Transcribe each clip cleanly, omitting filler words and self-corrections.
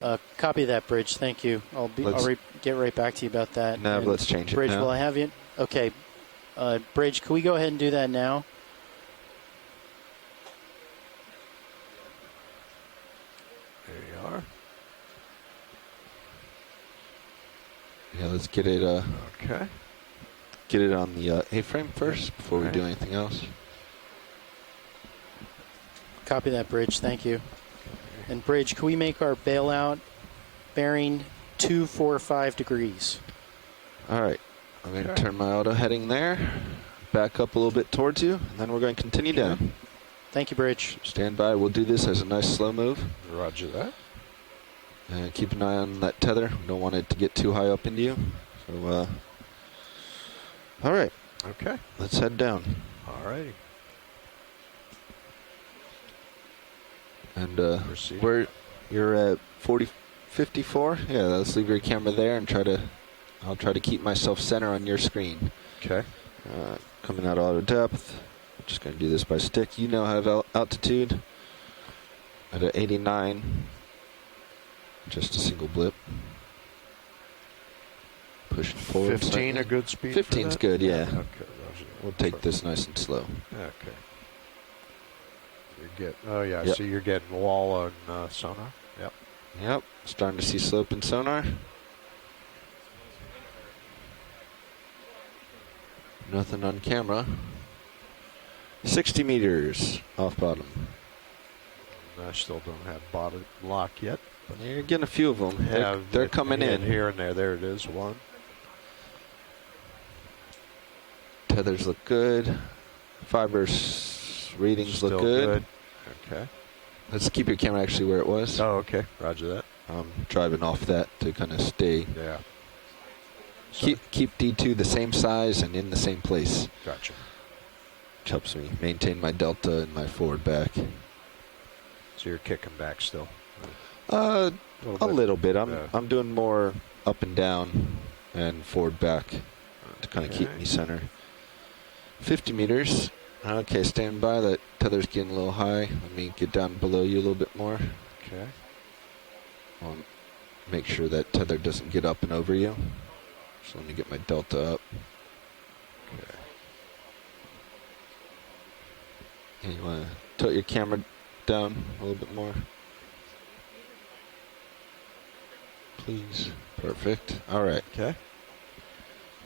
Copy that, Bridge. Thank you. I'll get right back to you about that. No, let's change it Bridge, now. will I have you? Okay. Bridge, can we go ahead and do that now? There you are. Yeah, let's get it. Okay. Get it on the A-frame first before we do anything else. Copy that, Bridge. Thank you. And Bridge, can we make our bailout bearing 245 degrees? All right. I'm going to turn my auto heading there. Back up a little bit towards you, and then we're going to continue down. Thank you, Bridge. Stand by. We'll do this as a nice slow move. Roger that. And keep an eye on that tether. We don't want it to get too high up into you. So, all right. Okay. Let's head down. All righty. And where you're at 54. Yeah, let's leave your camera there and I'll try to keep myself center on your screen. Okay. Coming out auto depth. Just going to do this by stick. You now have altitude at a 89. Just a single blip. Pushing forward. 15 a good speed? 15's good, yeah. Okay, Roger. We'll take this nice and slow. Okay. Oh yeah, I see you're getting wall on sonar. Yep. Yep. Starting to see slope in sonar. Nothing on camera. 60 meters off bottom. I still don't have bottom lock yet. But you're getting a few of them. They're coming in. Here and there. There it is, one. Tethers look good. Fibers readings Still look good. Okay. Let's keep your camera actually where it was. Oh, okay. Roger that. I'm driving off that to kind of stay. Yeah. Keep D2 the same size and in the same place. Gotcha. Which helps me maintain my delta and my forward back. So you're kicking back still? A little bit. I'm doing more up and down and forward back to kind of keep me center. 50 meters. Okay, stand by. That tether's getting a little high. Let me get down below you a little bit more. Okay. I'll make sure that tether doesn't get up and over you. So let me get my delta up. Okay. And you want to tilt your camera down a little bit more. Please. Perfect. All right. Okay.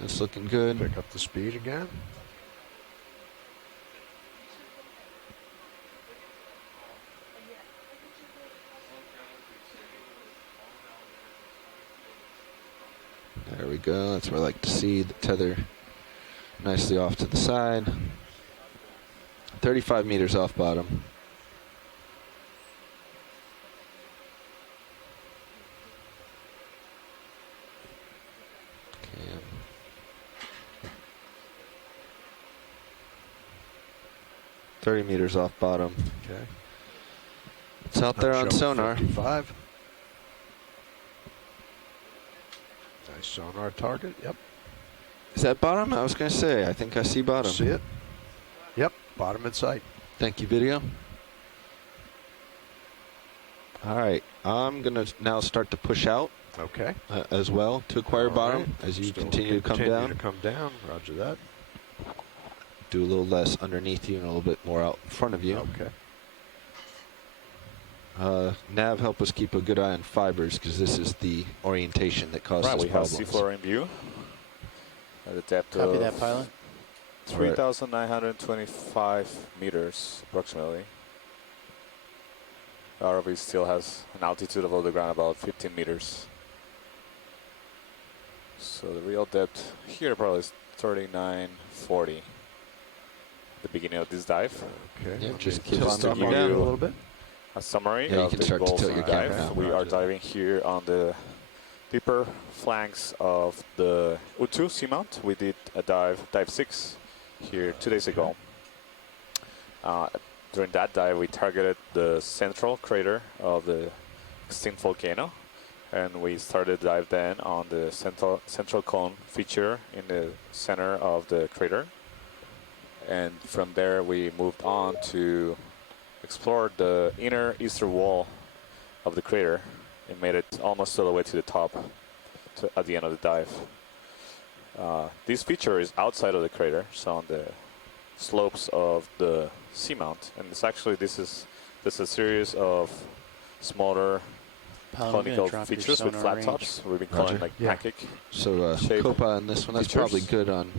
That's looking good. Pick up the speed again. There we go. That's where I like to see the tether nicely off to the side. 35 meters off bottom. Okay. 30 meters off bottom. Okay. It's out there on sonar. 55. Nice sonar target. Yep. Is that bottom? I was going to say, I think I see bottom. See it? Yep. Bottom in sight. Thank you, video. All right. I'm going to now start to push out. Okay. As well to acquire bottom as you continue to come down. To come down. Roger that. Do a little less underneath you and a little bit more out in front of you. Okay. Nav, help us keep a good eye on fibers because this is the orientation that causes problems. We have C4 in view at a depth Copy of that, pilot. 3,925 meters approximately. Our ROV still has an altitude above the ground about 15 meters. So the real depth here probably is 3940. The beginning of this dive. Okay. Yeah, just keep Just on to give down you a little bit. A summary Yeah, you of can the start to goals tilt of your the camera dive. now. We are diving here on the deeper flanks of the U2 Seamount. We did a dive 6, here 2 days ago. During that dive, we targeted the central crater of the extinct volcano, and we started dive then on the central cone feature in the center of the crater. And from there, we moved on to explore the inner eastern wall of the crater it made it almost all the way to the top at the end of the dive. This feature is outside of the crater, so on the slopes of the Seamount, and it's actually this is a series of smaller conical features with flat tops. We've been calling like pancake. So shape Copa on this one, that's features. probably good on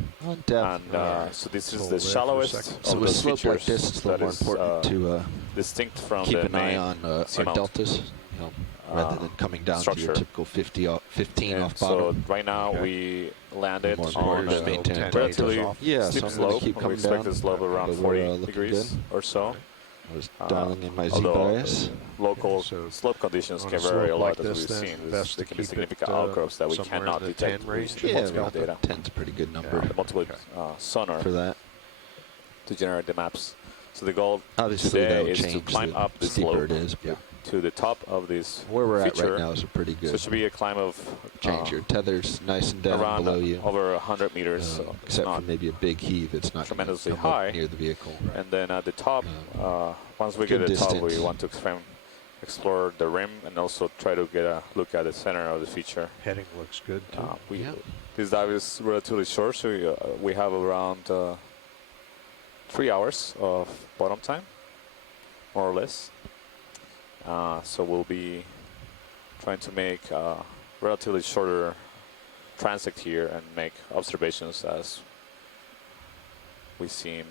depth. And so this is the shallowest So of with those slope like features this, it's a little that more is important to distinct from keep the an eye main on our Seamount deltas, you know, rather than coming down to structure. your typical 15 And off so bottom. right now we landed More on important to a maintain it. relatively Yeah, steep so I'm gonna slope. keep We coming expect down, the slope around but 40 we're looking degrees good. or so. I was dialing in my Z Although bias. local So slope conditions on can a vary a slope lot, like as this, we've then seen. best There to can be keep it, significant outcrops that we somewhere cannot in the detect 10 range. using the Yeah, multiple about data. 10's a pretty good number The multiple sonar for that. to generate the maps. So the goal Obviously, that today will is to change climb the up the steeper slope it is. Yeah. to the top of this Where we're at feature. right now is a pretty So good it should be a climb of change. Your tether's nice and down around below you. over 100 meters. So it's Except for not maybe a big heave, it's not gonna tremendously come up high. near the vehicle. And then at the top, once we good get to the top, we distance. want to explore the rim and also try to get a look at the center of the feature. Heading looks good too. This dive is relatively short, so we have around 3 hours of bottom time, more or less. So we'll be trying to make a relatively shorter transect here and make observations as we seem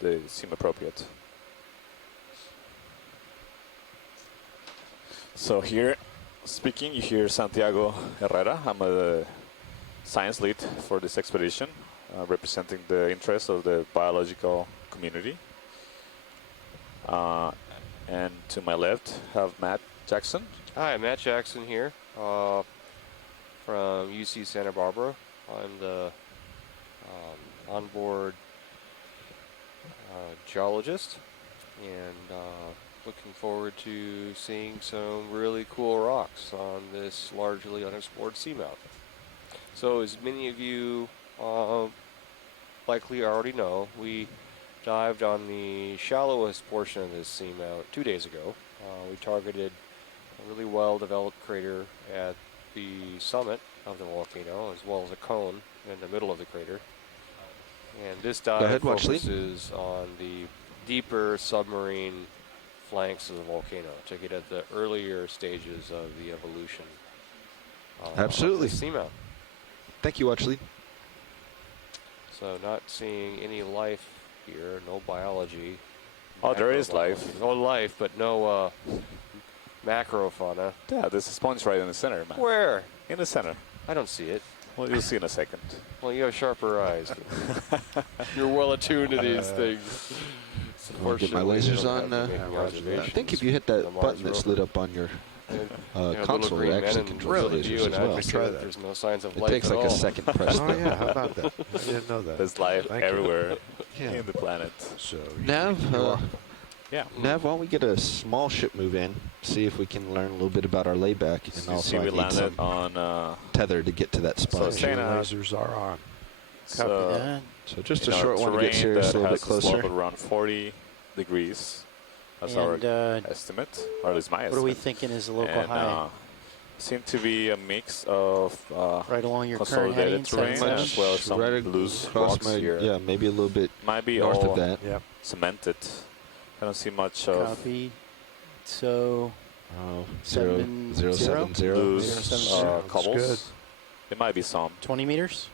they seem appropriate. So here, speaking, you hear Santiago Herrera. I'm a science lead for this expedition, representing the interests of the biological community. And to my left, have Matt Jackson. Hi, Matt Jackson here from UC Santa Barbara. I'm the onboard geologist, and looking forward to seeing some really cool rocks on this largely unexplored seamount. So as many of you likely already know, we dived on the shallowest portion of this seamount 2 days ago. We targeted a really well-developed crater at the summit of the volcano, as well as a cone in the middle of the crater. And this dive focuses on the deeper submarine flanks of the volcano to get at the earlier stages of the evolution. Absolutely. Of the seamount. Thank you, Watchley. So not seeing any life here, no biology. Oh, there is life. No life, but no macrofauna. Yeah, there's a sponge right in the center, Matt. Where? In the center. I don't see it. Well, you'll see in a second. Well, you have sharper eyes. You're well attuned to these things. I'll get my lasers on. I think if you hit that button that's lit up on your console, it actually controls the lasers as well. Try that. There's no signs of It life takes at like a all. second press. Oh yeah, how about that? I didn't know that. There's life Thank you. everywhere Yeah. in the planet. So Nav, Yeah. Nav, why don't we get a small ship move in, see if we can learn a little bit about our layback, and So you also see I we need landed some on tether to get to that sponge. staying your out. lasers are on. Copy that. So just in a our short one to get terrain serious that a little has bit a slope closer. of around 40 degrees. That's And our estimate, or at least my estimate. what are we thinking is the local and, high? Seem to be a mix of Right along your current consolidated heading, terrain sunset? as well as some Right loose across rocks my, here. yeah, maybe a little bit Might be north all of that. Yep. cemented. I don't see much of Copy. So Oh, 7-0? 070. loose 070. cobbles. good. It might be some. 20 meters?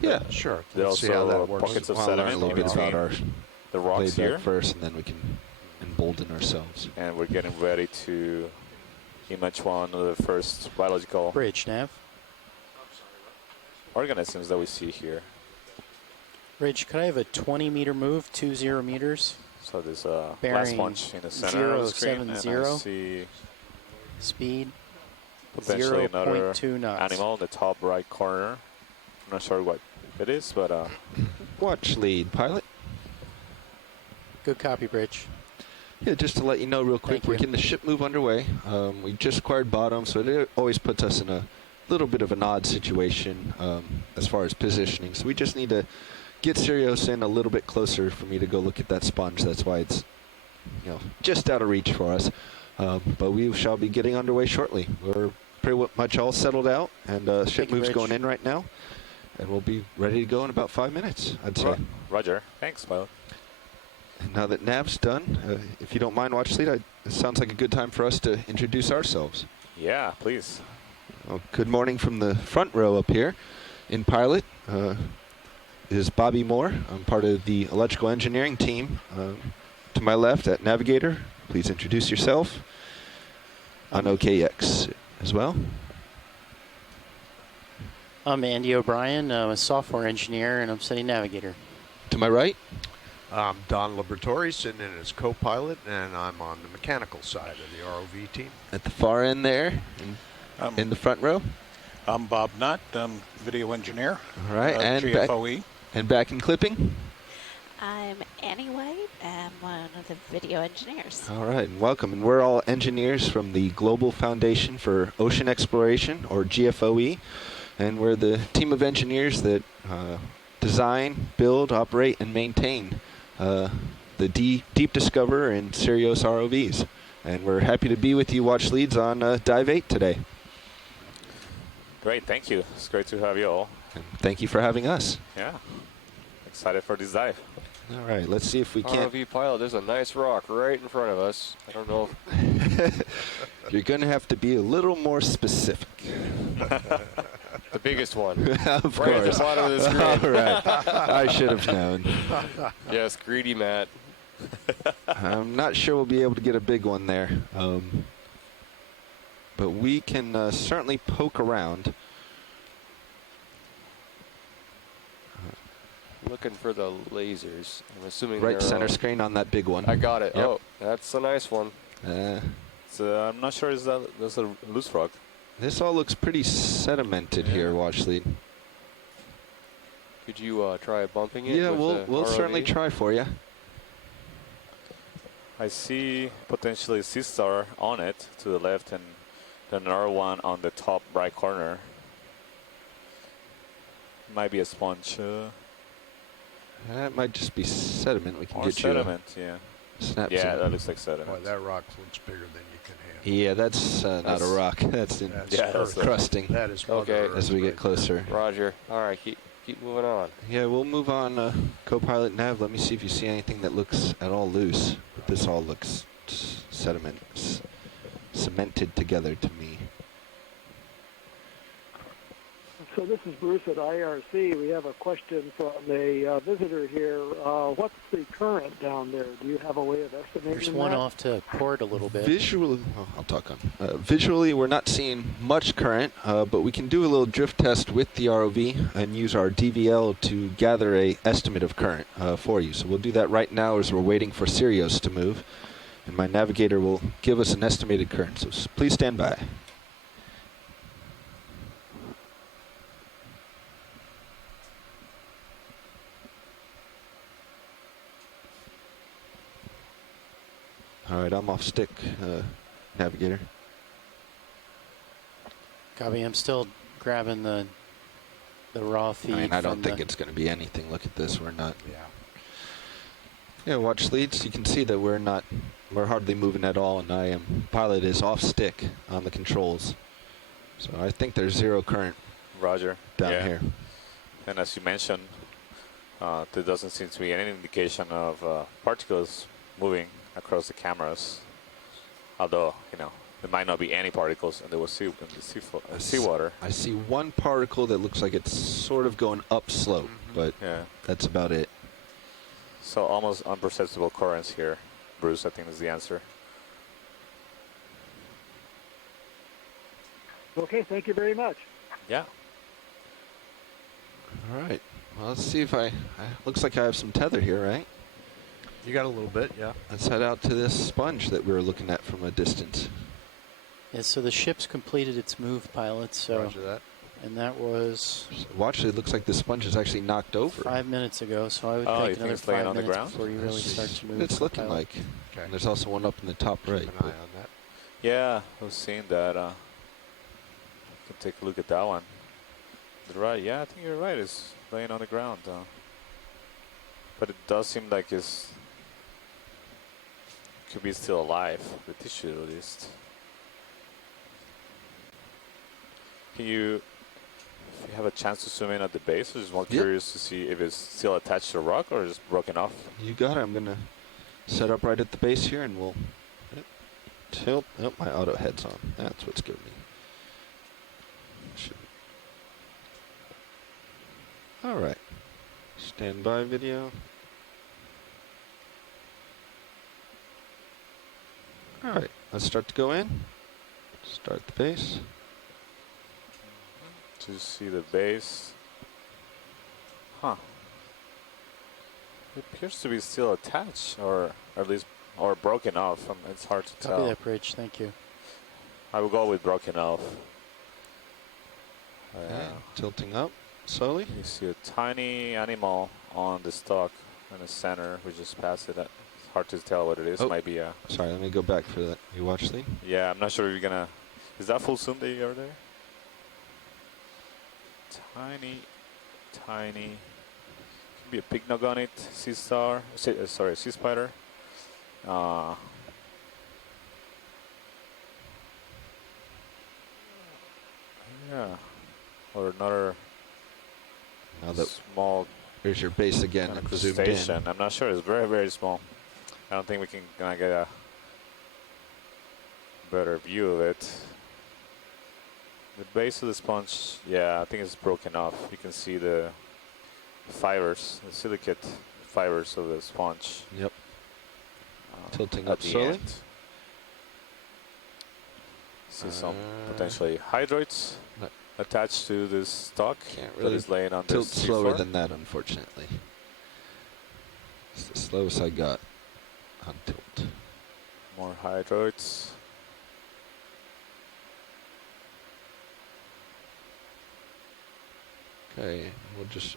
Yeah. Sure. There Let's see how also that works. pockets of I'll learn a sediment little in bit about between our the rocks here, layback first, and then we can embolden ourselves. and we're getting ready to image one of the first biological Bridge, Nav. organisms that we see here. Bridge, could I have a 20-meter move, 20 meters? So there's a Bearing blast punch in the center of the screen, and I 070. see Speed, potentially another 0.2 knots. animal in the top right corner. I'm not sure what it is, but Watch lead, pilot. Good copy, Bridge. Yeah, just to let you know real quick, Thank we're you. getting the ship move underway. We just acquired bottom, so it always puts us in a little bit of an odd situation as far as positioning. So we just need to get Sirius in a little bit closer for me to go look at that sponge. That's why it's just out of reach for us. but we shall be getting underway shortly. We're pretty much all settled out, and ship Thank you, move's Rich. going in right now, and we'll be ready to go in about 5 minutes, I'd say. Roger. Thanks, pilot. And now that Nav's done, if you don't mind, Watch Lead, it sounds like a good time for us to introduce ourselves. Yeah, please. Well, good morning from the front row up here. In pilot is Bobby Moore. I'm part of the electrical engineering team. To my left at navigator, please introduce yourself. On OKX as well. I'm Andy O'Brien. I'm a software engineer, and I'm setting navigator. To my right, I'm Don Liberatore, sitting in as co-pilot, and I'm on the mechanical side of the ROV team. at the far end there, in the front row. I'm Bob Nutt. I'm video engineer. All right, and GFOE. back in clipping. I'm Annie White. I'm one of the video engineers. All right, and welcome. And we're all engineers from the Global Foundation for Ocean Exploration, or GFOE, and we're the team of engineers that design, build, operate, and maintain the Deep Discoverer and Sirius ROVs. And we're happy to be with you, Watch Leads, on Dive 8 today. Great, thank you. It's great to have you all. And thank you for having us. Yeah. Excited for this dive. All right, let's see if we can't. ROV pilot, there's a nice rock right in front of us. I don't know. You're going to have to be a little more specific. The biggest one. Of Right at course. the bottom of the screen. All right. I should have known. Yes, greedy Matt. I'm not sure we'll be able to get a big one there. But we can certainly poke around. Looking for the lasers. I'm assuming Right they're center screen on that big one. I got it. Yep. Oh, that's a nice one. So I'm not sure there's a loose rock. This all looks pretty sedimented here, Watch Lead. Could you try bumping it? Yeah, with the we'll ROV? certainly try for you. I see potentially Sea Star on it to the left and another one on the top right corner. Might be a sponge. That might just be sediment. We can Or get sediment, yeah. you a snap. Yeah, sediment. that looks like sediment. Boy, that rock looks bigger than you can handle. Yeah, that's not a That's- rock. That's in That's Yeah, that's Earth. crusting That is Mother Okay. Earth as we get right closer. Roger. All right, keep moving on. Yeah, we'll move on. Co-pilot Nav, let me see if you see anything that looks at all loose. But this all looks cemented together to me. So this is Bruce at IRC. We have a question from a visitor here. What's the current down there? Do you have a way of estimating There's one that? off to port a little bit. Visually, I'll talk on. Visually, we're not seeing much current, but we can do a little drift test with the ROV and use our DVL to gather a estimate of current for you. So we'll do that right now as we're waiting for Sirius to move, and my navigator will give us an estimated current. So please stand by. All right, I'm off stick, navigator. Copy. I'm still grabbing the raw feed. I mean, I don't from think the- it's going to be anything. Look at this. We're not. Yeah. Yeah, Watch Leads. You can see that we're hardly moving at all, and pilot is off stick on the controls. So I think there's zero current Roger. down Yeah. here. And as you mentioned, there doesn't seem to be any indication of particles moving across the cameras. Although, there might not be any particles in the seawater. I see one particle that looks like it's sort of going upslope, but Yeah. that's about it. So almost imperceptible currents here, Bruce, I think is the answer. Okay, thank you very much. Yeah. All right. Well, let's see if looks like I have some tether here, right? You got a little bit, yeah. Let's head out to this sponge that we were looking at from a distance. Yeah, so the ship's completed its move, pilot. So, Roger that. and that was Watch, it looks like the sponge is actually knocked over. 5 minutes ago. So I would Oh, you think think another it's laying 5 on the minutes ground? before you really start to move. It's looking pilot. like. Okay. And there's also one up in the top right. Keep an eye on that. Yeah, I was seeing that. Can take a look at that one. Right, yeah, I think you're right. It's laying on the ground. But it does seem like it's could be still alive, the tissue at least. Can you, if you have a chance to zoom in at the base, I'm just more curious to see if it's still attached to a rock or just broken off. You got it. I'm going to set up right at the base here and we'll tilt. Oh, my auto head's on. That's what's giving me. All right. Standby video. All right. Let's start to go in. Start the base. To see the base. Huh. It appears to be still attached, or at least, or broken off. It's hard to Copy tell. that bridge. Thank you. I will go with broken off. Okay. Tilting up slowly. You see a tiny animal on the stalk in the center. We just passed it. It's hard to tell what it is. Oh. Might be a. Sorry, let me go back for that. You watch lead? Yeah, I'm not sure if you're gonna. Is that full zoom that you are there? Tiny. Could be a pig on it. Sea star. Sorry, sea spider. Yeah. Or another Now that small here's your base again, kind of zoomed in. crustacean. I'm not sure. It's very, very small. I don't think we can get a better view of it. The base of the sponge, yeah, I think it's broken off. You can see the fibers, the silicate fibers of the sponge. Yep. Tilting at up the slowly. end. See some potentially hydroids No. attached to this stalk Can't that really is laying on tilt this slower seafloor. than that, unfortunately. It's the slowest I got on tilt. More hydroids. Okay, we'll just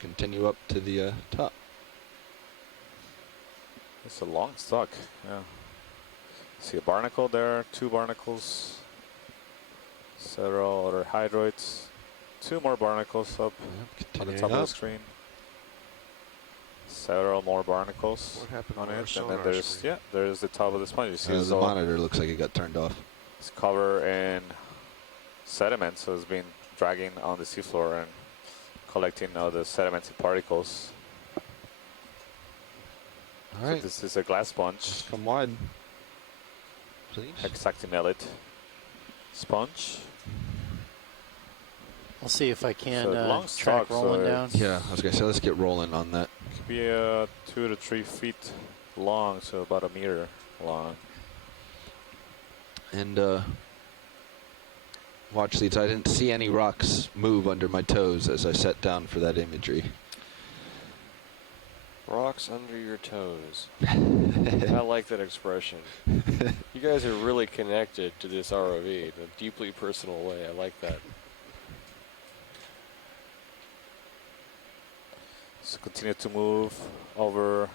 continue up to the top. It's a long stalk, yeah. See a barnacle there, 2 barnacles, several other hydroids, 2 more barnacles up on the top of the screen. Several more barnacles What happened on on our it, and then sonar there's screen? there's the top of the sponge. You see The it's all- monitor looks like it got turned off. it's covered in sediment, so it's been dragging on the seafloor and collecting all the sedimented particles. All So right, this is a glass sponge, come wide, please. hexactinellate sponge. I'll see if I can So long track stalk, so rolling down. Yeah, I was gonna say let's get rolling on that. Could be 2 to 3 feet long, so about a meter long. And watch leads. I didn't see any rocks move under my toes as I sat down for that imagery. Rocks under your toes. I like that expression. You guys are really connected to this ROV in a deeply personal way. I like that. So continue to move over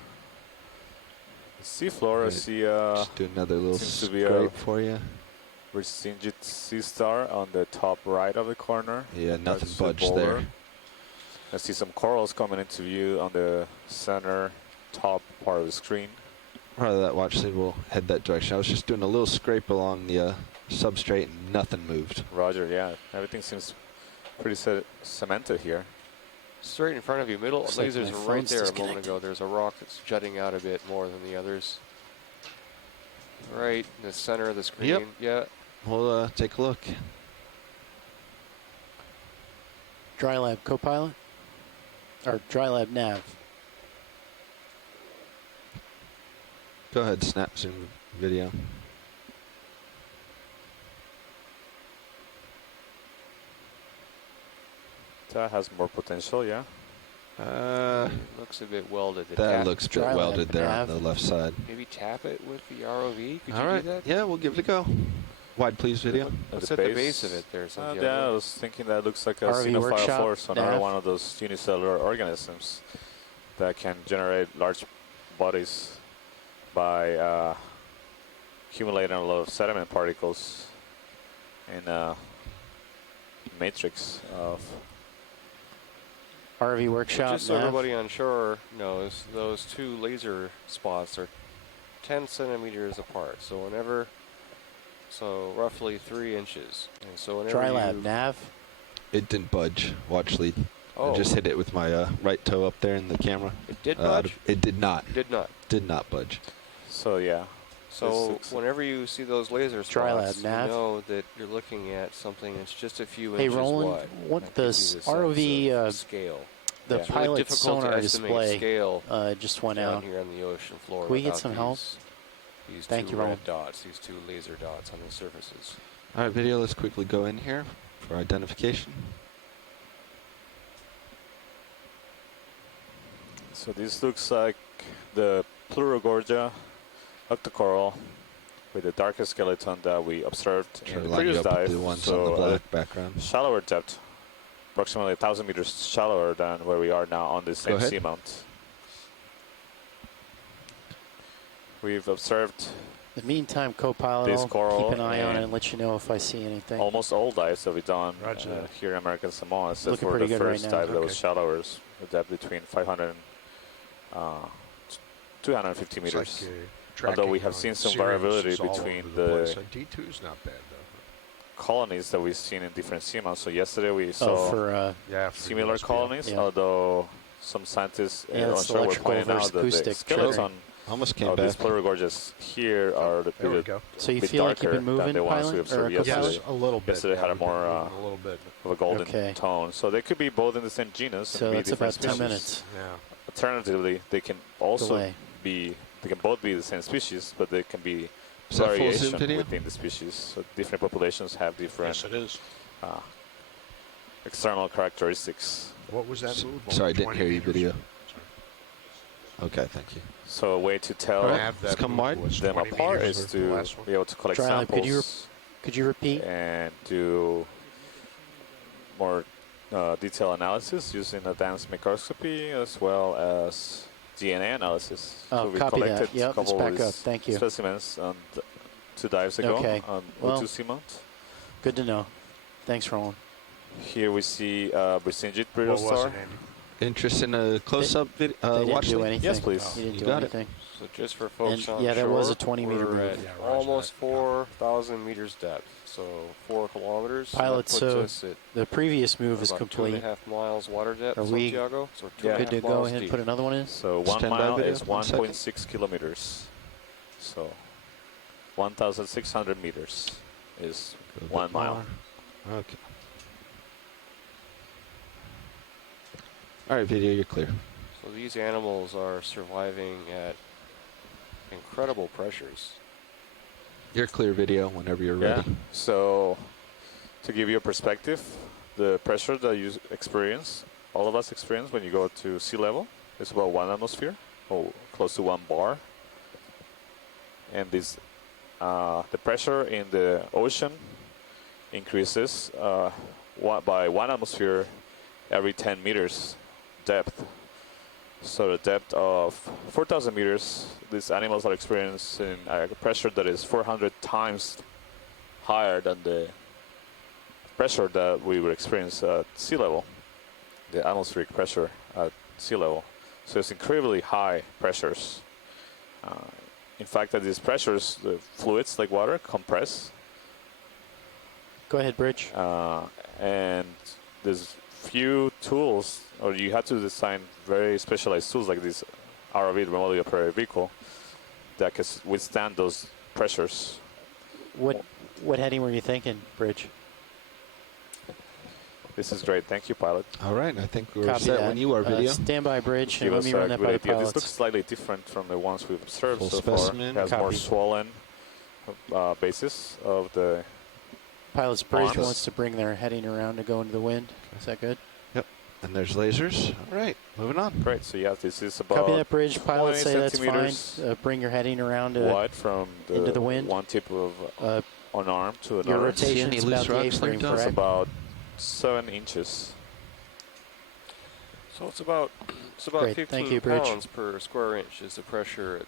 the seafloor. I Right. see Just do another little seems to be a- scrape for you. Restinged sea star on the top right of the corner. Yeah, nothing That's the budged boulder. there. I see some corals coming into view on the center top part of the screen. Rather that watch lead, we'll head that direction. I was just doing a little scrape along the substrate and nothing moved. Roger, yeah. Everything seems pretty cemented here. Straight in front of you, middle Looks like lasers my right phone's there a moment disconnected. ago. There's a rock that's jutting out a bit more than the others. Right in the center of the screen. Yep. Yeah. We'll take a look. Dry Lab Copilot? Or Dry Lab Nav? Go ahead, snap zoom video. That has more potential, yeah. Looks a bit welded. The That tap- looks a bit Dry welded lab there on nav. the left side. Maybe tap it with the ROV. Could All you right, do that? yeah, we'll give it a go. Wide please video. What's at the base of it there? Something Yeah, I was thinking that looks like a RV xenophile workshop, force, another nav. one of those unicellular organisms that can generate large bodies by accumulating a lot of sediment particles in a matrix of. RV Workshop Just so Nav? everybody on shore knows, those 2 laser spots are 10 centimeters apart. So roughly 3 inches. And so whenever Dry lab, nav. It didn't budge. Watch lead. Oh. I just hit it with my right toe up there in the camera. It did budge? It did not. Did not. Did not budge. So yeah. So whenever you see those laser Dry lab, spots, you nav. know that you're looking at something that's just a few Hey, inches Roland, wide. what That the gives you the ROV sense of scale. the Yeah. It's really pilot difficult sonar to estimate display scale just went down out. here on the ocean floor. Can we get without some help? These Thank two you, red Roland. dots, these two laser dots on the surfaces. All right, video. Let's quickly go in here for identification. So this looks like the Plurogorgia octocoral with the darker skeleton that we observed Try in to the line you previous up with dive. the ones So on the at black background. a shallower depth, approximately 1,000 meters shallower than where we are now on the same ahead. seamount. We've observed In the meantime, co-pilot, This I'll coral keep an eye on it and and let you know if I see anything. almost all dives that we've done Roger that. here in American Samoa, except Looking for the pretty good right first now. dive that was Okay. shallower, a depth between 500 and 250 It's meters. like, Although we tracking have on seen some Sirius variability is all between over the place. And D2's not bad though. colonies that we've seen in different seamounts. So yesterday we Oh, saw for Yeah, for similar USBL. colonies, Yeah. although some scientists Yeah, it's onshore were electrical pointing out versus that the acoustic skeleton Almost came of these back. Plurogorges here are a There we bit go. so you bit feel like you've darker been than moving, the ones we pilot, or observed co-pilot? yesterday. Yes, a little bit. Yesterday had a we've been more, moving a little bit. of a golden Okay. tone. So they could be both in the same genus So and be that's different about 10 species. minutes Yeah. Alternatively, they can also delay. they can both be the same species, but they can be Is that full zoom variation video? within the species. So different populations have different Yes, it is. external characteristics. What was that move? Sorry, I Only didn't 20 hear you, meters? video. Sorry. Okay, thank you. So a way to tell Alright, Have let's that come move wide. was them 20 apart meters is for the to last one. be able to collect Dry lab, samples Could you repeat? and do more detailed analysis using advanced microscopy as well as DNA analysis. Oh, so we copy that. collected Yep, a it's couple back of up. these Thank you. specimens on 2 dives ago Okay. on Well- O2 Seamount. Good to know. Thanks, Roland. Here we see Brisingid What brittle was star. it, Andy? Interest in a close-up video? They didn't Watch do lead? anything. Yes, please. You didn't You do got it. anything. So just for folks And, on yeah, that was a shore, 20-meter we're move. at Yeah, roger almost that. 4,000 meters depth. So 4 kilometers. So that Pilot, puts so us at the previous move is about complete. 2.5 miles water depth, Are we Santiago. So Yeah. 2.5 Good to go miles ahead and deep. put another one in? So 1 Stand by mile video, is 1 second. 1.6 kilometers. So 1,600 meters is A bit 1 mile. more. Okay. All right, video, you're clear. So these animals are surviving at incredible pressures. You're clear, video, whenever you're Yeah. ready. So to give you a perspective, the pressure that you experience, all of us experience when you go to sea level, is about 1 atmosphere, or close to 1 bar. And this, the pressure in the ocean increases by 1 atmosphere every 10 meters depth. So the depth of 4,000 meters, these animals are experiencing a pressure that is 400 times higher than the pressure that we would experience at sea level, the atmospheric pressure at sea level. So it's incredibly high pressures. In fact, at these pressures, the fluids like water compress, Go ahead, Bridge. and there's few tools, or you have to design very specialized tools like this ROV, remotely operated vehicle, that can withstand those pressures. What heading were you thinking, Bridge? This is great. Thank you, pilot. All right, I think we're Copy set that. when you are, video. Stand by, Bridge, and Give let us me a run that good by the idea. This pilots. looks slightly different from the ones we've observed Full so specimen. far. It has more Copy. swollen basis of the. Pilot's Bridge Arms. wants to bring their heading around to go into the wind. Is that good? And there's lasers. All right, moving on. Great. So yeah, this is about Copy that, Bridge. Pilots 20 say that's fine. centimeters Bring your heading around to wide from into the wind. one tip of uh, an arm to your another. rotation. any It's loose about the rocks A-frame, linked up? It's correct? about 7 inches. So it's about Great. 15 Thank you, Bridge. pounds per square inch is the pressure at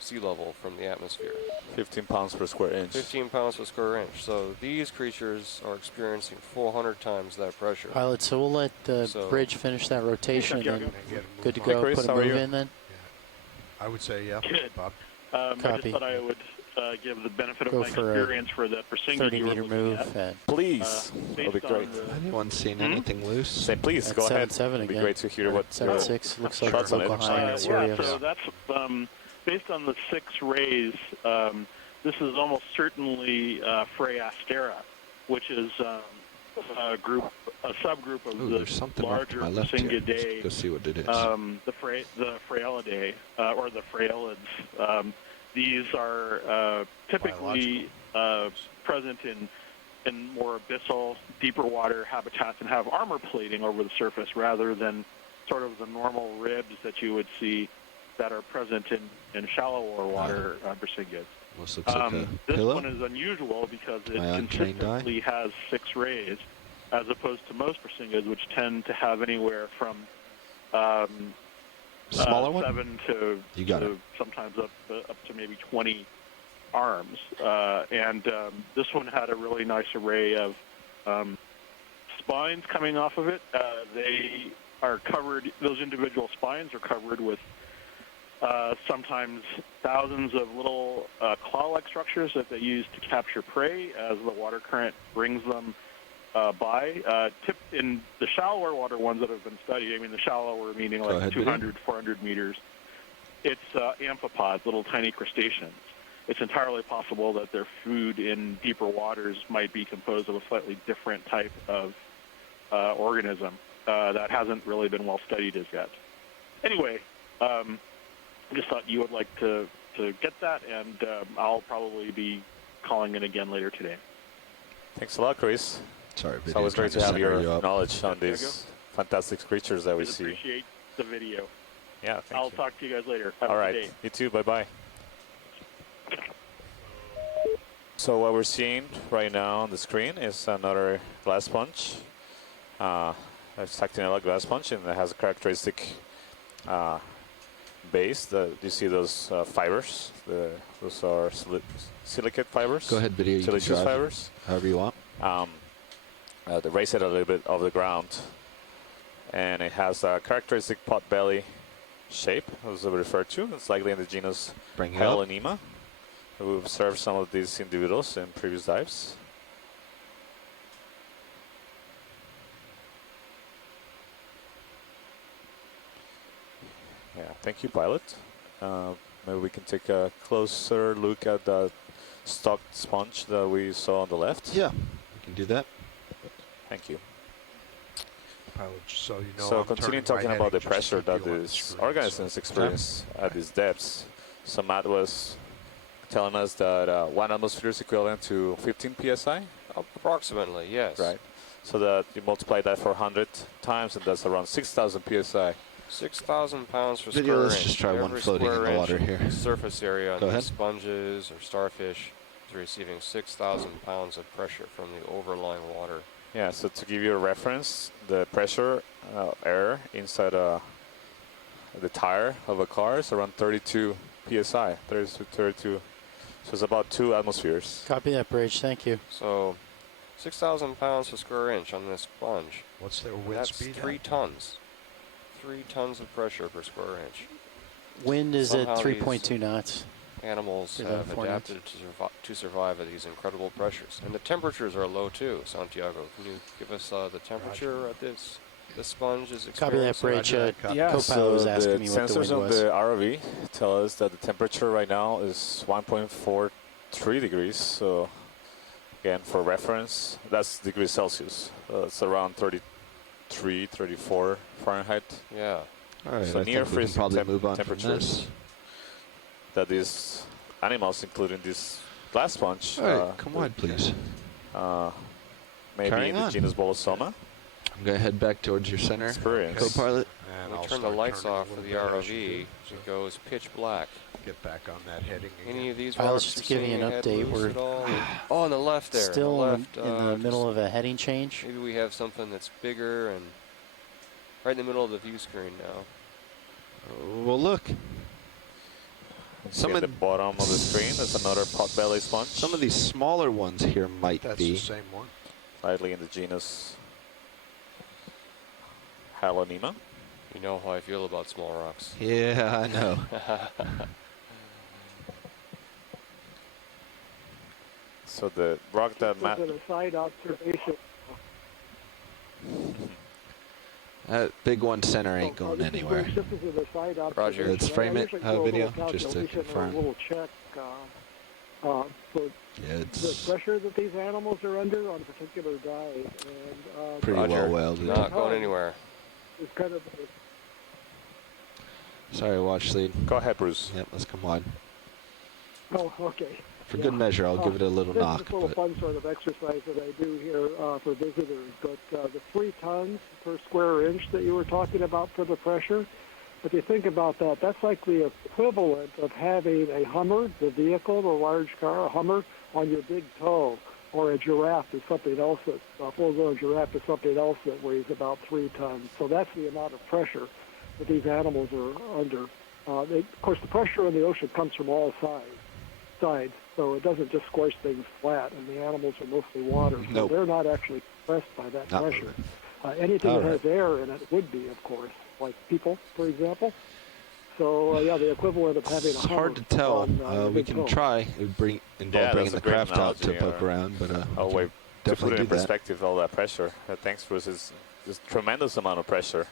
sea level from the atmosphere. 15 pounds per square inch. 15 pounds per square inch. So these creatures are experiencing 400 times that pressure. Pilot, so we'll let the So- Bridge finish that rotation and And then get a move good to on. go. Chris, Put a how are move you? in then. I would say, yeah, Good. Bob. I Copy. just thought I would give the benefit Go of my for a experience for the Persinga you were 30-meter looking move at. at Please. That'll be Based great. on the, Anyone seen anything loose? Say please, at go ahead. 7.7 It'd be again. great to hear Or what at 7.6. Looks like thoughts on it. local high and yeah, serious. so that's based on the 6 rays. This is almost certainly Freyastera, which is a subgroup of Ooh, the there's something off to larger my left here. Persinga Let's day. go see what it is. The Phreelidae, or the Phreelids. These are typically present in more abyssal, deeper water habitats and have armor plating over the surface rather than sort of the normal ribs that you would see that are present in shallower water Persingas. Almost looks like a This pillow. one is unusual because it My untrained eye. consistently has 6 rays, as opposed to most Persingas, which tend to have anywhere from Smaller one? 7 to, You got to it. sometimes up to maybe 20 arms. This one had a really nice array of spines coming off of it. They are covered, those individual spines are covered with sometimes thousands of little claw-like structures that they use to capture prey as the water current brings them by. In the shallower water ones that have been studied, I mean the shallower meaning like ahead, 200, 400 meters, it's amphipods, little tiny crustaceans. It's entirely possible that their food in deeper waters might be composed of a slightly different type of organism that hasn't really been well studied as yet. Anyway, I just thought you would like to get that, and I'll probably be calling in again later today. Thanks a lot, Chris. Sorry, It's always great to have center you your up. knowledge on these fantastic creatures that we Please see. appreciate the video. Yeah, thank I'll you. talk to you guys later. Have All a right, good day. you too. Bye-bye. So what we're seeing right now on the screen is another glass sponge. It's actinella glass sponge, and it has a characteristic base. You see those fibers. Those are silicate fibers. Go ahead, video. You can Siliceous drive fibers. however you want. They raise it a little bit off the ground, and it has a characteristic pot belly shape, as we refer to. It's likely in the genus Bring it up. Hyalonema. We've observed some of these individuals in previous dives. Yeah, thank you, pilot. Maybe we can take a closer look at the stocked sponge that we saw on the left. Yeah, we can do that. Thank you. Pilot, so you know. So I'm continuing turning talking my about the heading just to pressure keep that you on the these screen, organisms so- experience at these depths. So Matt was telling us that 1 atmosphere is equivalent to 15 psi, Approximately, yes. right? So that you multiply that for 100 times, and that's around 6,000 psi. 6,000 pounds per Video, square let's inch. just try one Every floating in square the inch water of here. Surface area on Go these ahead. sponges or starfish is receiving 6,000 pounds of pressure from the overlying water. Yeah, so to give you a reference, the pressure air inside the tire of a car is around 32 psi, 32. So it's about 2 atmospheres. Copy that, Bridge. Thank you. So 6,000 pounds per square inch on this sponge. What's their wind That's speed? 3 tons. 3 tons of pressure per square inch. Wind is at Somehow 3.2 knots. Animals Is that have 4 knots? adapted to survive at these incredible pressures. And the temperatures are low too, Santiago. Can you give us the temperature at this sponge is Copy that, experiencing? Bridge. Yeah, Co-pilot so was the asking me what the sensors wind of was. the ROV tell us that the temperature right now is 1.43 degrees. So again, for reference, that's degrees Celsius. It's around 33, 34 Fahrenheit. Yeah. All right, So I near think we can freezing probably move on from temperatures. this. That these animals, including this glass sponge, All right, come wide, please. maybe Carrying in the on. genus Bolosoma, I'm going to head back towards your center. experience. Co-pilot. And We'll I'll turn the start lights turning a off for little the bit as you ROV. It goes pitch black. Get back on that heading Any again. of these Pilots, rocks just you're giving you seeing an head update, loose we're at all? Oh, on the left there. Still on the in left, the just middle of a heading change. maybe we have something that's bigger and right in the middle of the view screen now. Well, look. See Some at of the bottom of the screen, there's another potbelly sponge. Some of these smaller ones here might That's be. the same one. Slightly in the genus Hyalonema. You know how I feel about small rocks. Yeah, I know. So the rock that This is a side observation. That big one center ain't So, going this is anywhere. Bruce. This is a side observation. Roger. Let's frame I it, usually do a video, little just to calculation or confirm. a little check. So Yeah, the it's pressure that these animals are under on a particular dive, and pretty Roger. well welded. Not going anywhere. it's kind of Sorry, watch lead. Go ahead, Bruce. Yep, let's come wide. okay. For Yeah. good measure, I'll give it a little This knock. is a little But fun sort of exercise that I do here for visitors. But the 3 tons per square inch that you were talking about for the pressure, if you think about that, that's like the equivalent of having a Hummer, the vehicle, the large car, a Hummer, on your big toe, or a giraffe is something else that a full-grown giraffe is something else that weighs about 3 tons. So that's the amount of pressure that these animals are under. Of course, the pressure in the ocean comes from all sides, so it doesn't just squish things flat, and the animals are mostly water, so Nope. they're not actually compressed by that Not pressure. moving. Anything All that has air in it would be, of course, like people, for example. So, yeah, the equivalent of having a it's Hummer hard to tell. on, your We big can toe. try. It would bringing that's the a great craft out to analogy, poke around, but Oh, we wait. can To put definitely it in do that. perspective, all that pressure. Thanks, Bruce. Is just tremendous amount of pressure.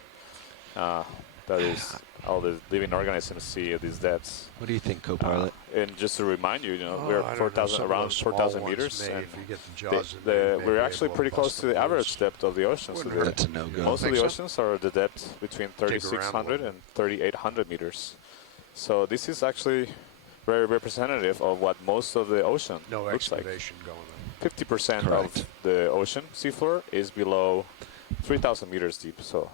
That is all the living organisms see at these depths. What do you think, co-pilot? And just to remind you, we're I don't know, 4,000 some of around those small 4,000 ones meters, may, and if you get the jaws in there, you may we're be actually able pretty close bust to the them average loose. depth of the ocean. So Wouldn't hurt. That's a no-go. most of Think the so? oceans are the depth between Dig around a 3,600 little and 3,800 meters. So this is actually very representative of what most of the ocean No looks like. excavation going on. 50% Correct. of the ocean seafloor is below 3,000 meters deep. So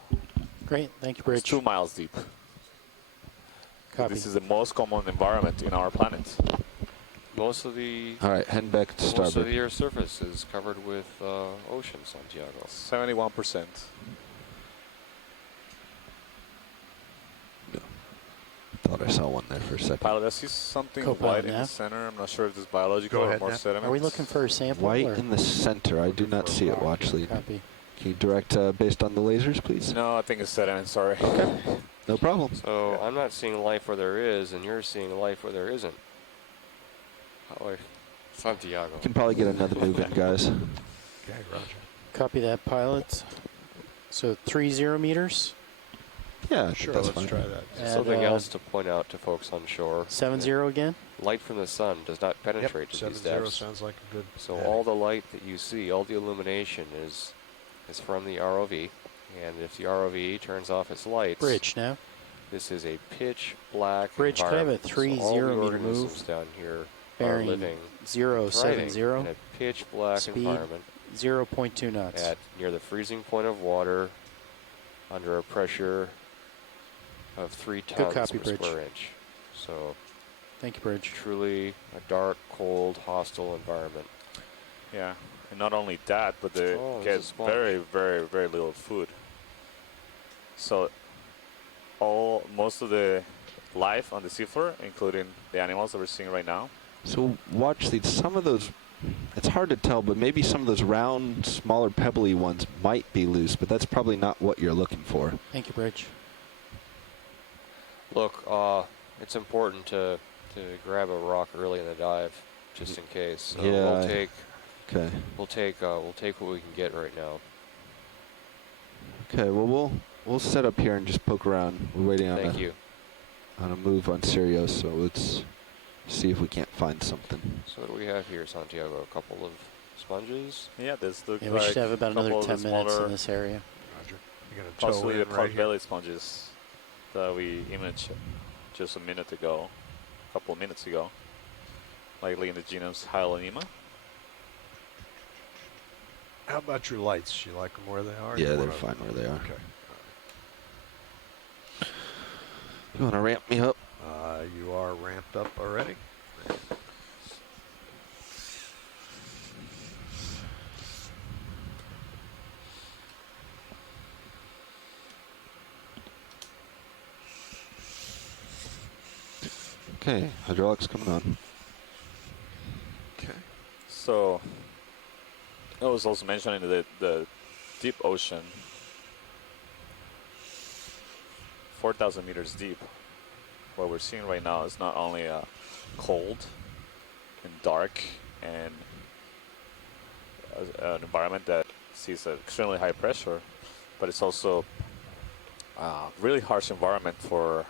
Great. Thank you, it's Bridge. 2 miles deep. Copy. This is the most common environment in our planet. Most of the All right, heading back to most of the starboard. Earth's surface is covered with ocean, Santiago. 71%. Thought I saw one there for a second. Pilot, I see something Co-pilot white in the nav. center. I'm not sure if this is biological Go or ahead, more Nav. sediment. Are we looking for a sample? White or? in the center. I do not see it, watch lead. Copy. Can you direct based on the lasers, please? No, I think it's sediment, sorry. No problem. So I'm not seeing life where there is, and you're seeing life where there isn't. Oh, Santiago. Can probably get another move in, guys. Okay, Roger. Copy that, pilot. So 30 meters. Yeah, I think Sure, that's let's fine. try that. And, Something else to point out to folks on shore. 70 again. Light from the sun does not penetrate to these 7-0 depths. sounds like a good. So heading. all the light that you see, all the illumination is from the ROV. And if the ROV turns off its lights, Bridge now. this is a pitch black Bridge, could I have a environment. So all 30 the meter organisms move? down here are Bearing living, 070. thriving in a pitch black Speed. environment 0.2 knots. at near the freezing point of water under a pressure of 3 tons copy, per Bridge. square inch. So Thank you, Bridge. truly a dark, cold, hostile environment. Yeah, and not only that, but they Oh, get there's a sponge. very, very, very little food. So most of the life on the seafloor, including the animals that we're seeing right now, So watch these. Some of those, it's hard to tell, but maybe some of those round, smaller, pebbly ones might be loose, but that's probably not what you're looking for. Thank you, Bridge. Look, it's important to grab a rock early in the dive, just in case. So Yeah, we'll Okay. take what we can get right now. Okay. Well, we'll set up here and just poke around. We're waiting on Thank you. on a move on Sirius, so let's see if we can't find something. So what do we have here, Santiago? A couple of sponges. yeah, this looks Yeah, like we should have about a couple another of 10 the minutes smaller, in this area. Roger. You're going to toe possibly the in right pot here. belly sponges that we imaged just a minute ago, a couple of minutes ago, likely in the genomes Hyalonema. How about your lights? You like them where they are? Yeah, You they're wanna- fine where they are. Okay. You want to ramp me up? You are ramped up already. Okay, hydraulics coming on. Okay. So I was also mentioning the deep ocean, 4,000 meters deep. What we're seeing right now is not only cold and dark and an environment that sees an extremely high pressure, but it's also a really harsh environment for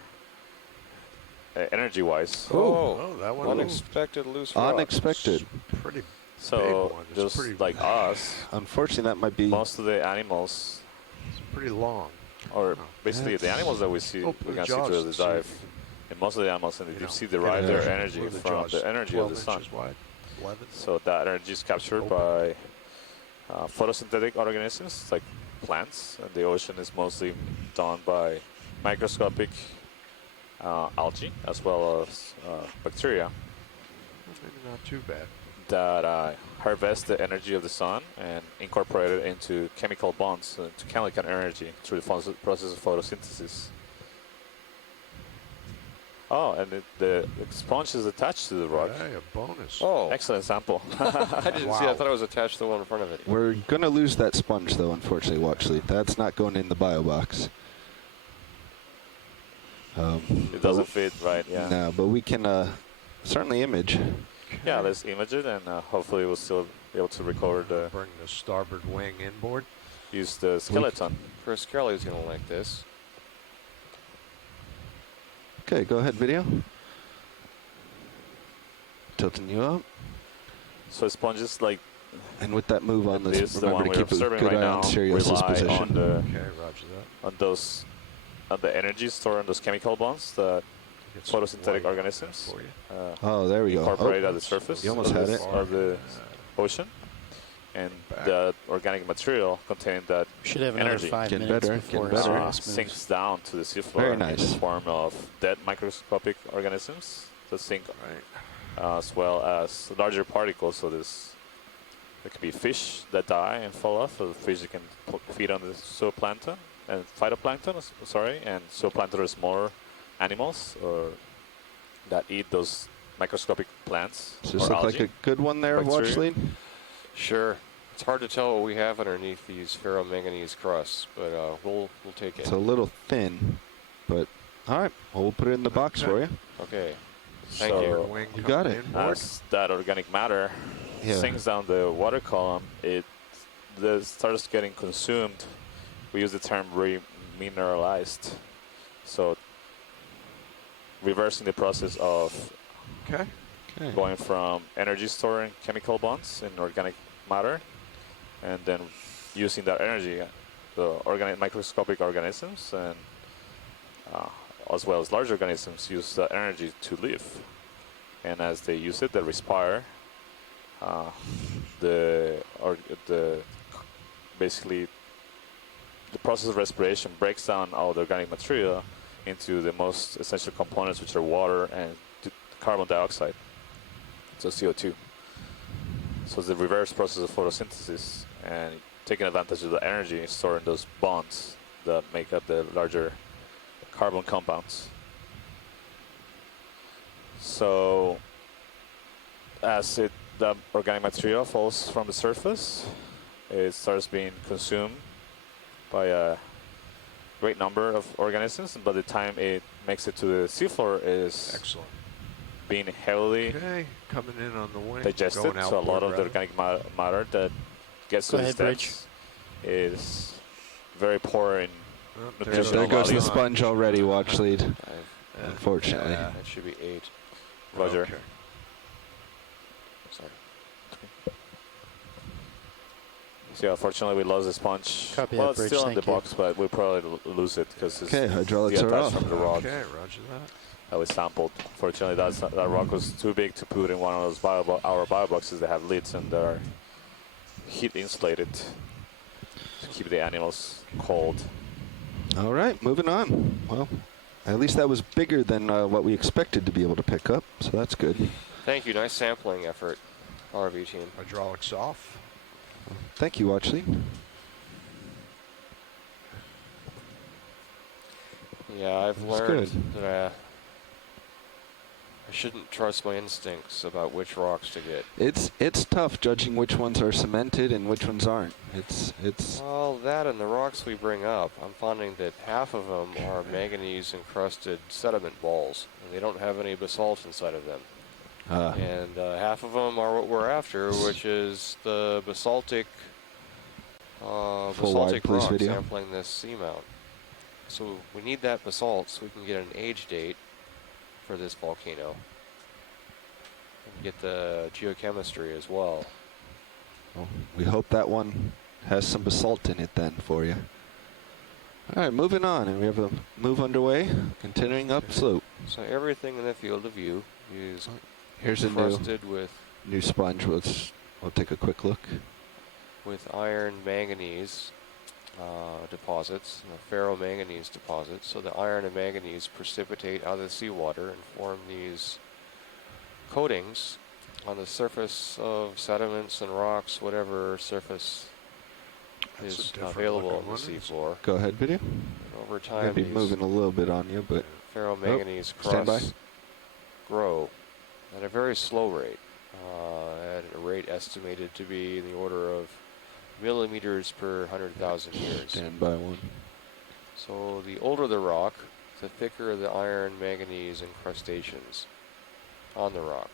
energy-wise. Oh, that one unexpected loose rock. Unexpected. pretty So big one. It's just pretty, like us, Unfortunately, that might be. most of the animals, it's pretty long. or Oh. basically the animals that we see, Open we the can see jaws through to the see if dive, you can, and most of the animals in the you deep know, sea get derive a their picture. energy What are the from jaws? the energy of 12 the sun. inches wide, 11. So that energy is captured Open. by photosynthetic organisms like plants, and the ocean is mostly done by microscopic algae as well as bacteria Maybe not too bad. that harvest the energy of the sun and incorporate it into chemical bonds, to chemical energy through the process of photosynthesis. Oh, and the sponge is attached to the rock. Hey, a bonus. Oh, Excellent sample. I didn't see. I Wow. thought it was attached to the one in front of it. We're going to lose that sponge, though, unfortunately, Watchley. That's not going in the bio box. It doesn't fit right, yeah. No, but we can certainly image. Yeah, let's image it, and hopefully we'll still be able to recover Bring the starboard wing inboard. use the skeleton. Chris Kelly's going to like this. Okay, go ahead, video. Tilting you up. So sponges like And with that move on this, this, the remember one to we're keep a observing good right eye now, on Sirius's rely position. on the Okay, roger that. on those on the energy stored in those chemical bonds that Get some photosynthetic light on that organisms for you. Oh, there we go. incorporate Oh, at the surface you almost of, had this- it. of the ocean, and Back. the organic material containing that Should have another energy 5 Getting minutes better, before getting better. Sirius moves. sinks down to the seafloor Very in the nice. form of dead microscopic organisms that sink, Right. as well as larger particles. So there can be fish that die and fall off, or fish that can feed on the zooplankton and phytoplankton. Sorry, and zooplankton are smaller animals or that eat those microscopic plants. Does this or look like algae. a good one there, Bacteria. Watchley? Sure. It's hard to tell what we have underneath these ferromanganese crusts, but we'll take it. It's a little thin, but all right. Well, we'll put it in the box for you. Okay. Thank So- you. Starboard wing You got coming it. inboard. As that organic matter Yeah. sinks down the water column, it starts getting consumed. We use the term remineralized. So reversing the process of Okay. Okay. going from energy storing chemical bonds in organic matter, and then using that energy, the organic microscopic organisms and as well as large organisms use that energy to live. And as they use it, they respire. Basically the process of respiration breaks down all the organic material into the most essential components, which are water and carbon dioxide, so CO2. So it's the reverse process of photosynthesis and taking advantage of the energy stored in those bonds that make up the larger carbon compounds. So as the organic material falls from the surface, it starts being consumed by a great number of organisms, and by the time it makes it to the seafloor, is Excellent. being heavily Okay, coming in on the wing. digested. going So a lot outboard, of the rather. organic matter that gets Go to the ahead, Bridge. steps is very poor in Oh, nutritional There goes the value. sponge already, Watchley. Yeah. Unfortunately. Yeah. That should be 8. Roger. Okay. Sorry. So yeah, unfortunately we lost the sponge. Copy well, that, it's Bridge, still in the thank you. box, but we'll probably lose it because it's Okay, hydraulics are detached off. from the rock Okay, roger that. that we sampled. Fortunately, that rock was too big to put in one of those our bio boxes that have lids and they're heat insulated to keep the animals cold. All right, moving on. Well, at least that was bigger than what we expected to be able to pick up, so that's good. Thank you. Nice sampling effort, RV team. Hydraulics off. Thank you, Watchley. Yeah, I've That's learned good. that I shouldn't trust my instincts about which rocks to get. It's tough judging which ones are cemented and which ones aren't. It's Well, that and the rocks we bring up, I'm finding that half of them are manganese-encrusted sediment balls, and they don't have any basalt inside of them. And half of them are what we're after, which is the basaltic wide, please, rock video. sampling this seamount. So we need that basalt so we can get an age date for this volcano. And get the geochemistry as well. Well, we hope that one has some basalt in it then for you. All right, moving on, and we have a move underway, continuing up slope. So everything in the field of view is Here's a crusted with sponge. We'll take a quick look. with iron manganese deposits, ferromanganese deposits. So the iron and manganese precipitate out of the seawater and form these coatings on the surface of sediments and rocks, whatever surface is available on the seafloor. Go ahead, video. And over I'm time, going to be these moving a little bit on you, but ferromanganese stand by. crusts grow at a very slow rate, at a rate estimated to be in the order of millimeters per 100,000 years. Stand by one. So the older the rock, the thicker the iron, manganese incrustations on the rock.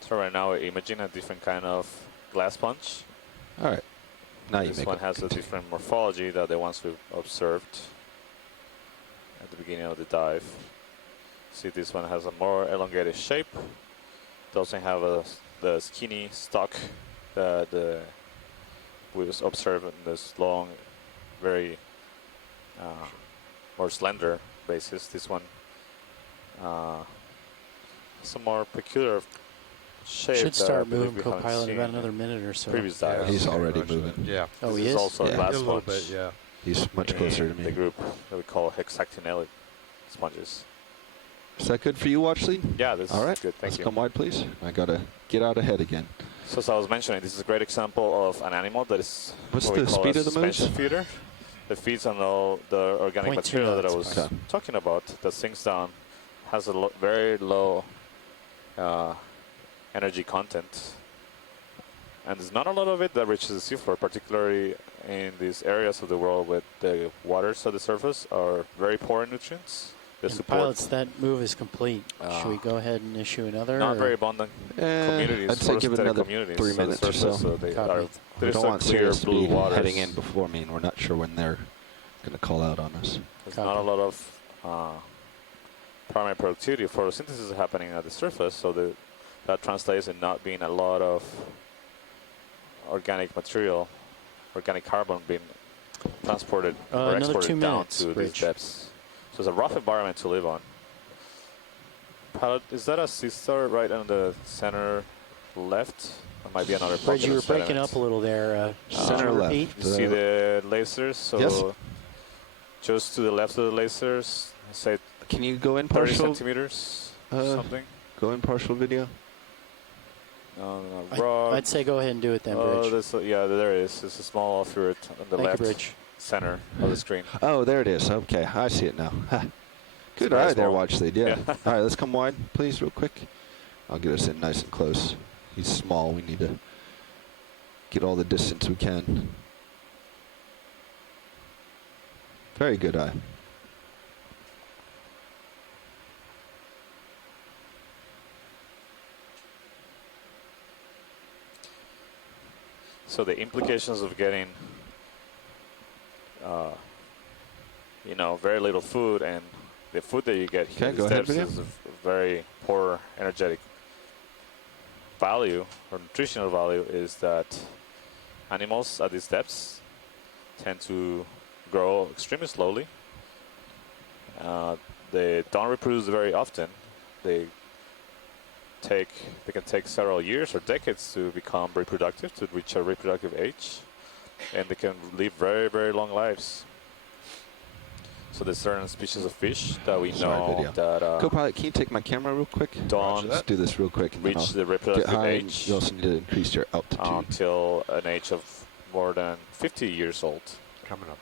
So right now we're imaging a different kind of glass sponge. All right. Now you This make one it. has a different morphology than the ones we observed at the beginning of the dive. See, this one has a more elongated shape. Doesn't have the skinny stalk that we was observed in this long, very more slender basis. This one has a more peculiar shape. Should that I start believe moving we haven't co-pilot in seen about in another minute or so. previous dives. He's already moving. Yeah. Oh, This he is? also a Yeah. glass A little sponge. bit, yeah. He's much closer to The me. group that we call hexactinellate sponges. Is that good for you, watch lead? Yeah, this All right. is good. Thank Let's you. come wide, please. I got to get out ahead again. So as I was mentioning, this is a great example of an animal that is What's what we the call speed a of the moves? suspension feeder. That feeds on all the organic 0.2 material that I knots. was Okay. talking about. That sinks down, has a very low energy content. And there's not a lot of it that reaches the seafloor, particularly in these areas of the world where the waters at the surface are very poor in nutrients. They And support pilots, that move is complete. Should we go ahead and issue another? not or- very abundant communities, I'd say give it forested another communities 3 on the minutes or surface, so. they Copy. are, We there's don't a want clear Sirius to blue be waters. heading in before me, and we're not sure when they're going to call out on us. There's Copy. not a lot of primary productivity. Photosynthesis is happening at the surface, so that translates in not being a lot of organic material, organic carbon being transported or another 2 exported down minutes, to these Rich. depths. So it's a rough environment to live on. Pilot, is that a sea star right on the center left? Or might be another Bridge, pocket you were of breaking sediment. up a little there. Center could you left. repeat? You see the lasers? So Yes. just to the left of the lasers, say Can you go in 30 partial? centimeters, Uh, something. Go in partial video. I'd say go ahead and do it then, Bridge. Yeah, there it is. It's a small off-root on the Thank you, left Bridge. center of the screen. Oh, there it is. Okay, I see it now. Ha. Good very eye there, small. watch lead. Yeah. Yeah. All right, let's come wide, please, real quick. I'll get us in nice and close. He's small. We need to get all the distance we can. Very good eye. So the implications of getting, very little food, and the food that you get here Okay, go ahead, video. is of very poor energetic value or nutritional value, is that animals at these depths tend to grow extremely slowly. They don't reproduce very often. They can take several years or decades to become reproductive, to reach a reproductive age, and they can live very, very long lives. So there's certain species of fish that we Sorry, know video. that Co-pilot, can you take my camera real quick? don't Let's do this real quick. And then reach I'll the get reproductive high. And age you also need to increase your altitude. until an age of more than 50 years old. Coming up.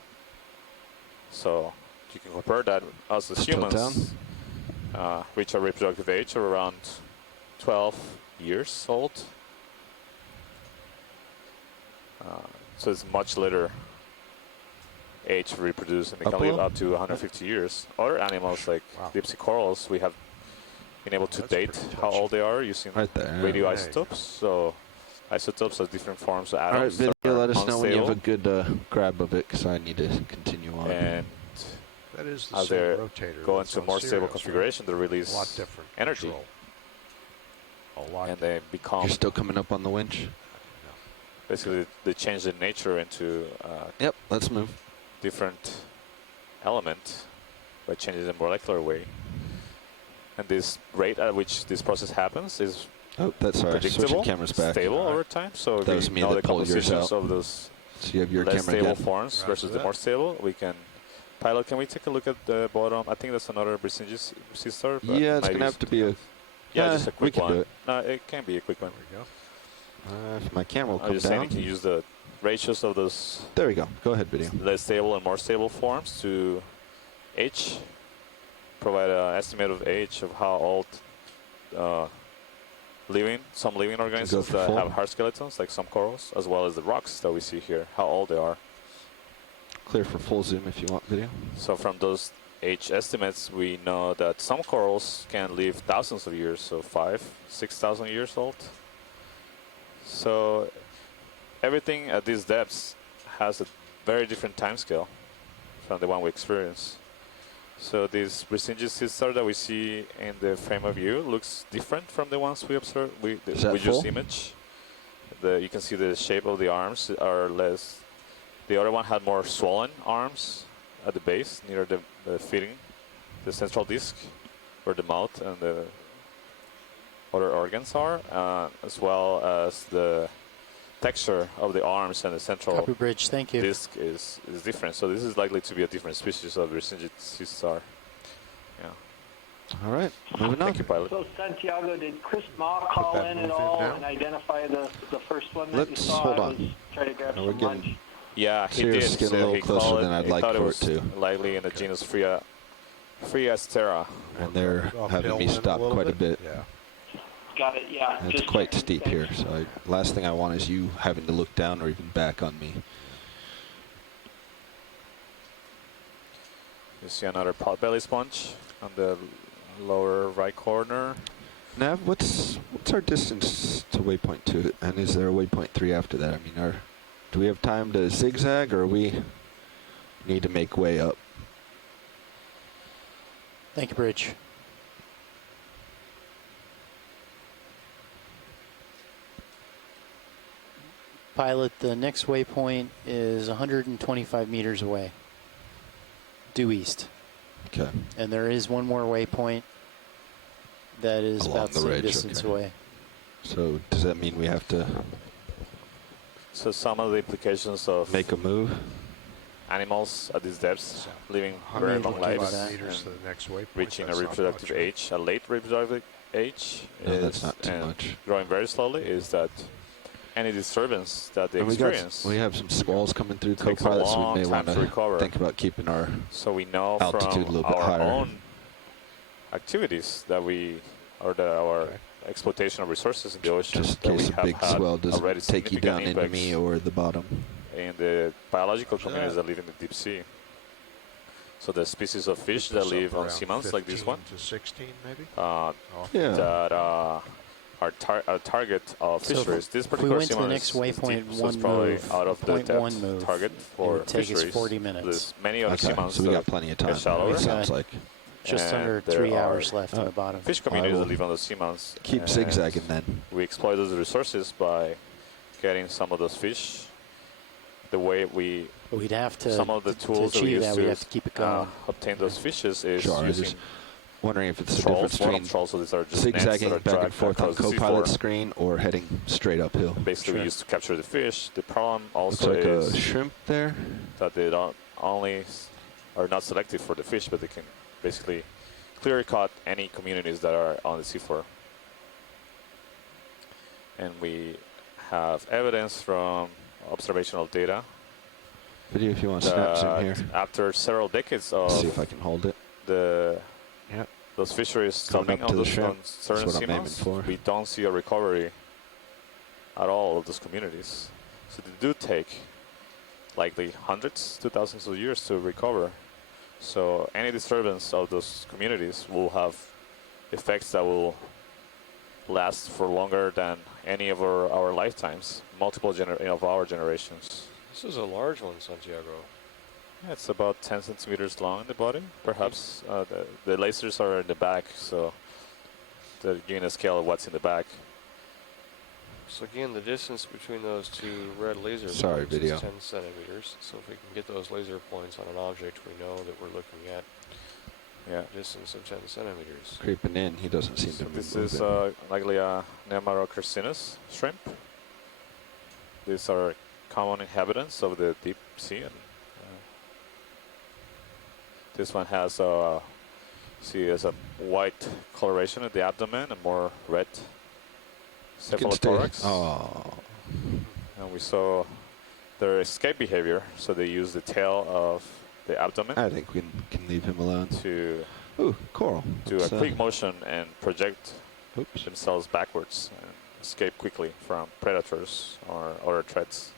So you can compare that us as Let's tilt humans reach a reproductive age of around 12 years old. So it's much later age to reproduce, and they Up can a live little? up to 150 years. Other animals like Wow. deep sea corals, we have being able to That's date pretty how touchy. old they are using Right there. radioisotopes. So isotopes are different forms of All right, atoms. video, that are let us know when you have a unstable, good grab of it, because I need to continue on. and That is the as same they rotator. go that's into on more stable Sirius, configuration, they right? release A lot different energy, control. A lot. and they become You're still coming up on the winch? basically they change the nature into Yep, let's move. different element by changing the molecular way. And this rate at which this process happens is Oh, that's all right. predictable, Switching cameras back. stable over time. So if That we was me know that the pulled yours compositions out. of those So you have your less camera stable again. forms Roger versus the that. more stable, we can pilot. Can we take a look at the bottom? I think that's another Brzezinski sister. but Yeah, it's maybe going to have to be a... yeah, just a we quick can one. do it. No, it can be a quick one. There we go. If my camera will I'm come just saying down. you can use the ratios of those There we go. Go ahead, video. less stable and more stable forms to age, provide an estimate of age of how old some living organisms for that full. have hard skeletons, like some corals, as well as the rocks that we see here, how old they are. Clear for full zoom if you want video. So from those age estimates, we know that some corals can live thousands of years, so 5,000-6,000 years old. So everything at these depths has a very different time scale from the one we experience. So this Brzezinski sister that we see in the frame of view looks different from the ones we observe. We full? just image. You can see the shape of the arms are less. The other one had more swollen arms at the base near the feeding, the central disc, where the mouth and the other organs are, as well as the texture of the arms and the central Copy bridge, thank you. disc is different. So this is likely to be a different species of Brzezinski star. Yeah. All right, moving on. Thank you, pilot. So Santiago, did Chris Ma call that in move at in all now. and identify the first one that you Let's saw? hold I on. was trying to grab Now we're some getting- lunch. Yeah, he Sirius did. getting a So little he closer called than I'd he like thought for was it to. likely in the genus Friastera. And they're having Uphill me in stop little quite a bit. Yeah. Got it, yeah. It's just quite checking. steep Thanks. here, so last thing I want is you having to look down or even back on me. You see another potbelly sponge on the lower right corner. Nav, what's our distance to waypoint 2, and is there a waypoint 3 after that? I mean, do we have time to zigzag, or we need to make way up? Thank you, bridge. Pilot, the next waypoint is 125 meters away, due east. Okay. And there is one more waypoint that is Along about the the same ridge, distance okay. away. So does that mean we have to So some of the implications of make a move? animals at these depths living very long 125 lives meters to and the next waypoint. reaching a That's not reproductive much, right? age, a late reproductive age, No, that's is- not too and much. growing very slowly, is that any disturbance that they And experience. we have some squalls coming through Takes a co-pilot, so long we may time want to recover. think about keeping our So we know altitude from a little bit our higher. own activities that our Okay. exploitation of resources in the ocean just that in we case a have big had swell doesn't already take you significant down into me impacts or the bottom. in the biological communities that live in the deep sea. So the species of fish that Keep us live up on around seamounts like this 15 one to 16 maybe. uh, Yeah. that are target of So if fisheries. This If we particular went to the seamout next is waypoint deep, so one it's probably move, out or of the point depth one move, target it for would take us fisheries. 40 minutes. There's many of the Okay, seamounts so we that got plenty of time. get shallower. It sounds like. Just and under there 3 are hours left on the bottom. fish communities will that live on those seamounts. Keep and zigzagging then. We exploit those resources by getting some of those fish. The way we But we'd have to, some of the to tools that we achieve use that, to we'd have to keep it going. obtain those fishes is Sure, I was using just wondering if it's the trolls, difference one between of trolls, so these are just nets that zigzagging are back and dragged forth on across the co-pilot seafloor. screen or heading straight uphill. Basically, we Sure. use to capture the fish. The problem Looks also like is a shrimp there. that they don't only are not selective for the fish, but they can basically clear cut any communities that are on the seafloor. And we have evidence from observational data Video if you want to snap zoom that here. after several decades of See if I can hold it. the Yep. those fisheries Coming stopping up to on the those shrimp. on certain That's what I'm aiming seamounts, for. we don't see a recovery at all of those communities. So they do take likely hundreds to thousands of years to recover. So any disturbance of those communities will have effects that will last for longer than any of our lifetimes, multiple of our generations. This is a large one, Santiago. Yeah, it's about 10 centimeters long in the body. Perhaps the lasers are in the back, so they're giving a scale of what's in the back. So again, the distance between those two red laser Sorry, points video. is 10 centimeters. So if we can get those laser points on an object, we know that we're looking at a distance of 10 centimeters. Creeping in, he doesn't seem to be This moving. is likely a Nemarochrystinus shrimp. These are common inhabitants of the deep sea. And, this one has a white coloration at the abdomen and more red cephalothorax. Oh. And we saw their escape behavior, so they use the tail of the abdomen. I think we can leave him alone. To coral. Do a quick motion and project themselves backwards and escape quickly from predators or other threats.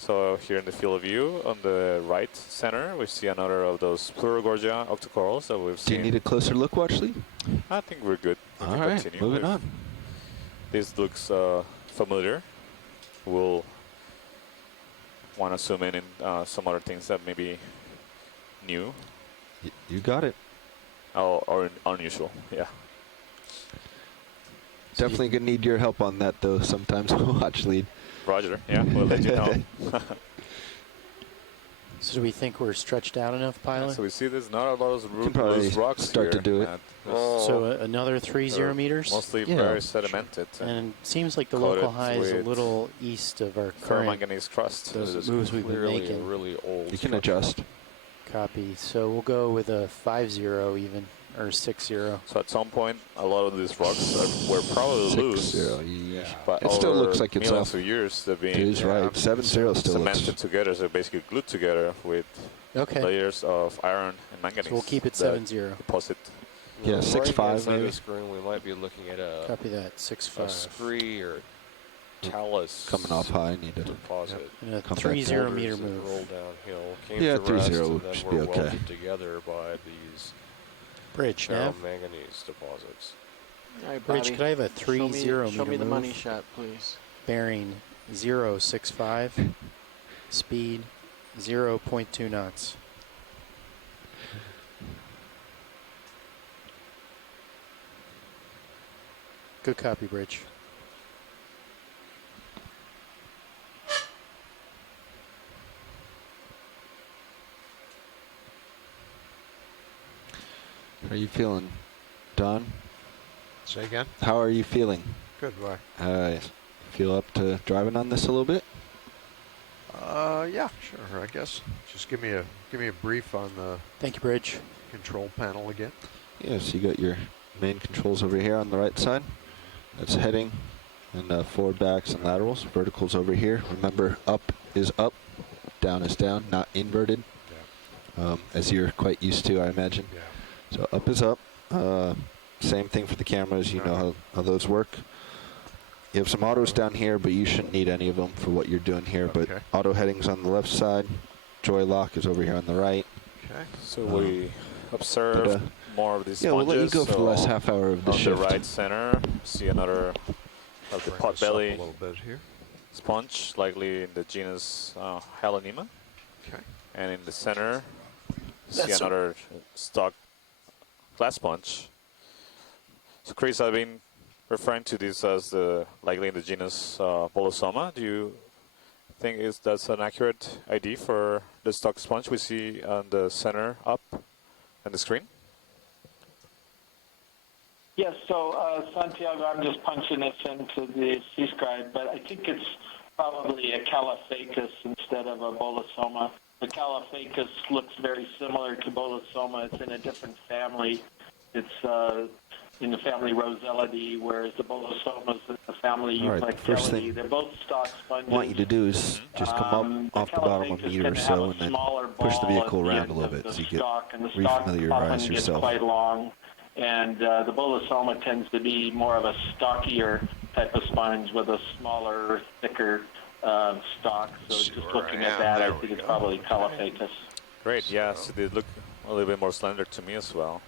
So here in the field of view, on the right center, we see another of those Pleurogorgia octocorals that we've seen. Do you need a closer look, Watchley? I think we're good. All right, moving on. This looks familiar. We'll want to zoom in some other things that may be new. You got it. Oh, or unusual, yeah. Definitely gonna need your help on that, though. Sometimes, Watchley. Roger, yeah, we'll let you know. So do we think we're stretched out enough, pilot? So we see there's not a lot of can probably loose rocks start here. to do it. So another 30 meters? Mostly very sedimented. And it seems like the local high is a little east of our current ferromanganese crust. those moves we've been making. Really old. You can adjust. Copy. So we'll go with a 5-0 even, or 6-0. So at some point, a lot of these rocks were probably loose. 6-0, yeah. But It still over looks like it's millions off. of years, they've been It is right. 7-0 still cemented looks. together, so basically glued together with layers of iron and manganese. So we'll keep it that 7-0. Deposit. Yeah, On the 6-5 right-hand side of maybe. the screen, we might be looking at a Copy that, 6-5. a scree or talus Coming off high, need to deposit. And a come back 30 meter Boulders that move. roll downhill, came Yeah, to rest, 3-0 and then should were be okay. welded together by these Bridge, nav. ferromanganese deposits. All right, Bridge, Bobby, could I have a 30 meter Show me the move? money shot, please. Bearing 065, speed 0.2 knots. Good copy, Bridge. How are you feeling, Don? Say again? How are you feeling? Good, why? Feel up to driving on this a little bit? Yeah, sure, I guess. Just give me a brief on the Thank you, Bridge. control panel again. Yeah, so you got your main controls over here on the right side. That's heading and forward, backs, and laterals. Verticals over here. Remember, up is up, down is down, not inverted, as you're quite used to, I imagine. Yeah. So up is up. Same thing for the cameras. You know how those work. You have some autos down here, but you shouldn't need any of them for what you're doing here. But auto headings on the left side. Joy lock is over here on the right. Okay. So we observe more of these sponges. Yeah, we'll let you go for the last so half hour of the on shift. the right center, see another of the Bring pot this up belly a little bit here. sponge, likely in the genus Halonema. Okay. And in the center, see another stock glass sponge. So Chris, I've been referring to this as likely in the genus Bolosoma. Do you think that's an accurate ID for the stock sponge we see on the center up on the screen? Yes, so Santiago, I'm just punching this into the C-scribe, but I think it's probably a Calaphacus instead of a Bolosoma. The Calaphacus looks very similar to Bolosoma. It's in a different family. It's in the family Roselidae, whereas the Bolosomas in the family All right, the first Euphylactelidae. thing They're both stock sponges. I want you to do is just come up off the bottom of a meter or so and then push the vehicle around a little bit so you get refamiliarize yourself. Quite long, and the Bolosoma tends to be more of a stockier type of sponge with a smaller, thicker stalk. So just looking at that, I think it's probably Calaphacus. Great, yeah, so they look a little bit more slender to me as well.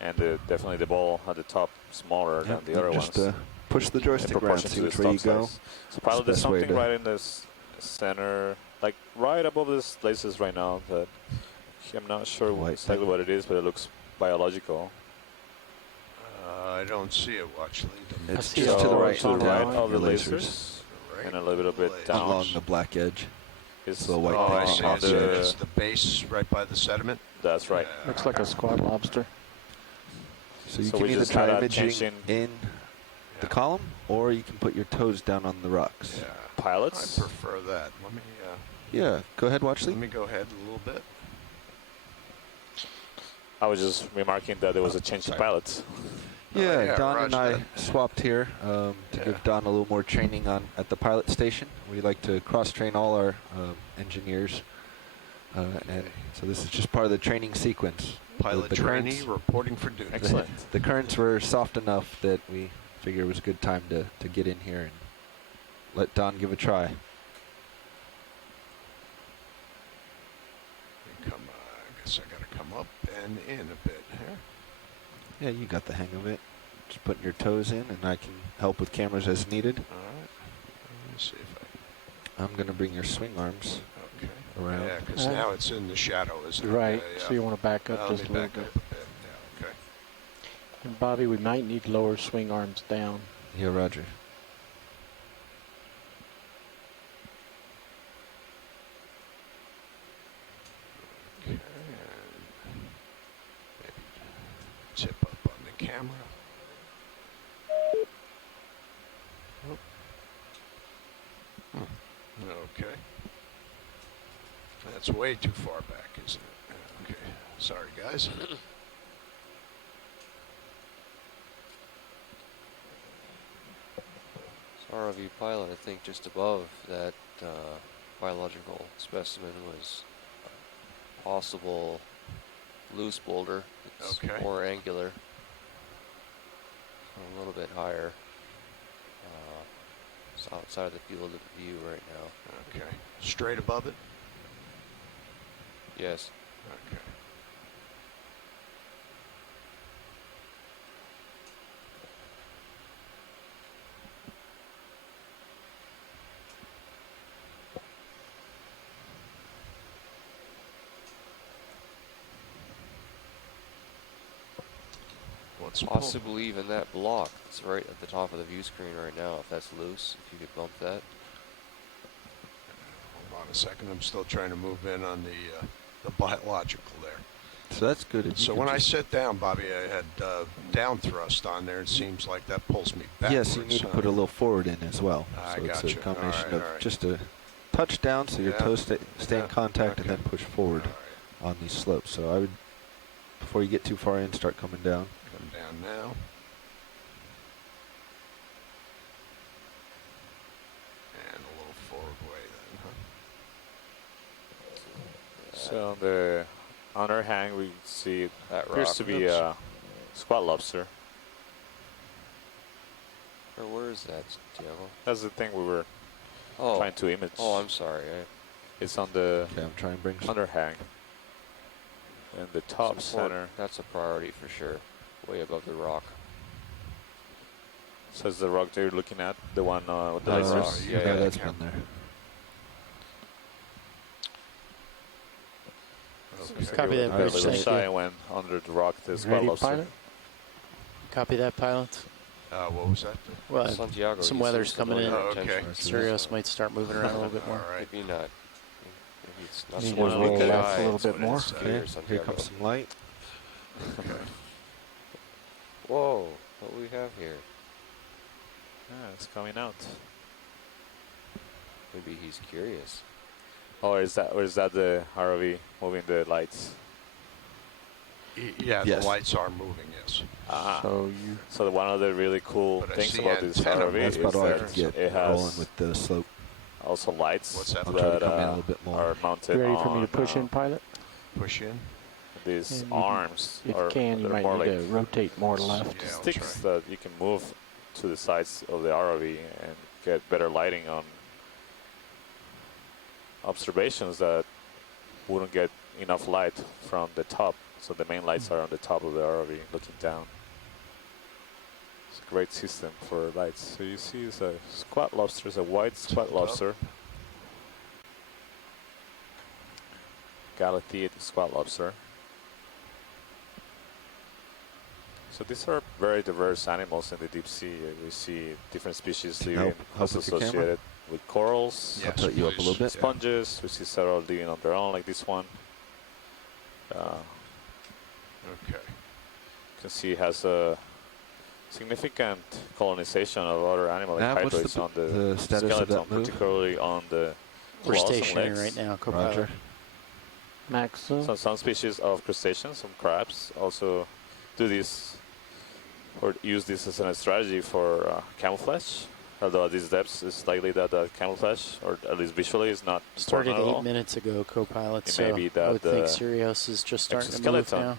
and definitely the ball at the top smaller than the other just ones. push the joystick around, proportion see to the which way you stock go. size. So pilot the is best way something to- right in this center, like right above these places right now. That I'm not sure White exactly thing. what it is, but it looks biological. I don't see it actually. It's see just it to the all right, to the down right of the your lasers, Right and a little bit down. along the black edge. It's the white Oh, thing I on see. top It's, of it. it's the base right by the sediment. That's right. Looks like a squad lobster. So you So can we either just try had imaging attention. in the column, or you can put your toes down on the rocks. Yeah. Pilots. I prefer that. Let me Yeah, go ahead, Watchley. go ahead a little bit. I was just remarking that there was a change of pilots. Yeah, yeah, Don and roger I swapped here to give Don a little more training at the pilot station. We like to cross-train all our engineers, and so this is just part of the training sequence. Pilot the trainee currents- reporting for duty. Excellent. The currents were soft enough that we figured it was a good time to get in here and let Don give a try. Come on, I guess I gotta come up and in a bit here. Yeah, you got the hang of it. Just putting your toes in, and I can help with cameras as needed. All right. Let me see if I'm going to bring your swing arms I. Okay. around. Yeah, because now it's in the shadow, isn't it? Right. Yeah, So you want to back up Let just me a little back bit. up a bit. Yeah. Okay. And Bobby, we might need to lower swing arms down. Yeah, Roger. Okay. And maybe tip up on the camera. Oh. Okay. That's way too far back, isn't it? Yeah, okay. Sorry, guys. ROV pilot, I think just above that biological specimen was a possible loose boulder. It's Okay. more angular, a little bit higher. It's outside of the field of view right now. Okay. Straight above it? Yes. Okay. What's Possibly even that block that's right at the top of the view screen right now, if that's loose, if you could bump that. Hold on a second. I'm still trying to move in on the biological there. So that's good. If you So could when I just- sit down, Bobby, I had down thrust on there. It seems like that pulls me backwards. Yes, you need to put a little forward in as well. I So it's gotcha. a combination All right, of all right. just a touch down so your Yeah. toes stay in Yeah, contact and okay. then push forward All right. on these slopes. So I would, before you get too far in, start coming down. Come down now. And a little forward way then, huh? So on the underhang, we see it That appears rock. to be a squat lobster. Or where is that, Tiago? That's the thing we were Oh. trying to image. Oh, I'm sorry. It's on the Okay, I'm trying to bring some. underhang. In the top It's important. center. That's a priority for sure. Way above the rock. So it's the rock that you're looking at, the one with the That's lasers. right. you Yeah, got yeah, the that's camera. been there. Okay. Copy that, A Bridge. little Thank shy you. went under the rock. The squat Ready, lobster. pilot? Copy that, pilot. What was that? Well, Santiago. some you weather's seem to coming know in. your Oh, okay. intentions. Sirius might start moving around a little bit more. All right. Maybe not. Maybe it's not Need so to much roll with the left eye, a little it's bit what more. it's Okay, here, here Santiago. comes some light. Whoa, what do we have here? Yeah, it's coming out. Maybe he's curious. Or is that the ROV moving the lights? Yeah, Yes. the lights are moving, yes. Ah. So you So one of the really cool But I things see about this antenna ROV That's is about all I that could get it rolling has with the slope. also lights What's that? I'll try to that come in a little bit more. are mounted ready on for me to push in, pilot? Push in. these And you can- arms. If or you can, you they're might more need like to rotate more to left. Yeah, I'll sticks try. that you can move to the sides of the ROV and get better lighting on observations that wouldn't get enough light from the top So the main lights are on the top of the ROV looking down. It's a great system for lights. So you see it's a squat lobster, it's a white squat lobster. Galatheid squat lobster. So these are very diverse animals in the deep sea. We see different species living associated with corals. I'll tilt you up a little bit. Sponges. We see several living on their own, like this one. Okay. You can see it has a significant colonization of other animal like hydrates on the skeleton, particularly on the We're claws and stationary legs. right now, co-pilot. Roger. Max. So some species of crustaceans, some crabs, also do this or use this as a strategy for camouflage. Although at these depths, it's likely that the camouflage, or at least visually, is not Started important at 8 all. minutes ago, co-pilot. It So may be that I would think Sirius is just starting to move exoskeleton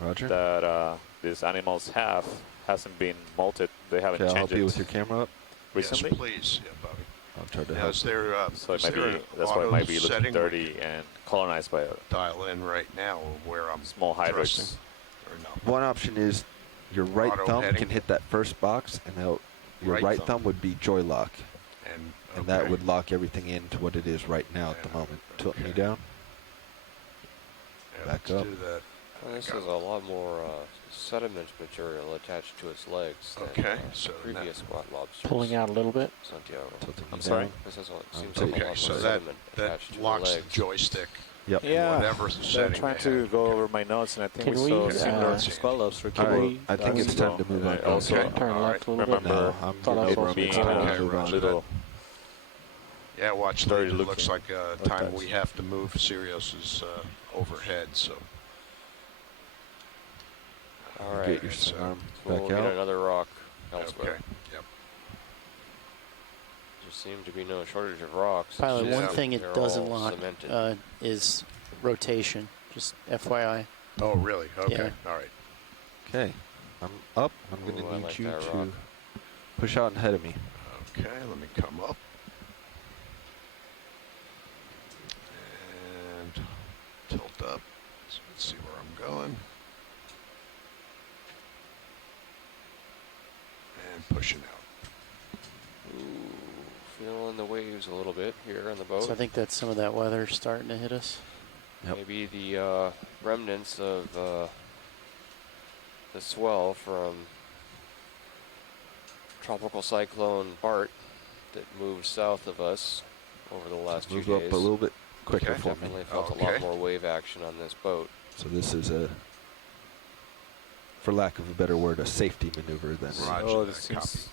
now. Roger. That these animals hasn't been molted. They haven't Okay, I'll changed help you it with your camera up. recently. Yes, please. Yeah, Bobby. I'll try to Now, help. is there, So it is might there be, an that's why it might be auto looking setting dirty and colonized by dial in right now where I'm small hydrates. thrusting? Or no? One option is your right Auto thumb heading. can hit that first box, and your Right right thumb. thumb would be joy lock, And that okay. would lock everything into what it is right now at the moment. Tilt me down. Yeah, Back let's up. do that. This is a lot more sediment material attached to its legs than Okay, so previous squat lobsters. Pulling out a little bit. Santiago. Tilting I'm me sorry? down. This is what seems Okay, like a lot so more that sediment attached to the locks the legs. joystick. Yep. Yeah, Whatever I'm setting trying they to have. go Okay. over my notes, and I think Can we saw we, a similar uh, squat lobster. All right, we- I think it's time to move on. And also, Okay. Turn all left a little bit. remember No, I'm Thought I good saw over some being it's time to Okay, move on. roger little Yeah, watch dirty lead. It looking looks like like time that. we have to move. Sirius is overhead, so. All right. Get your so- arm We'll back get out. another rock elsewhere. Okay. Yep. There seems to be no shortage of rocks. Pilot, It's one just thing they're it doesn't all lock cemented. is rotation. Just FYI. Oh, really? Okay. Yeah. All right. Okay, I'm up. I'm going Ooh, to I need like you that to rock. push out ahead of me. Okay, let me come up. And tilt up. So let's see where I'm going. And pushing out. Ooh, feeling the waves a little bit here on the boat. So I think that's some of that weather starting to hit us. Yep. Maybe the remnants of the swell from Tropical Cyclone Bart that moved south of us over the last few Move days. up a little bit quicker Okay. for me. Definitely felt a Okay. lot more wave action on this boat. So this is for lack of a better word, a safety maneuver than Roger Oh, that, this copy. seems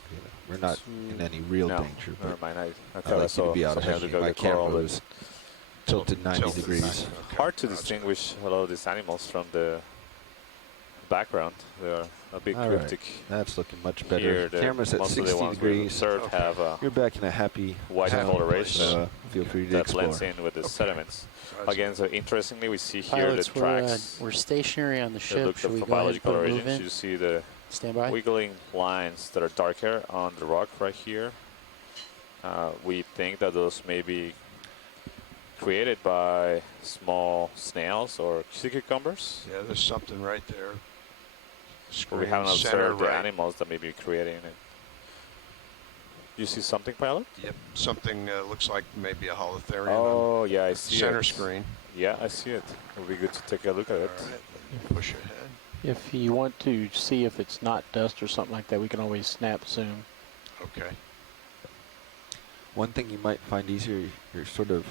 we're not in any real no, danger, never but mind. I I'd thought I like you saw to be out something ahead to of do me. My with the coral, camera but was tilted 90 Tilted degrees. Okay, hard to roger. distinguish a lot of these animals from the background. They are a bit All right. cryptic. That's looking much better. Here, the Camera's at most of the 60 ones we degrees. observed Okay. have a You're back in a happy white zone, coloration so feel free to that explore. blends in with the Okay. sediments. Roger. Again, so interestingly, we see here Pilots, the tracks we're stationary on the that ship. look Should we for go ahead and biological put a move origins. in? You see the Stand by. wiggling lines that are darker on the rock right here. We think that those may be created by small snails or sea cucumbers. Yeah, there's something right there. But Screen we haven't center observed the right. animals that may be creating it. You see something, pilot? Yep, something looks like maybe a holotherium Oh, on yeah, I see center it. screen. Yeah, I see it. It would be good to take a look at All it. right, push ahead. If you want to see if it's not dust or something like that, we can always snap zoom. Okay. One thing you might find easier, you're sort of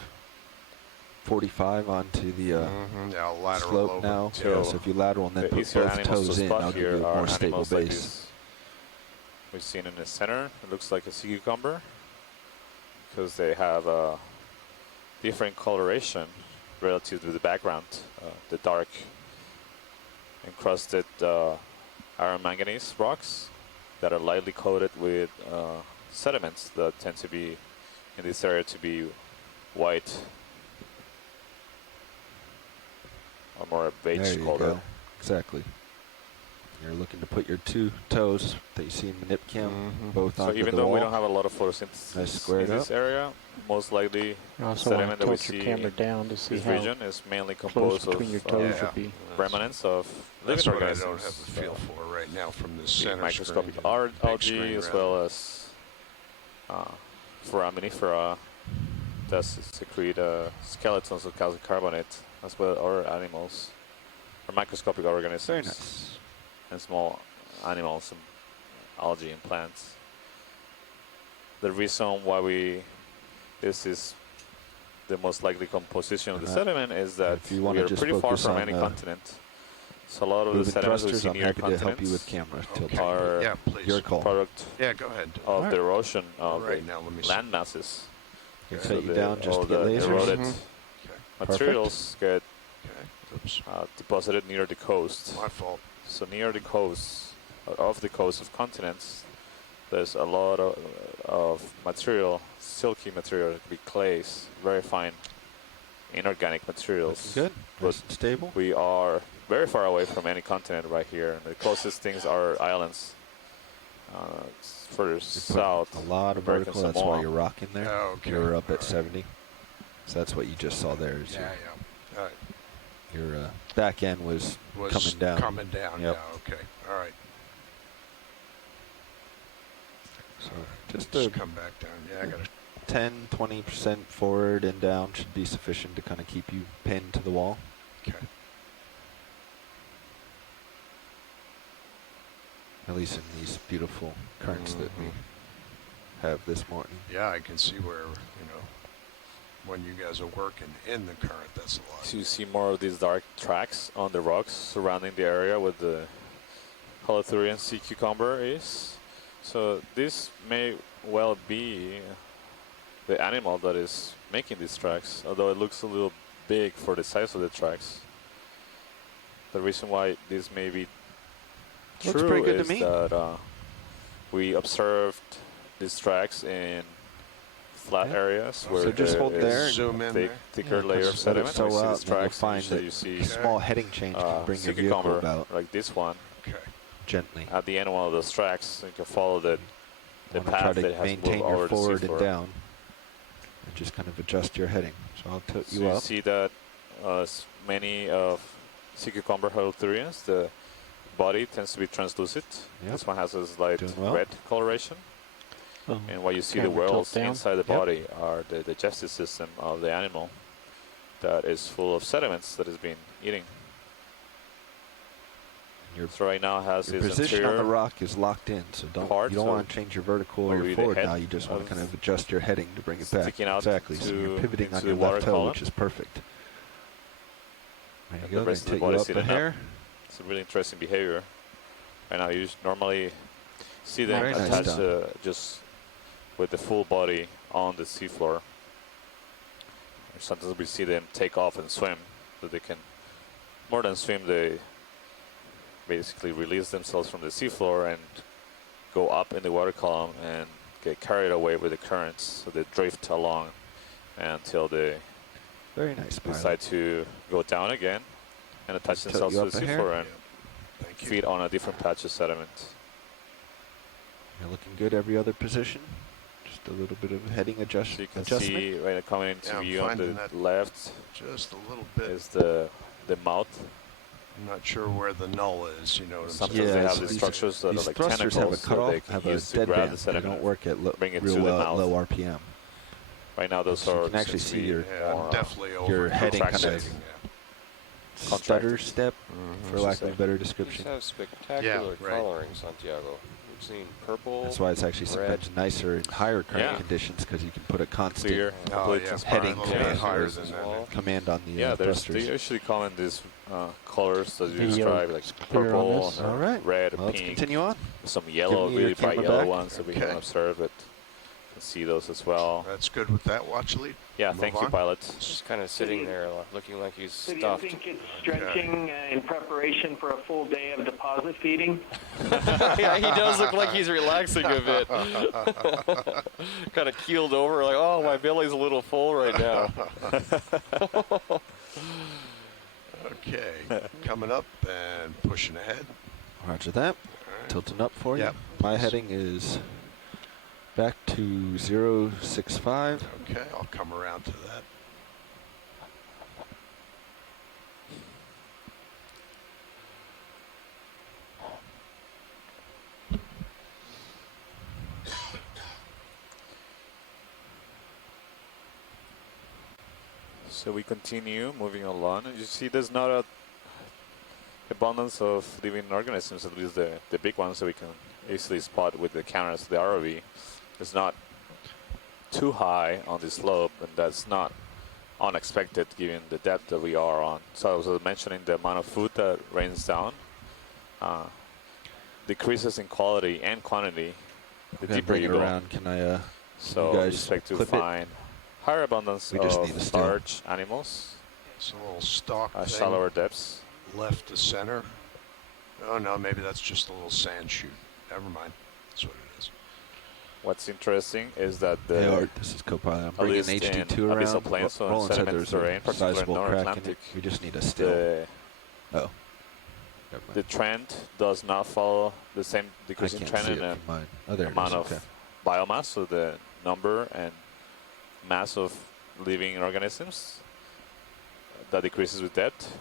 45 onto the Yeah, I'll lateral slope over. now. So Yeah, so if you lateral and then The put easier both animals toes to in, spot that'll give here you a are more stable animals like base. this. We've seen in the center, it looks like a sea cucumber because they have a different coloration relative to the background. The dark encrusted iron manganese rocks that are lightly coated with sediments that tend to be in this area to be white or more There beige you color. go. Exactly. You're looking to put your 2 toes that you see in the nip cam both So onto even the though wall. we don't have a lot of photosynthesis Nice squared in this up. area, most likely You the also want sediment to that we tilt your see camera in down to see this how region is mainly close composed of between your toes would be. remnants of That's living what I organisms. don't have a feel for right now from the The center microscopic screen. and big algae, screen as rather. well as foraminifera that secrete skeletons of calcium carbonate, as well as other animals, or microscopic organisms. Very nice. And small animals and algae and plants. The reason why this is the most likely composition of the sediment is that if you we wanna are just pretty far focus from on any the continent. So a lot of the moving sediments we thrusters, see I'm near happy to help you with continents camera tilt. are Yeah, please. Your call. product Yeah, go ahead. of the erosion of Right now, let me see. land masses. Can Okay. set you down just all to get the lasers. eroded Okay. materials get Okay. Oops. deposited near the coast. My fault. So near the coast, off the coast of continents, there's a lot of material, silky material, it could be clays, very fine inorganic materials. Good. But Nice and stable. we are very far away from any continent right here. And the closest things are islands. Further You're south, putting a lot of American vertical. That's Samoa. why you're rocking there. Oh, okay. You're up All at right. 70. So that's what you just saw there. Is Yeah. All right. your back end was coming down. Coming down. Yep. Yeah. Okay. All right. So just Just a come back down. Yeah, I got it. 10, 20% forward and down should be sufficient to kind of keep you pinned to the wall. Okay. At least in these beautiful currents that we have this morning. Yeah, I can see where when you guys are working in the current, that's a lot. So you see more of these dark tracks on the rocks surrounding the area where the Holothurian sea cucumber is. So this may well be the animal that is making these tracks, although it looks a little big for the size of the tracks. The reason why this may be Looks true pretty good to is me. that we observed these tracks in flat Yeah. areas where So just there hold is there and zoom in thick, there. thicker Yeah, layer of just let it sediment. sow We see out, these and then you'll tracks, and find usually that you see a small heading change can bring your sea vehicle cucumber about like this one. Okay. gently. At the end of one of those tracks, you can follow the Want to path try that to has maintain moved your over the forward and seafloor. down, and just kind of adjust your heading. So I'll tilt So you you up. see that many of sea cucumber holothurians, the body tends to be translucent. Yep. This one has a slight Doing well. red coloration. Oh, And what you see the camera tilt whales down. inside the Yep. body are the digestive system of the animal that is full of sediments that it's been eating. Your, So right now it has your its position on the anterior rock is locked in, so you part, don't so want to change your vertical or will be your the forward head now. You just want to of kind of adjust your heading to bring it back. sticking out Exactly. So you're to- pivoting on into your the water left toe, column. which is perfect. There you And go. the Then rest of the take you body up sit a in hair. It's a really interesting behavior. Right now you normally see them Very nice attached done. just with the full body on the seafloor. Or sometimes we see them take off and swim, so they can, more than swim, they basically release themselves from the seafloor and go up in the water column and get carried away with the currents. So they drift along until they Very nice, pilot. decide to go down again and attach Just tilt themselves you to up the a hair. seafloor and Thank you. feed on a different patch of sediment. You're looking good every other position. Just a little bit of heading So you adjustment. can see right now coming into Yeah, I'm view on the finding that left Just a little bit. is the mouth. I'm not sure where the null is. You know what I'm Sometimes saying? they Yeah, have so these these- structures that are These like thrusters have a tentacles that cutoff, they can have a use to dead grab band. the They sediment. don't work at bring it real to the well, mouth. low RPM. Right now those So you are can actually seems to see be your- Yeah, more, I'm definitely over your heading kind of contracting, stutter Contracted. step, for lack of a better These description. have spectacular right. coloring, Santiago. We've seen purple. That's why it's actually red. sometimes nicer in higher current Yeah. conditions because you can put a constant clear, Oh, complete yeah, transparent. heading a little bit command, higher or than that. command on the Yeah, they thrusters. usually come in these colors that you The, describe, like clear on purple, this. All right. red, Well, let's pink, continue on. some yellow, me your really bright camera yellow back. ones that we Okay. can observe, but you can see those as well. That's good with that watch lead. Yeah, Move thank you, on. pilot. Just kind of sitting there looking like he's So do you stuffed. think it's stretching in preparation for a full day of deposit feeding? Yeah, he does look like he's relaxing a bit. Kind of keeled over, like, oh, my belly's a little full right now. Okay, coming up and pushing ahead. Roger that. Tilting up for you. My heading is back to 065. Okay, I'll come around to that. So we continue moving along. You see there's not a abundance of living organisms, at least the big ones that we can easily spot with the cameras, the ROV. It's not too high on the slope, and that's not unexpected given the depth that we are on. So I was mentioning the amount of food that rains down decreases in quality and quantity the Okay, deeper bring you it go. around. Can I So you we guys expect to clip find higher abundance We just need a of still. large animals It's a little stalk at thing. shallower depths. Left to center. Oh no, maybe that's just a little sand chute. Never mind. That's what it is. What's interesting is that Hey the Art, this is Copilot. I'm at bringing least in HD2 abyssal around. plains, so in Roland said sediment there's terrain, a particularly sizable North crack in Atlantic, it. We just need a still. the Oh. Never mind. the trend does not follow the same I decreasing can't trend see in it the from mine. Oh, there it amount is. of Okay. biomass, so the number and mass of living organisms that decreases with depth.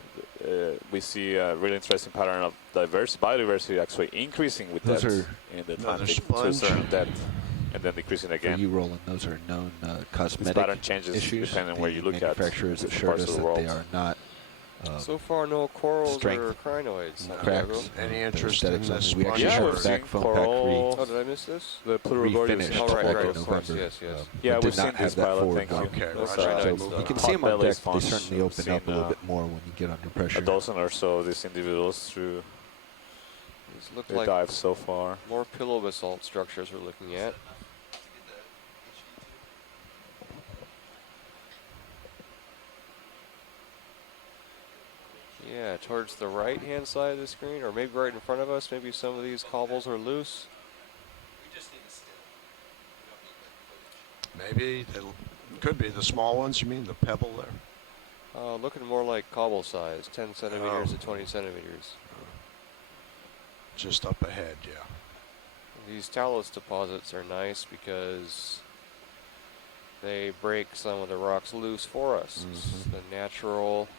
We see a really interesting pattern of biodiversity actually increasing with Those depth are in the another Atlantic to a sponge. certain depth, and then decreasing For again. you, Roland, those are known This cosmetic pattern changes issues. depending on where you The look at manufacturers different assured parts us of the that they world. are not So far, no corals strength or crinoids. No. Santiago. cracks. Any They're interest in aesthetics this only. We actually sponge? Yeah, had we've a seen back foam coral. Oh, did I miss this? The plurigordius refinished Oh, right, back right, in of course, November. yes, yes. Yeah, but we've did not seen have this that pilot, forward thank you. going. Okay, Those roger are that. nice, Move though. You can on. see them on Pot-belly deck. They sponge. certainly open Seen, up a little bit more when you get under a pressure. dozen or so of these individuals through These look the like dive so far. more pillow basalt structures we're looking at. Yeah, towards the right-hand side of the screen, or maybe right in front of us, maybe some of these cobbles are loose. Maybe they could be the small ones. You mean the pebble there? Looking more like cobble size, 10 centimeters Oh. to 20 centimeters. Just up ahead, yeah. These talus deposits are nice because they break some of the rocks loose for us. It's the natural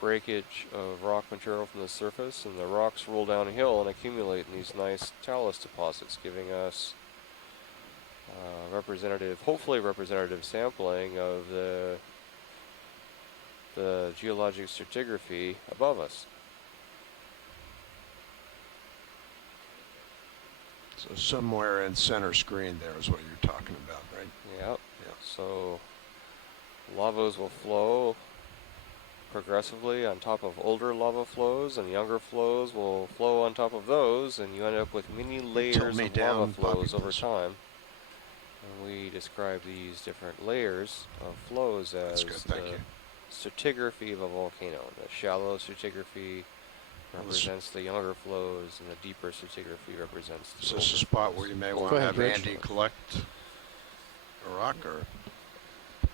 breakage of rock material from the surface, and the rocks roll downhill and accumulate in these nice talus deposits, giving us hopefully representative sampling of the geologic stratigraphy above us. So somewhere in center screen there is what you're talking about, right? Yep. Yeah. So lavas will flow progressively on top of older lava flows, and younger flows will flow on top of those, and you end up with many layers me of down, lava flows Bobby, over please. time. And we describe these different layers of flows That's as good, thank the you. stratigraphy of a volcano. The shallow stratigraphy Well, represents the younger flows, and the deeper stratigraphy represents the Is this older a spot flows. where you may Go want to ahead, have Rich. Andy collect a rock, or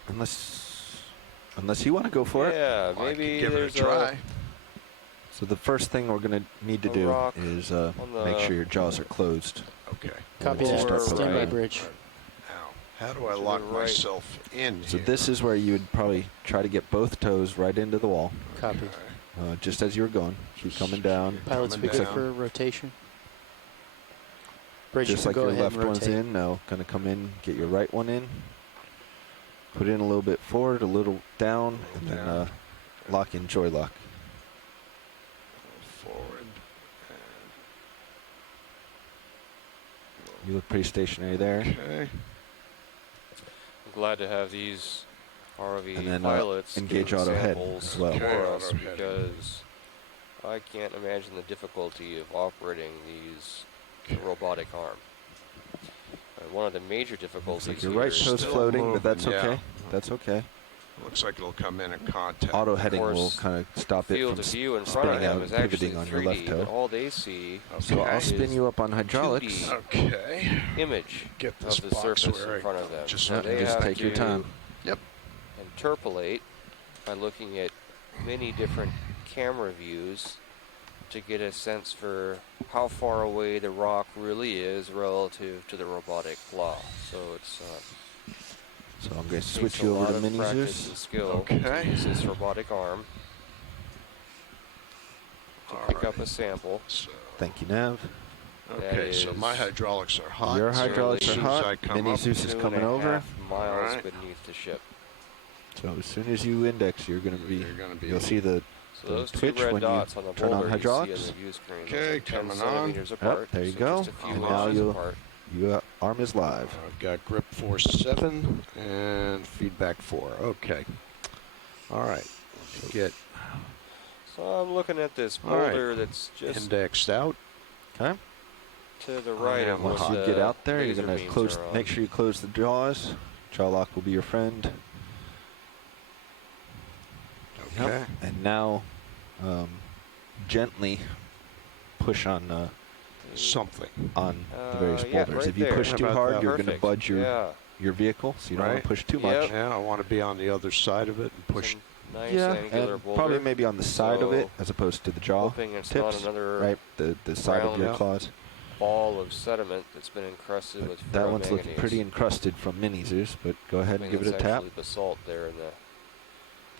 Unless you want to go for it. Yeah, well, I could maybe give it a there's try? So the first thing we're going to need to A do rock is on make the- sure your jaws are closed. Okay. Copy Once you that. start Over Stand by poking. bridge. Now, how do I To the lock right. myself in So here? this is where you would probably try to get both toes right into the wall, Copy. Okay. just as you were going. Keep coming down. Pilot Coming speaker down. for rotation. Bridge, Just you like can go your ahead left and one's rotate. in. Now kind of come in, get your right one in. Put in a little bit forward, a little down, and then Down. lock in joy lock. Forward. You look pretty stationary there. Okay. I'm glad to have these ROV And then, pilots engage give auto head samples as well. for Okay, us, auto head. because I can't imagine the difficulty of operating these robotic arm. One of the major difficulties Looks like your here right is toe's still floating, but that's moving, yeah. okay. That's okay. Looks like it'll come in contact. Auto heading will course, kind of stop it field from of view in front of spinning them out is and actually pivoting on 3D, your left but toe. all they see So I'll is spin you up on hydraulics. 2D Okay. image Get this of the box surface where in front of them. just So Yeah, they just have take your to time. Yep. interpolate by looking at many different camera views to get a sense for how far away the rock really is relative to the robotic claw. So it's So I'm going to takes switch a you over lot to of Mini practice Zeus. and skill Okay. to use this robotic arm to pick up a sample. So, Thank you, Nav. okay, so my hydraulics are hot. Your so hydraulics as are soon as I hot. come Mini up, Zeus is coming 2.5 over. miles Alright. beneath the ship. So as soon as you index, you're going to be. You're gonna be- You'll see the So those two twitch red when you dots on the turn on boulder you see hydraulics. on the view screen. Okay, Those are 10 coming on. centimeters apart. there you so go. Just a few And now inches you'll apart. your arm is live. I've got grip force 7 and feedback 4. Okay. All right. Let me get So I'm looking at this All right. boulder that's just indexed out. Okay. to the right of Once what you the get out there, you're laser going to beams close. are on. Make sure you close the jaws. Jaw lock will be your friend. Okay. Yep. And now, gently push on Something. the various yeah, boulders. right If you there. push How too about hard, that? you're going to Perfect. budge Yeah. your vehicle, so you don't want Right. to push too Yep. much. Yeah, I want to be on the other side of it and push. Some nice Yeah, angular and boulder. probably maybe on the side of it So, as opposed to the jaw hoping it's tips. not another Right, the side of your round claws. ball of sediment that's been encrusted with That one's looking ferromanganese. pretty encrusted from Mini Zeus, but go ahead I and think give it a it's tap. actually basalt there in the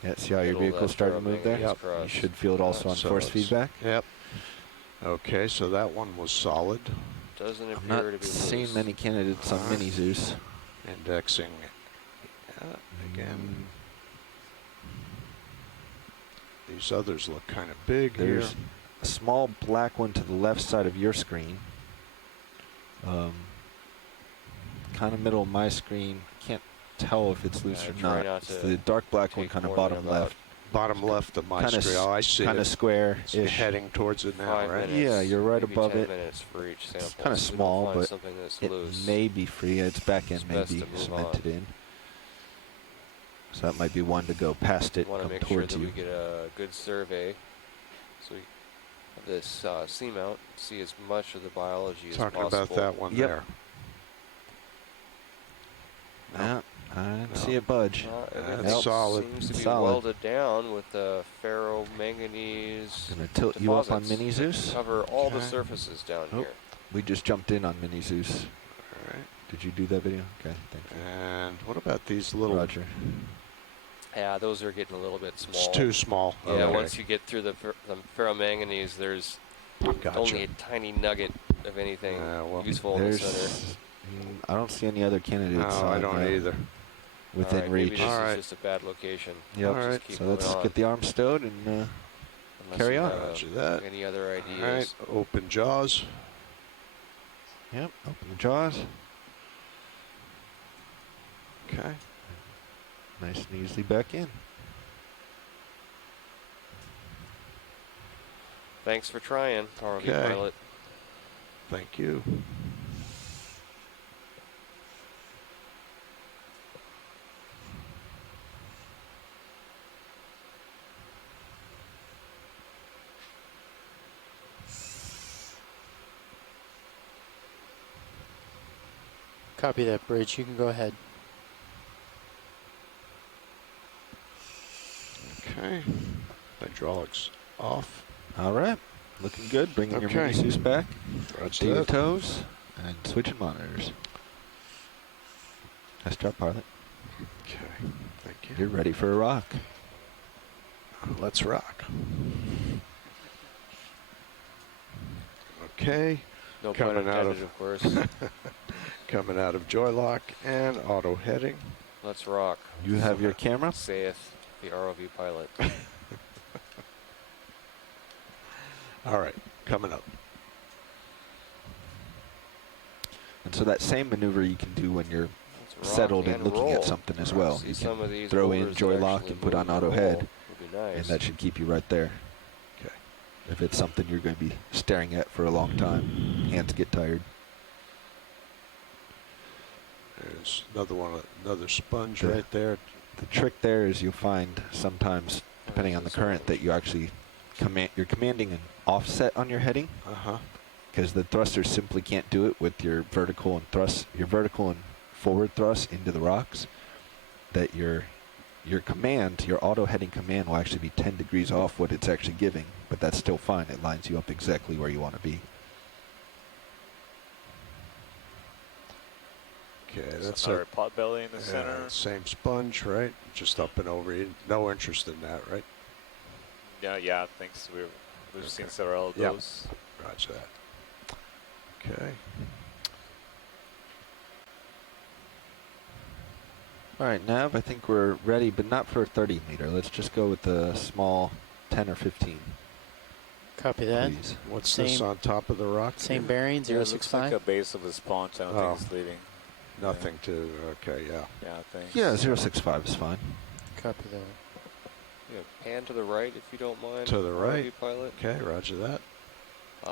Yeah, see how your middle of vehicle's that starting to move there? ferromanganese You crust. should feel it also on So force it's- feedback. Yep. Okay, so that one was solid. Doesn't I'm appear to not be seeing loose. many candidates on Mini Zeus. Indexing. Again. These others look kind of big There's here. a small black one to the left side of your screen. Kind of middle of my screen. Can't tell if it's loose Yeah, or try not. not It's to the dark black one take kind of more than bottom about left. Bottom left of my Kinda screen. Oh, I see kind it. of square It's ish. heading towards it now, 5 right? minutes, Yeah, you're right maybe above 10 it. minutes for each sample. It's kind of So we don't small, find but something that's it loose. may be free. Its back end It's may best be to move cemented on. in. So that might be one to go past it, We want come to make sure towards that you. we get a good survey. So we of this seamount, see as much of the biology as Talking possible. about that one Yep. there. Yeah, I didn't No. see it budge. Everything That's solid. seems to be Solid. welded down with the ferromanganese Gonna tilt you up on deposits Mini that Zeus. cover all the Okay. surfaces down Oh. here. We just jumped in on Mini Zeus. All right. Did you do that video? Okay, thank you. And what about these little? Roger. Yeah, those are getting a little bit small. It's too small. Yeah, Okay. once you get through the ferromanganese, there's Gotcha. only a tiny nugget of anything well, useful in the center. There's, I don't see any other candidates No, I on, don't either. within All right, reach. Maybe this All right. is just a bad location. Yep. All Just right, keep So let's moving on. get the arm stowed and Unless carry you on. have, Roger that. Any other All ideas? right. Open jaws. yep, open the jaws. Okay. Nice and easily back in. Thanks for trying, RV Okay. pilot. Thank you. Copy that, Bridge. You can go ahead. Okay. Hydraulics off. All right, looking good. Bringing your Mini Okay. Zeus back. Roger Stay your that. toes and switching monitors. Nice job, pilot. Okay. Thank you. You're ready for a rock. Let's rock. Okay. No pun Coming out intended, of- of course. Coming out of joy lock and auto heading. Let's rock, You have your camera. saith the ROV pilot. All right. Coming up. And so that same maneuver you can do when you're Let's rock settled and looking roll. at something as well. See You some can of these throw in boulders joy that lock actually and put on move and auto roll. head, Would be nice. and that should keep you right there. Okay. If it's something you're going to be staring at for a long time, hands get tired. There's another one. Another sponge The- right there. The trick there is you'll find sometimes, depending on the current, that you actually you're commanding an offset on your heading, Uh-huh. because the thrusters simply can't do it with your vertical and forward thrust into the rocks. That you're your command, your auto heading command will actually be 10 degrees off what it's actually giving, but that's still fine. It lines you up exactly where you want to be. Okay, that's our pot belly in the yeah, center. same sponge, right? Just up and over. No interest in that, right? Yeah, thanks. We've seen several of Yep. those. Roger that. Okay. All right, Nav, I think we're ready, but not for a 30 meter. Let's just go with the small 10 or 15. Copy that. Please. What's this on top of the rock? Same here? bearing, Yeah, it looks 065. like a base of a sponge. I don't think it's leaving. Nothing to, okay, yeah. Yeah, thanks. Yeah, 065 is fine. Copy that. Yeah, pan to the right if you don't mind. To the right. RV pilot. Okay, roger that.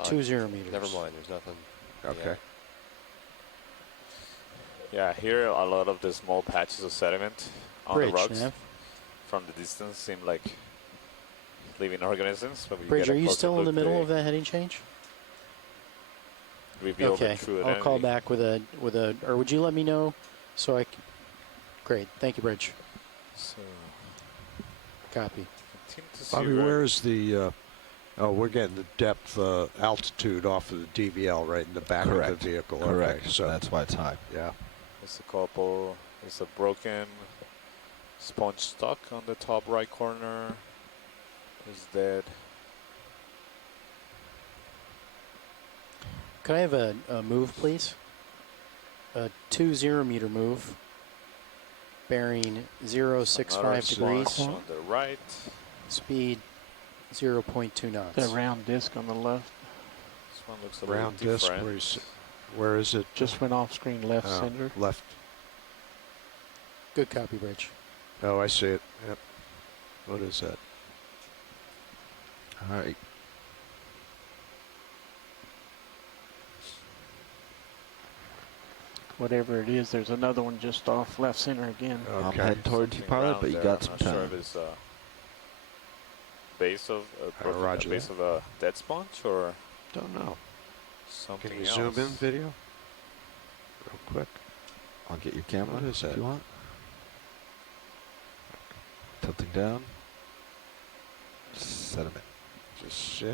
20 meters. Never mind, there's nothing. Okay. Yeah, here a lot of the small patches of sediment on Bridge, the rocks Nav. from the distance seem like living organisms. But we Bridge, get a are you closer still in the look, middle they of that heading change? reveal Okay, the true I'll call identity. back with a, or would you let me know so I can, great, thank you, Bridge. So, Copy. continue to see Bobby, where- where is the, oh, we're getting the depth, altitude off of the DVL right in the back Correct. of the vehicle. Correct. Okay, so That's why it's high. yeah. There's a couple. There's a broken sponge stock on the top right corner. Is dead. Could I have a move, please? A 20 meter move, bearing 065 Another degrees, sponge on the right. speed 0.2 knots. The round disc on the left This one looks a Round little disc, different. where is it? just went off screen left Oh, center. Left. Good copy, Bridge. Oh, I see it. Yep. What is that? All right. Whatever it is, there's another one just off left center again. I'm Okay. heading towards you, Something pilot, around but you there. got some I'm not sure time. if it's a base of a roger base that. of a dead sponge or Don't know. something Can you else. zoom in video? Real quick. I'll get your camera What is if that? you want. Tilting down. Sediment. Just, yeah.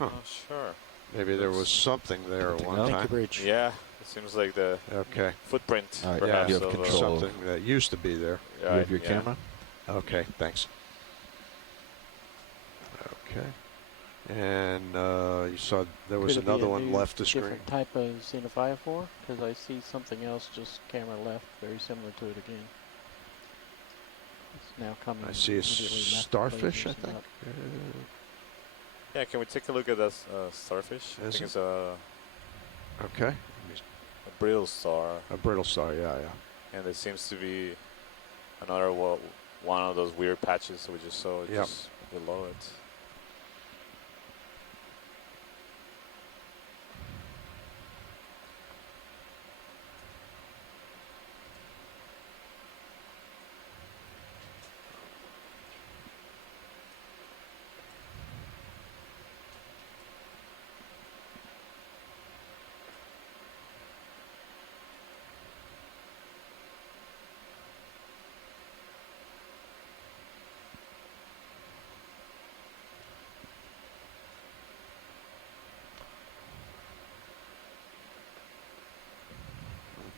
Oh, sure. Maybe there was something there at Tilting one up. Thank you, time. Bridge. Yeah, it seems like the Okay. footprint. All right, perhaps, you have of, control. Something that used to be there. You have your yeah. camera? Okay, thanks. Okay. And you saw there was Could it be another a one new left the screen. different type of xenophobe? Because I see something else just camera left, very similar to it again. It's now coming. I see a immediately left the starfish, I lasers think. up. Yeah, can we take a look at that starfish? I Is think it? it's a Okay. brittle star, A brittle star, yeah. and there seems to be another one of those weird patches that we just saw Yep. just below it.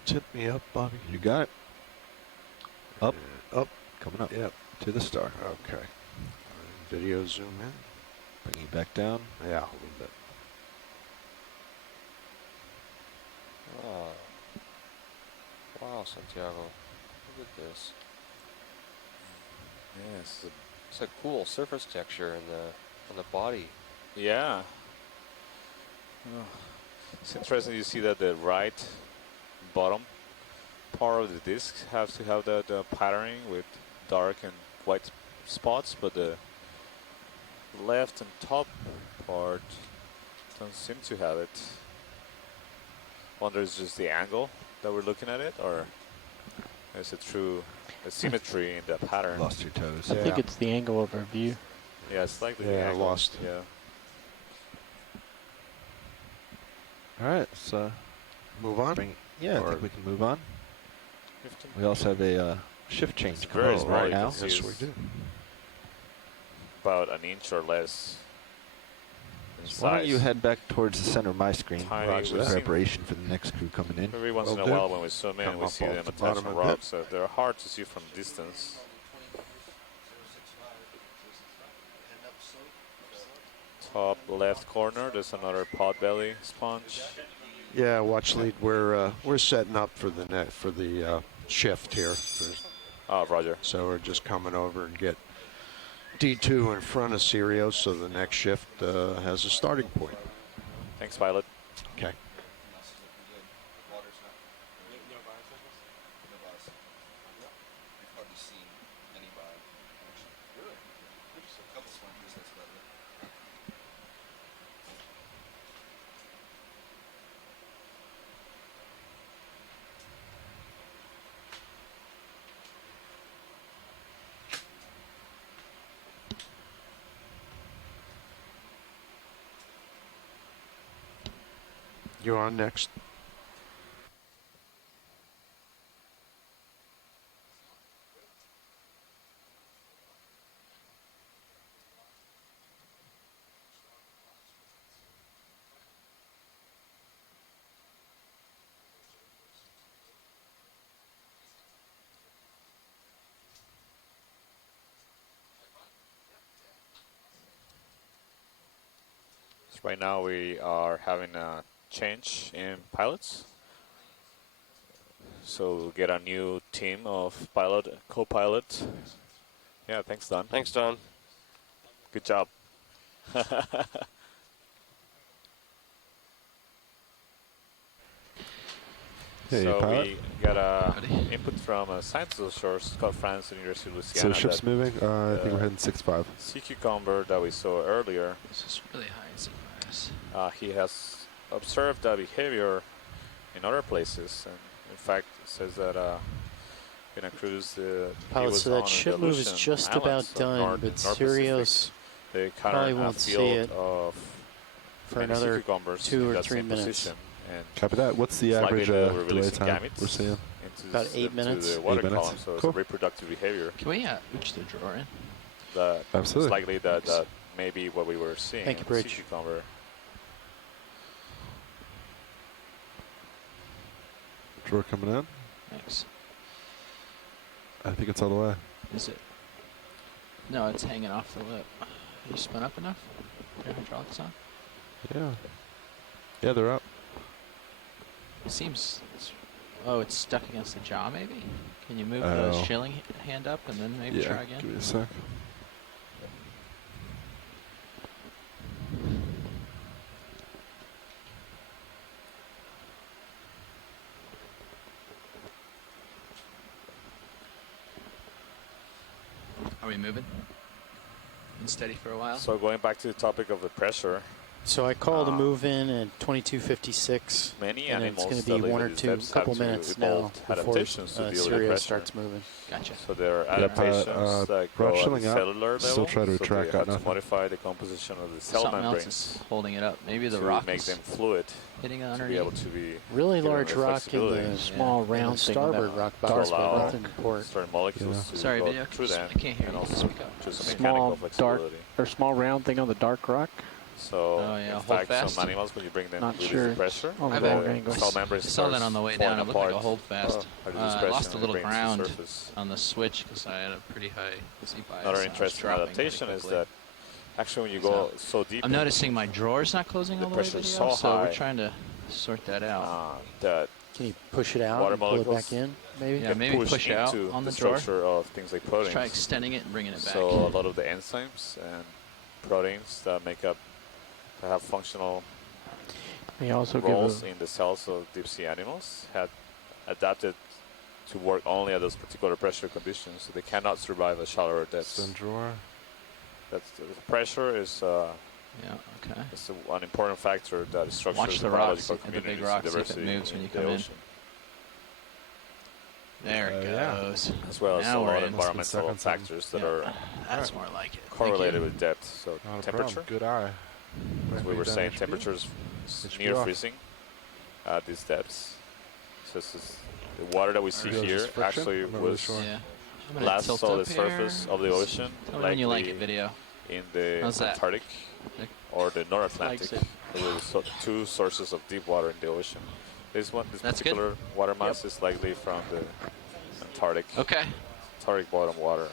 Tip me up, Bobby. You got it. Up. Up. Coming up. Yep. To the star. Okay. Video zoom in. Bring you back down. Yeah, a little bit. Ah. Wow, Santiago. Look at this. Yes. It's a cool surface texture in the body. Yeah. Oh. It's interesting you see that the right bottom part of the disc has to have the patterning with dark and white spots, but the left and top part don't seem to have it. Wonder is just the angle that we're looking at it, or is it true symmetry in the pattern? Lost your toes. I think it's the angle of our view. Yeah, it's like the Yeah, I angle. lost. Yeah. All right. So Move on. bring. Yeah, I Or- think we can move on. 15. We also have a shift change very small. right You now. can see Yes, it's we do. about an inch or less in So why don't you size. head back towards the center of my screen Tiny. Roger We've that. seen preparation for the next crew coming in. every once in Will a do. while when we zoom in, Come we up see off them the attached bottom on of it. rocks. So they're hard to see from distance. Top left corner, there's another pot belly sponge. Yeah, watch lead. We're setting up for the shift here. Oh, Roger. So we're just coming over and get D2 in front of Sirius, so the next shift has a starting point. Thanks, pilot. Okay. You're on next. So right now we are having a change in pilots. So we'll get a new team of pilot and co-pilot. Yeah, thanks, Don. Thanks, Don. Good job. Hey, so pilot. we got a input from a scientist offshore, Scott France, University of So Louisiana. ship's moving. I think we're heading 6-5. Sea cucumber that we saw earlier. This is really high in sea class. He has observed that behavior in other places, and in fact, it says that in a cruise, Pilot, so that ship move is just about done, but Sirius they probably won't see it of for many sea another cucumbers 2 in or that 3 same minutes. position, and Copy that. What's the it's likely average that we're delay releasing time gametes we're seeing? into About 8 into minutes. the water 8 minutes. column, so Cool. it's a reproductive behavior. Can we reach the drawer in? That Absolutely. It's likely that that may be what we were seeing. Thank you, in the sea Bridge. cucumber. Drawer coming in. Thanks. I think it's all the way. Is it? No, it's hanging off the lip. You spun up enough? Your hydraulics on? Yeah. Yeah, they're up. It seems. Oh, it's stuck against the jaw, maybe? Can you move Oh. the shilling hand up and then maybe Yeah. try again? Give me a sec. Are we moving? And steady for a while? So going back to the topic of the pressure, So I called a move in at 22:56, many and it's animals going to that be live 1 in or these 2, depths couple have to minutes now evolve before adaptations to deal with the Sirius pressure. starts moving. Gotcha. So there are adaptations that go Rod at the chilling out. cellular level. Still try to so track they out have to nothing. modify the composition of the cell Something else membranes is holding it up. Maybe the to rock make is them fluid hitting it to underneath. be able to be Really given large the rock in flexibility the Small in the round thing on starboard that rock to box, but allow nothing port. certain molecules to Sorry, go video. through them, I can't hear and you. also Speak up. just Small, mechanical dark, flexibility. or small round thing on the dark rock. So Oh, yeah, in hold fact, fast. some animals, when you bring them Not reduce sure. the pressure, Oh, I the bet. angle. cell membrane I saw that on the way down. It looked like a hold fast. I lost a little ground on the switch because I had a pretty high Z bias. Another and I was interesting dropping adaptation pretty is quickly. that actually when you go so deep, I'm noticing my drawer's not closing the all the way, pressure is video, so high we're trying to sort that out. that Can you push it out water and pull it molecules back in, maybe? Yeah, can maybe push push out into on the the drawer. structure of things like Let's proteins. try extending it and bringing it back. So a lot of the enzymes and proteins that make up, that have functional They also roles give in the cells of deep sea animals had adapted to work only at those particular pressure conditions, so they cannot survive at shallower depths. Send drawer. That's the pressure is Yeah, okay. it's an important factor that structures Watch the the rocks, biological the big communities, rocks, see if it diversity moves when you the come in. ocean, There it yeah. goes. as well as Now a we're lot of in. environmental Second factors that Yeah, are that's more like it. Thank correlated you. with depth. So Not a temperature, problem. Good eye. as we were saying, temperatures HP near off. freezing at these depths. So this is the water that we see Feels here just friction? actually I'm not really was sure. Yeah. last solid surface of the ocean. Tell me when you like it, video. In the How's that? Antarctic or the North Atlantic. Likes it. There are two sources of deep water in the ocean. This particular water mass is likely from the Antarctic. Okay. Antarctic bottom water.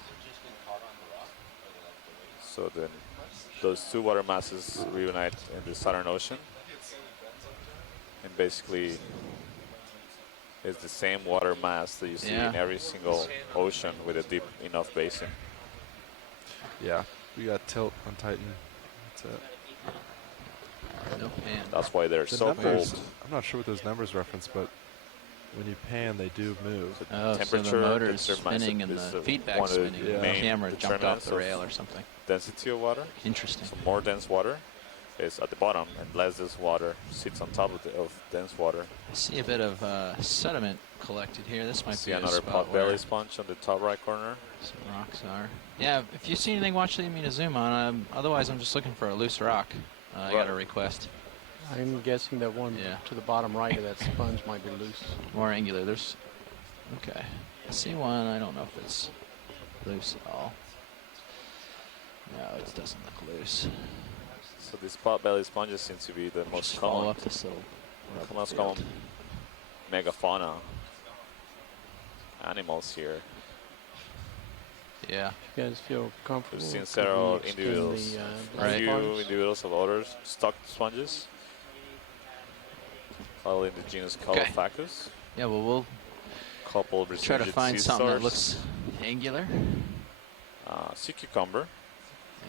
So then those two water masses reunite in the Southern Ocean. And basically it's the same water mass that you see in every single ocean with a deep enough basin. Yeah, we got tilt on Titan. That's it. No pan. That's why they're so numbers, cold. I'm not sure what those numbers reference, but when you pan, they do move. Oh, temperature, so the motor is spinning and the feedback's spinning. The The camera jumped off the rail or something. Density of water. Interesting. So more dense water is at the bottom, and less dense water sits on top of dense water. I see a bit of sediment collected here. This might See be a another spot pot where belly sponge on the top right corner. some rocks are. Yeah, if you see anything, watch leave me to zoom on. Otherwise, I'm just looking for a loose rock. I got a request. I'm guessing that one to the bottom right of that sponge might be loose. More angular. There's. Okay. I see one. I don't know if it's loose at all. No, it doesn't look loose. So these pot belly sponges seem to be the most Just follow common. up this little Most common megafauna animals here. If Yeah. you guys feel comfortable, We've seen could several we extend individuals, the, a few sponge? individuals of other stocked sponges, all in the genus Caulophacus. Yeah, well, we'll Couple of try to resurgent find sea something that stars. looks angular. Sea cucumber.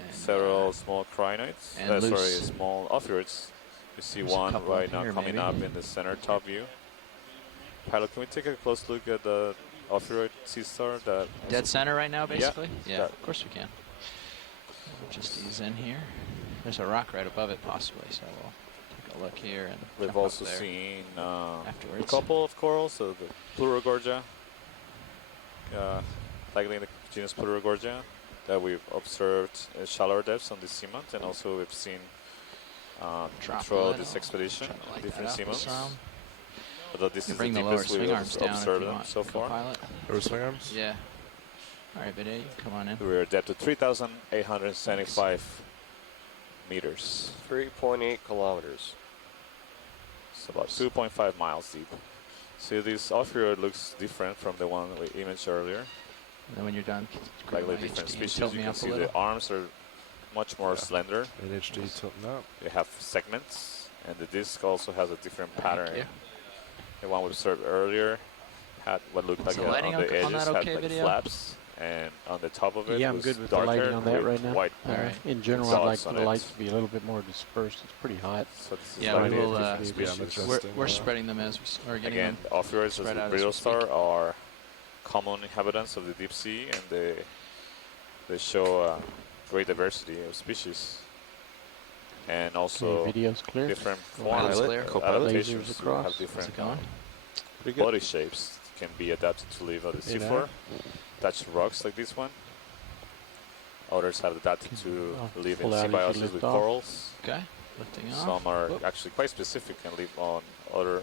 And, Several small crinoids. and Sorry, loose. small ophiurids. You see There's a one couple right now here, coming maybe. up in the center top view. Pilot, can we take a close look at the ophiuroid sea star? That Dead center right now, basically? Yeah, that- of course we can. We'll just ease in here. There's a rock right above it, possibly, so we'll take a look here. And We've jump up also there seen a afterwards. couple of corals, so the Plurogorgia, likely in the genus Plurogorgia, that we've observed at shallower depths on the Seamount, and also we've seen Drop throughout that. this expedition, Try to light different that up with Seamounts. some. Although this You is the bring the lower deepest swing we've arms down if observed you them want, so far. co-pilot. Lower swing arms? Yeah. All right, video, you can come on in. We're at depth of 3,875 meters. 3.8 kilometers. It's about 2.5 miles deep. See, this ophiuroid looks different from the one we imaged earlier. And then when you're done, Likely different species. tilt You me can up a see little. the arms are much more slender. ADHD tilting up. They have segments, and the disc also has a different Thank pattern. you. The one we observed earlier had what looked like the on lighting the on edges that had okay like video? flaps, and on the top of it Yeah, I'm was good with the darker lighting on that with right now. white All right. In general, I'd like dots on the it. lights to be a little bit more dispersed. It's pretty hot. So this is Yeah, like we a will. different Yeah, I'm species. adjusting. We're spreading them as we are getting Again, them. ophiurids as spread the out as brittle we speak. star are common inhabitants of the deep sea, and they show great diversity of species, and also video's clear. different Pilot's forms, clear. adaptations. Lasers to across. have How's different it going? Pretty good. body shapes can be adapted to live on the Hey, now. seafloor, attached to rocks like this one. Others have adapted to live in pull out as you symbiosis lift with off. corals. Okay, lifting off. Some are Whoop. actually quite specific and live on other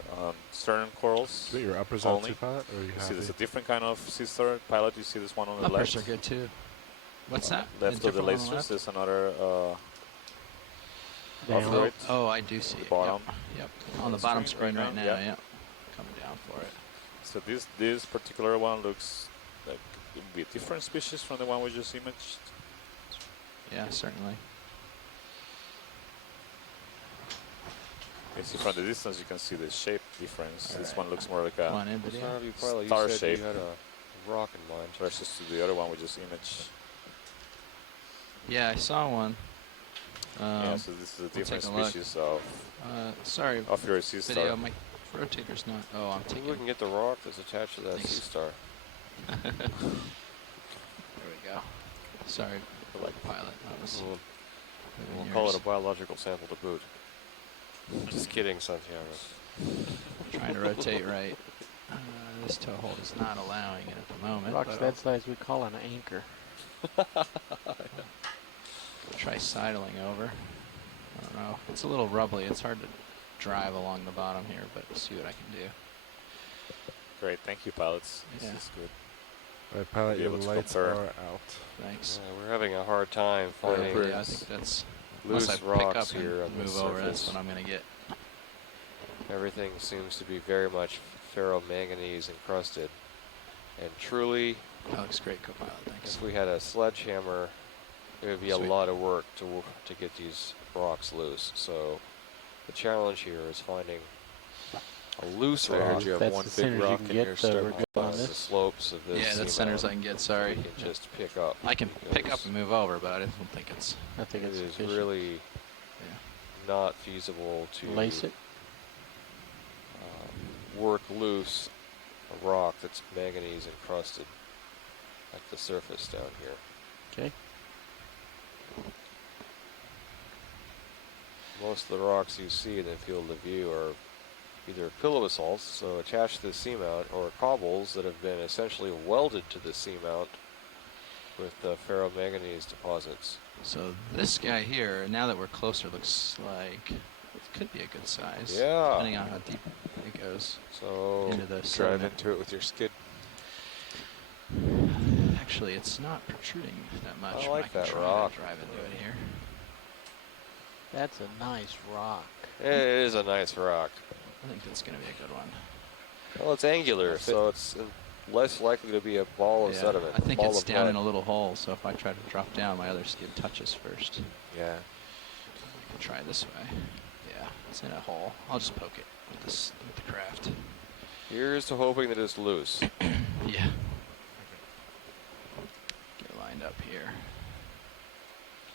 stern corals. Do you get your uppers out only. too, Pilot? Or are you You see, happy? there's a different kind of sea star. Pilot, you see this one on the Uppers left. are good too. What's that? Left The of the different one on lasers, left? there's another Down. ophiuroid. Oh, I do see it. Bottom. Yep. On the the bottom screen screen right right now, now. yeah. Yep. Coming down for it. So this particular one looks like it would be a different species from the one we just imaged. Yeah, certainly. You see from the distance, you can see the shape difference. This Alright. one looks more like Come a on in, video. Son of you, Pilot, you star said shape you had a rock in mind. versus to the other one we just imaged. Yeah, I saw one. Yeah, so this is a different take a look. species of Sorry, ophiuroid sea star. video. My rotator's not. Oh, I'm Maybe taking. we can get the rock that's attached to that Thanks. sea star. There we go. Sorry, like pilot. That was. We'll call it a biological sample to boot. Just kidding, Santiago. Trying to rotate right. This toe hold is not allowing it at the moment. Rocks but that size we call an anchor. I'll try sidling over. I don't know. It's a little rubbly. It's hard to drive along the bottom here, but we'll see what I can do. Great, thank you, pilots. This Yeah. is good. All right, pilot, Be your able to lights compare. are out. Thanks. We're having a hard time finding Yeah, I think that's unless I loose pick rocks up and here on the move over. That's surface. what I'm gonna get. Everything seems to be very much ferromanganese encrusted. And truly, That looks great, Copilot. Thanks. if we had a sledgehammer, it would be Sweet. a lot of work to get these rocks loose. So the challenge here is finding a loose I rock heard you have That's one as big soon as you rock can in get, your we're starting good on on the this. slopes of this. Yeah, that's seamount centers I can get. Sorry. We can just pick up. I can pick up because and move over, but I don't think it's. I think It it's is sufficient. really not feasible to Lace it. work loose a rock that's manganese encrusted at the surface down here. Okay. Most of the rocks you see in the field of view are either pillow basalts, so attached to the seamount, or cobbles that have been essentially welded to the seamount with ferromanganese deposits. So this guy here, now that we're closer, looks like it could be a good size. Yeah. Depending on how deep it goes. So into the Drive sediment. into it with your skid. Actually, it's not protruding that much. I but like I can that try rock. to drive into it here. That's a nice rock. It is a nice rock. I think that's going to be a good one. Well, it's angular, so it's less likely to be a ball of Yeah, sediment. I think ball it's of down mud. in a little hole, so if I try to drop down, my other skid touches first. Yeah. I can try this way. Yeah, it's in a hole. I'll just poke it with this with the craft. Here's to hoping that it's loose. Yeah. Get lined up here.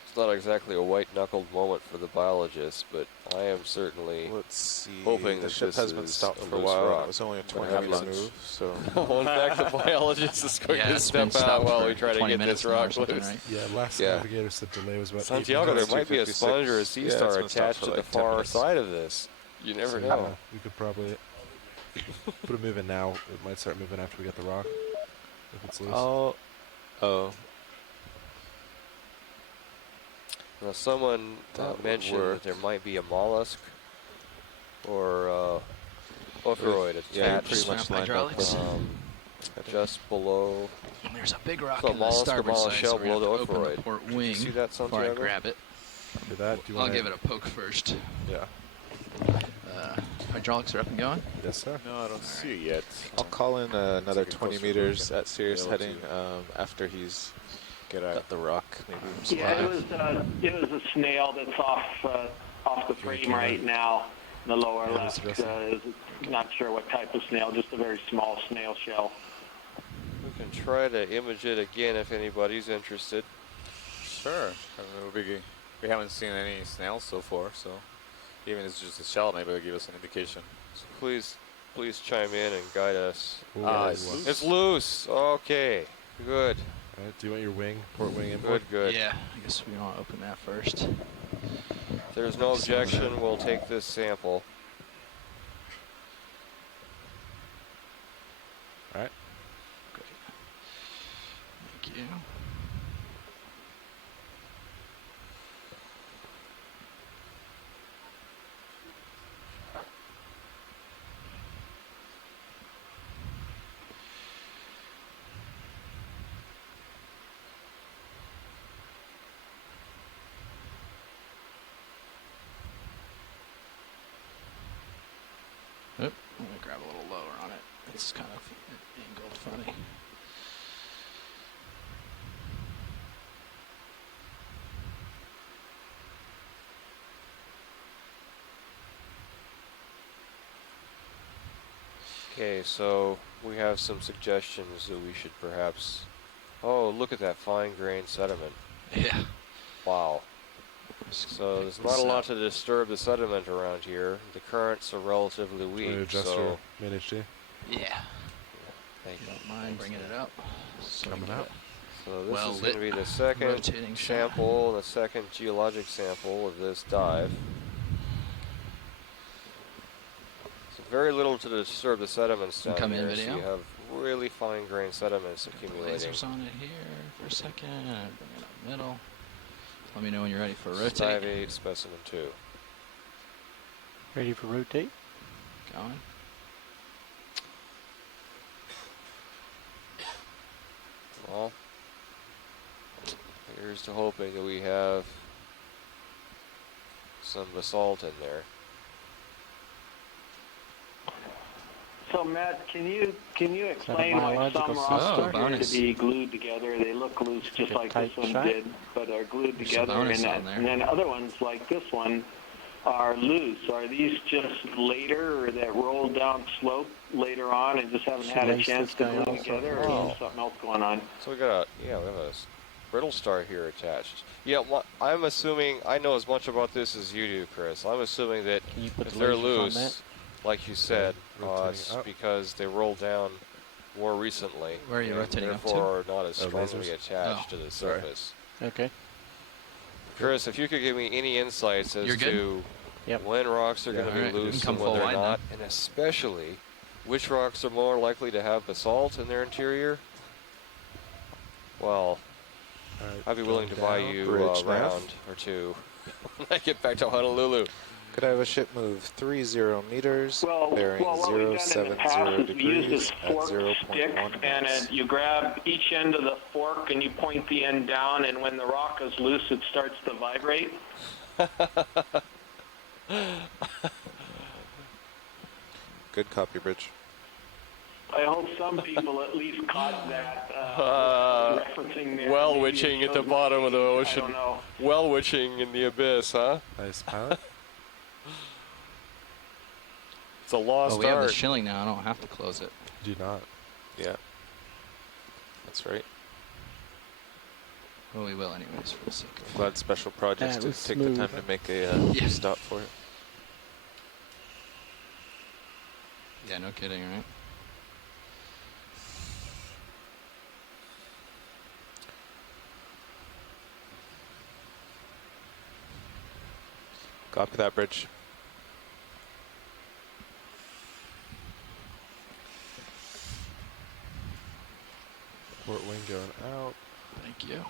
It's not exactly a white-knuckled moment for the biologist, but I am certainly Let's see. hoping the that ship this has been is stopped a for a loose while. rock. It was only a Gonna 20 have minute lunch. move, so. Oh, in fact, the biologist is going Yeah, to it's step been stopped out while for we try to 20 get minutes this now or rock something, loose. right? Yeah, last Yeah. navigator said delay was about 8 Santiago, minutes. there might be a 256. sponge or a sea Yeah, it's star been stopped attached for to the like 10 far minutes. side of this. You never So, know. we could probably put it moving now. It might start moving after we get the rock. If it's loose. Oh. Now, someone That would mentioned work. that there might be a mollusk or ophiroid Yeah, you attached pretty much Snap lined up. hydraulics. just below. There's a big rock So in the mollusk or starboard mollusk side, shell so we're going to below have the to open the ophiroid. port Did you wing see that, before I Santiago? grab it. After that, do you I'll wanna- give it a poke first. Yeah. Hydraulics are up and going? Yes, sir. No, I don't see it yet. I'll call in another Take a 20 closer meters look at Sirius be able heading after he's Get out. got the rock, maybe. Yeah, it was a snail that's off the frame right now in the lower Yeah, left. that's Not sure what type of snail, just a very small snail shell. We can try to image it again if anybody's interested. Sure. I mean, we haven't seen any snails so far, so even if it's just a shell, maybe it'll give us an indication. So please chime in and guide us. Ooh, It's loose. It's loose. Okay. Good. All right, do you want your wing, port wing inboard? Good. Yeah, I guess we want to open that first. If there's no objection, we'll take this sample. All right. Great. Thank you. Oop, I'm going to grab a little lower on it. It's kind of angled funny. Okay, so we have some suggestions that we should perhaps... Oh, look at that fine-grained sediment. Yeah. Wow. So there's not a lot to disturb the sediment around here. The currents are relatively Want to weak, adjust so... your main HD? Yeah. Thank If you don't mind bringing it up. So Coming we out. get So this well is going to lit, be the second rotating shot. sample, the second geologic sample of this dive. So very little to disturb the sediments down Come in, here. So video. you have really fine-grained sediments a accumulating. lasers on it here for a second. Bring it up middle. Let me know when you're ready for This is rotate. Dive 8, specimen 2. Ready for rotate? Going. Here's to hoping that we have some basalt in there. So Matt, can you explain why some biological rocks system? appear to bonus. be glued together? They look loose just a like tight this one shot? did, but are glued There's a together. bonus on there. And then other ones like this one are loose. Are these just later or that rolled down slope later on and just haven't Should had a lace chance this to guy glue also. together, or Oh. is something else going on? So we got we have a brittle star here attached. Yeah, I'm assuming I know as much about this as you do, Chris. I'm assuming that Can you put if the they're lasers on loose, that? like you said, rotating it's up. because they rolled down more recently. Where are you and rotating up to? therefore are not as Oh, strongly lasers? attached Oh, to the sorry. surface. Okay. Chris, if you could give me any insights as You're good? to Yep. when rocks are Yeah. going to Alright, be you loose can come and when full they're wide not, and especially which rocks are more likely to have basalt in their interior, well, All right, I'd be willing to going buy down, you bridge a nav. round or two when I get back to Honolulu. Could I have a ship move 30 meters, Well, bearing what we've done in the past 070 is we use this degrees at forked stick, 0.1 and knots? you grab each end of the fork and you point the end down, and when the rock is loose, it starts to vibrate. Good copy, Bridge. I hope some people at least caught that referencing there. Well Maybe witching it at the shows bottom of the I ocean. don't know. Well witching in the abyss, huh? Nice pilot. It's a lost Oh, we have the art. shilling now. I don't have to close it. Do not. Yeah. That's right. Well, we will anyways for the sake of Glad Special Projects That to was take the time smooth. to make a Yeah. stop for it. Yeah, no kidding, right? Copy that, Bridge. Port wing going out. Thank you.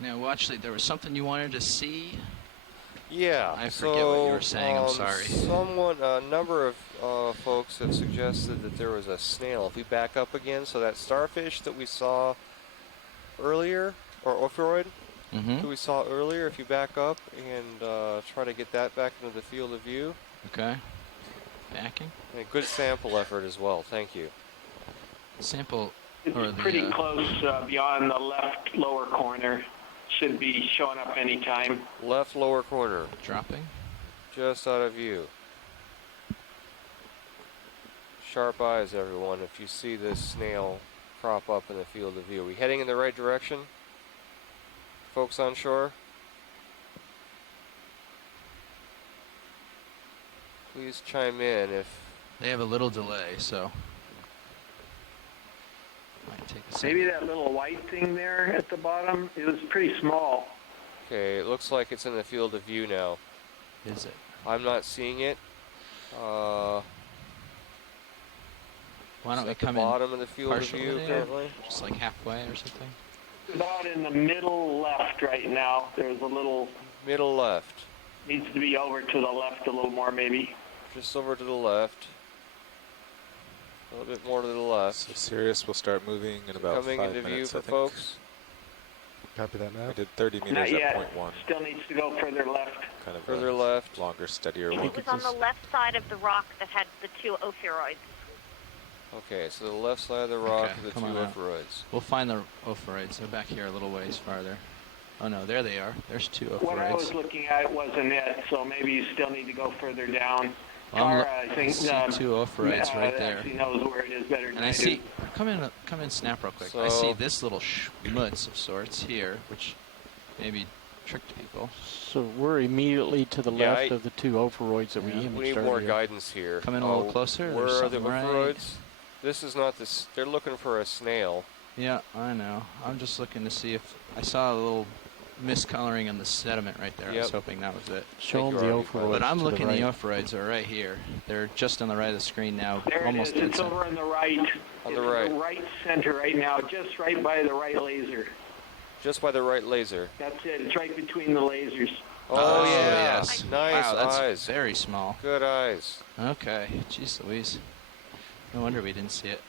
Now, actually, there was something you wanted to see. Yeah, I forget what you were saying, I'm sorry. A number of folks have suggested that there was a snail. If we back up again, so that starfish that we saw earlier, or ophiroid Mm-hmm. that we saw earlier, if you back up and try to get that back into the field of view. Okay. Backing. And a good sample effort as well, thank you. Sample. It's Or the, pretty close beyond the left lower corner. Should be showing up anytime. Left lower corner, Dropping. just out of view. Sharp eyes, everyone, if you see this snail crop up in the field of view. Are we heading in the right direction? Folks on shore? Please chime in if... They have a little delay, so. Might take a second. Maybe that little white thing there at the bottom, it was pretty small. Okay, it looks like it's in the field of view now. Is it? I'm not seeing it. Why don't we At the come in bottom of the field of partially view, in? apparently. Just like halfway or something? About in the middle left right now. There's a little, Middle left. needs to be over to the left a little more maybe. Just over to the left. A little bit more to the left. So Sirius will start moving in about Coming 5 into view minutes, for I think. folks. Copy that We now. did 30 meters Not at yet. 0.1. Still needs to go further left. Kind of Further a left. longer, steadier I one. think It was on the left side of the rock that had the two ophiroids. Okay, so the left side of the rock Okay, are the come two on out. ophiroids. We'll find the ophiroids. They're back here a little ways farther. Oh no, there they are. There's two What I was ophiroids. looking at wasn't it, so maybe you still need to go further down. Well, I'm Tara, I I think, see two ophiroids right there. actually knows where it is better than And I I see, do. come in, snap real quick. I So- see this little schmutz of sorts here, which maybe tricked people. So we're immediately to the Yeah, left of the two ophiroids that we Yeah. imaged We need earlier. more guidance here. Come in a little closer, Where there's are the something right. ophiroids? This is not this. They're looking for a snail. Yeah, I know. I'm just looking to see if I saw a little miscoloring in the sediment right there. I was Yep. hoping that was it. Show Thank them you, the RV pilot. ophiroids. But I'm to looking, the the right. ophiroids are right here. They're just on the right of the screen now, There almost it is. dead It's center. over on the right. On the It's right. in the right center right now, just right by the right laser. Just by the right laser. That's it. It's right between the lasers. Oh, yeah. yes. Nice Wow, that's eyes. very small. Good eyes. Okay. Jeez Louise. No wonder we didn't see it.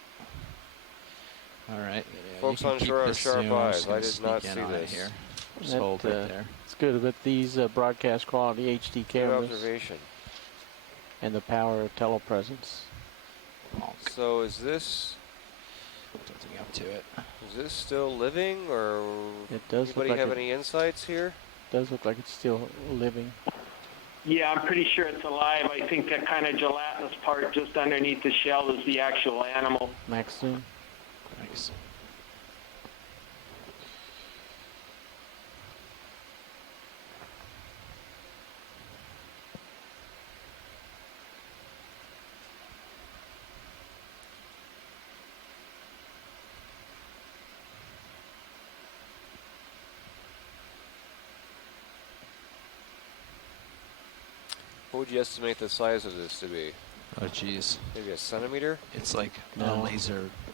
All right. Folks on shore have sharp eyes. I did not see this. Here. Just hold right there. It's good with these broadcast quality HD Good cameras. observation. And the power of telepresence. So is this tilting up to it? Is this still living, or it does anybody look like have any insights here? Does look like it's still living. Yeah, I'm pretty sure it's alive. I think that kind of gelatinous part just underneath the shell is the actual animal. Max zoom. Nice. What would you estimate the size of this to be? Oh, geez. Maybe a centimeter? It's like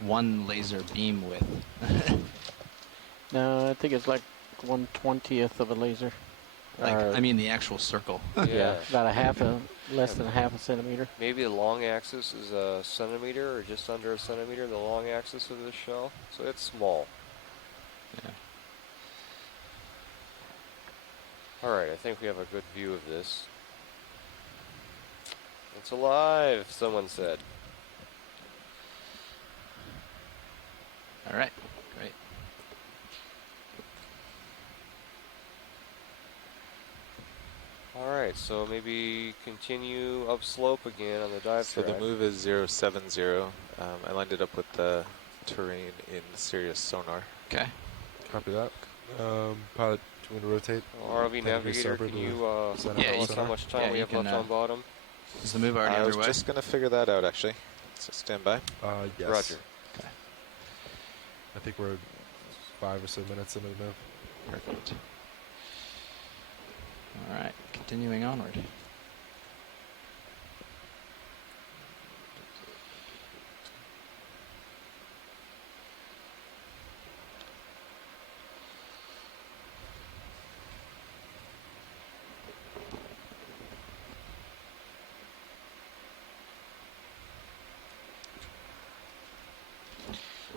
one laser beam width. No, I think it's like 1/20th of a laser. Like, I mean the actual circle. Yeah, about less than half a centimeter. Maybe the long axis is a centimeter or just under a centimeter, the long axis of the shell. So it's small. Yeah. All right, I think we have a good view of this. It's alive, someone said. All right, great. All right, so maybe continue upslope again on the dive So track. the move is 070. I lined it up with the terrain in Sirius sonar. Okay. Copy that. Pilot, do you want to rotate? ROV Navigator, can you tell us how much time we have left on bottom? Is the move already I was underway? just going to figure that out, actually. So stand by. Yes. Roger. Okay. I think we're 5 or so minutes into the move. Perfect. All right, continuing onward.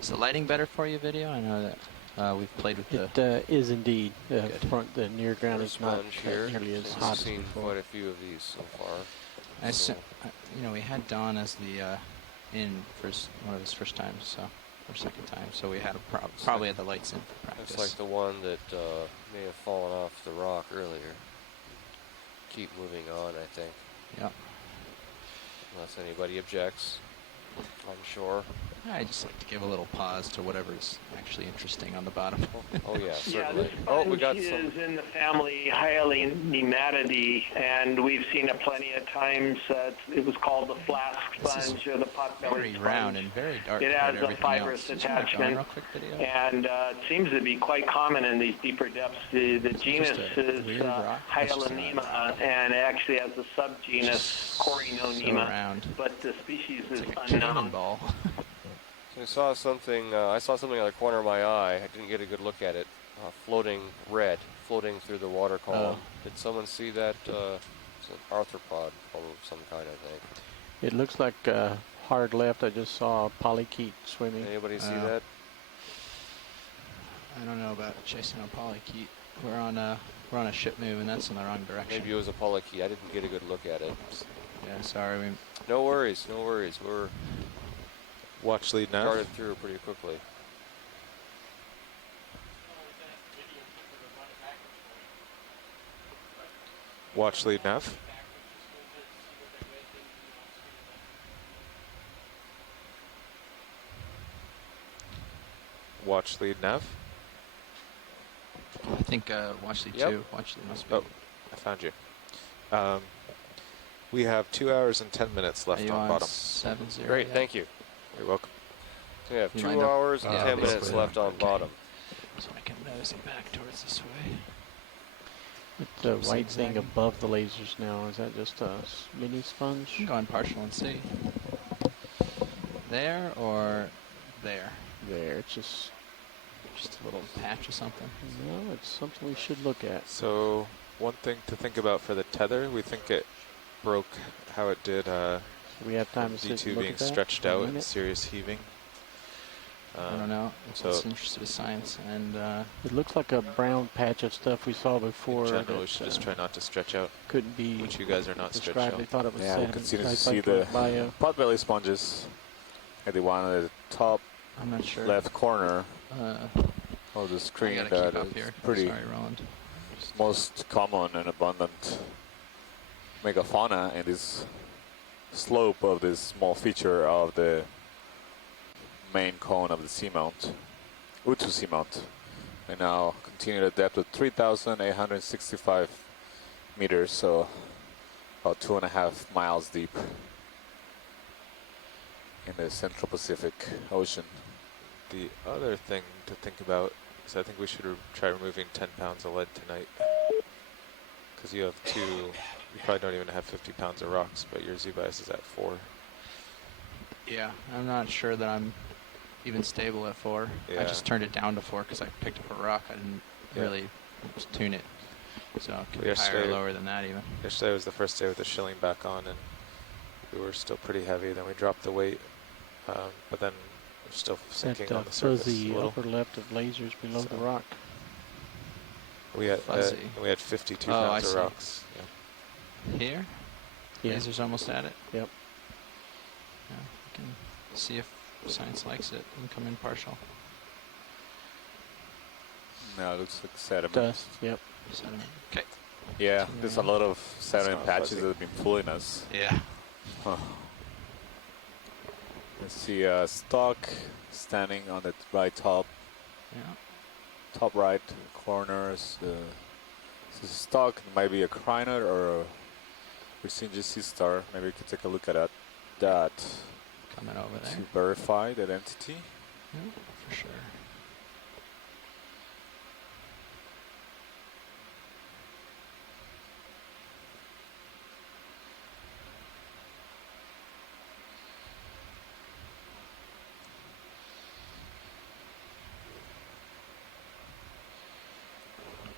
Is the lighting better for you, video? I know that we've played with It is indeed. The near ground is not Sponge here. nearly as I've hot as seen before. quite a few of these so far. you know, we had Don as the one of his first times, so or second time, so we had probably had the lights in for practice. Looks like the one that may have fallen off the rock earlier. Keep moving on, I think. Yep. Unless anybody objects, I'm sure. I just like to give a little pause to whatever's actually interesting on the bottom. Oh yeah, Yeah, certainly. this We got sponge some. is in the family Hyalomnematidae, and we've seen it plenty of times. It was called the flask sponge or the potbelly Very sponge. round and very dark. It compared has to a everything fibrous else. Just wanna go on attachment, real quick video. and it seems to be quite common in these deeper depths. The genus is weird rock. Hyalonema, and it actually has a subgenus Corynonema, round. but the species is It's like a unknown. cannonball. I saw something out of the corner of my eye. I didn't get a good look at it. Floating red, floating through the water column. Did someone see that? It's an arthropod of some kind, I think. It looks like hard left. I just saw a polychaete swimming. Anybody see that? I don't know about chasing a polychaete. We're on a ship move, and that's in the wrong direction. Maybe it was a polychaete. I didn't get a good look at it. Yeah, sorry. No worries, no worries. We're Watch lead nav. darted through pretty quickly. Watch lead nav. Watch lead nav. I think watch lead 2. Watch lead must be. Oh, I found you. We have 2 hours and 10 minutes left Are you on bottom. 7-0? Great, yet? thank you. You're welcome. So we have You 2 lined up? hours and 10 minutes basically, left on bottom. So I can nose it back towards this way. With the white thing above the lasers now, is that just a mini sponge? You can go on partial and see. There or there? There, it's just a little patch or something. No, it's something we should look at. So one thing to think about for the tether, we think it broke how it did We have time to sit V2 and look being at that stretched for a out and minute? serious heaving. I don't know. So It's interested in science, and it looks like a brown patch of stuff we saw before. in general, we that, should just try not to stretch out. couldn't be Which you guys are not stretched described. out. They thought it was Yeah, we sediment. continue to Like see like the bio. potbelly sponges at the one at the top I'm not sure. left corner of the I screen gotta that keep up is here. pretty Sorry, Roland. most common and abundant megafauna in this slope of this small feature of the main cone of the seamount, Utu seamount. And now continue at a depth of 3,865 meters, so about 2.5 miles deep in the Central Pacific Ocean. The other thing to think about is I think we should try removing 10 pounds of lead tonight. Because you have you probably don't even have 50 pounds of rocks, but your Z-bias is at 4. Yeah, I'm not sure that I'm even stable at 4. Yeah. I just turned it down to 4 because I picked up a rock. I didn't really tune it. So it could be higher or lower than that even. Yesterday was the first day with the shilling back on, and we were still pretty heavy. Then we dropped the weight, but then we're still sinking That on the surface a fuzzy little. upper left of lasers below the rock. We had Fuzzy. 52 Oh, pounds I of see. rocks. Yeah. Here? Yeah. Laser's almost at it? Yep. Yeah, we can see if science likes it and come in partial. Now it looks like sediment. Dust, yep. Sediment. Okay. Yeah, there's a lot of sediment not patches fuzzy. that have been fooling us. Yeah. Huh. Let's see a stock standing on the right top right corners. This is stock. It might be a crinoid or a Virginia sea star. Maybe we can take a look at that Coming over there. to verify that entity. Yeah, for sure.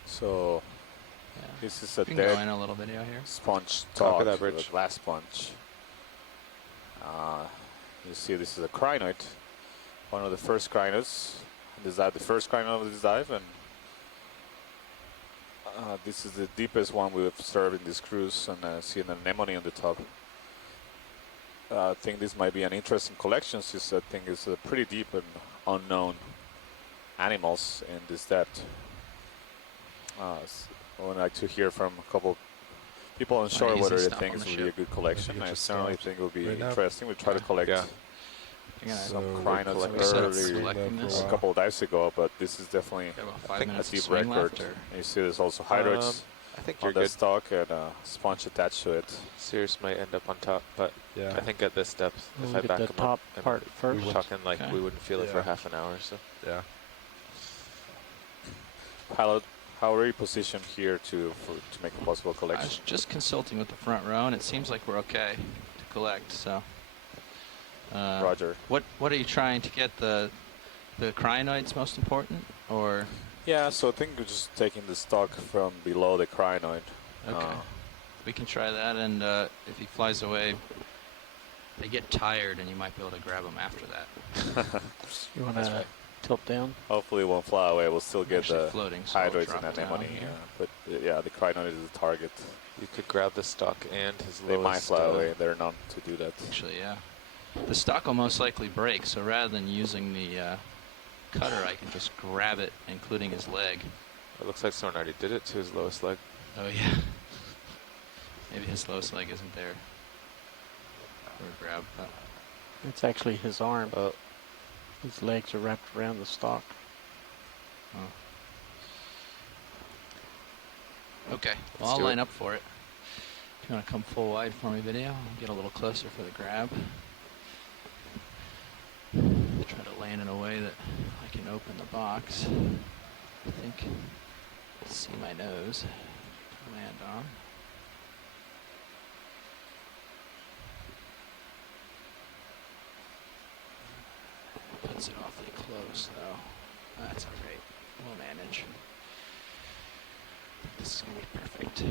So this is a We can go in dead a little video here. sponge Top stock, of that bridge. the glass sponge. You see this is a crinoid, one of the first crinoids. This is the first crinoid of this dive, and this is the deepest one we've observed in this cruise, and see an anemone on the top. I think this might be an interesting collection since I think it's pretty deep and unknown animals in this depth. I would like to hear from a couple people on shore easy whether they stuff think on this the would be a ship. good collection. Get I your certainly stops think it would be right now. interesting. We try to collect Yeah. some So crinoids we set up early, collecting this. a couple of dives ago, but this is definitely Got about I 5 think a minutes of deep swing record. left, or And you see there's also hydroids I think on you're that good. stock and a sponge attached to it. Sirius might end up on top, but Yeah. I think at this depth, We'll if I get back the him top up, part first. we're talking like Okay. we wouldn't feel it for Yeah. half an hour. So Yeah. Pilot, how are you positioned here to make a possible I collection? was just consulting with the front row, and it seems like we're okay to collect. So, Roger. What are you trying to get? The crinoids most important, or Yeah, so I think we're just taking the stock from below the crinoid. okay? We can try that, and if he flies away, they get tired, and you might be able to grab them after that. You want That's to right. tilt down? Hopefully it won't fly away. We'll still get Actually the floating, so I'll hydroids drop and down anemone. here. But yeah, the crinoid is the target. you could grab the stock and his They lowest. might fly away. They're known to do that. Actually, yeah. The stock will most likely break, so rather than using the cutter, I can just grab it, including his leg. It looks like someone already did it to his lowest leg. Oh yeah. Maybe his lowest leg isn't there for a grab, but It's actually his arm. Oh, His legs are wrapped around the stalk. okay. Let's Well, I'll do line it. up for it. If you want to come full wide for me, video, I'll get a little closer for the grab. Try to land in a way that I can open the box. I think. See my nose to land on. Puts it awfully close, though. That's all right. We'll manage. This is gonna be perfect.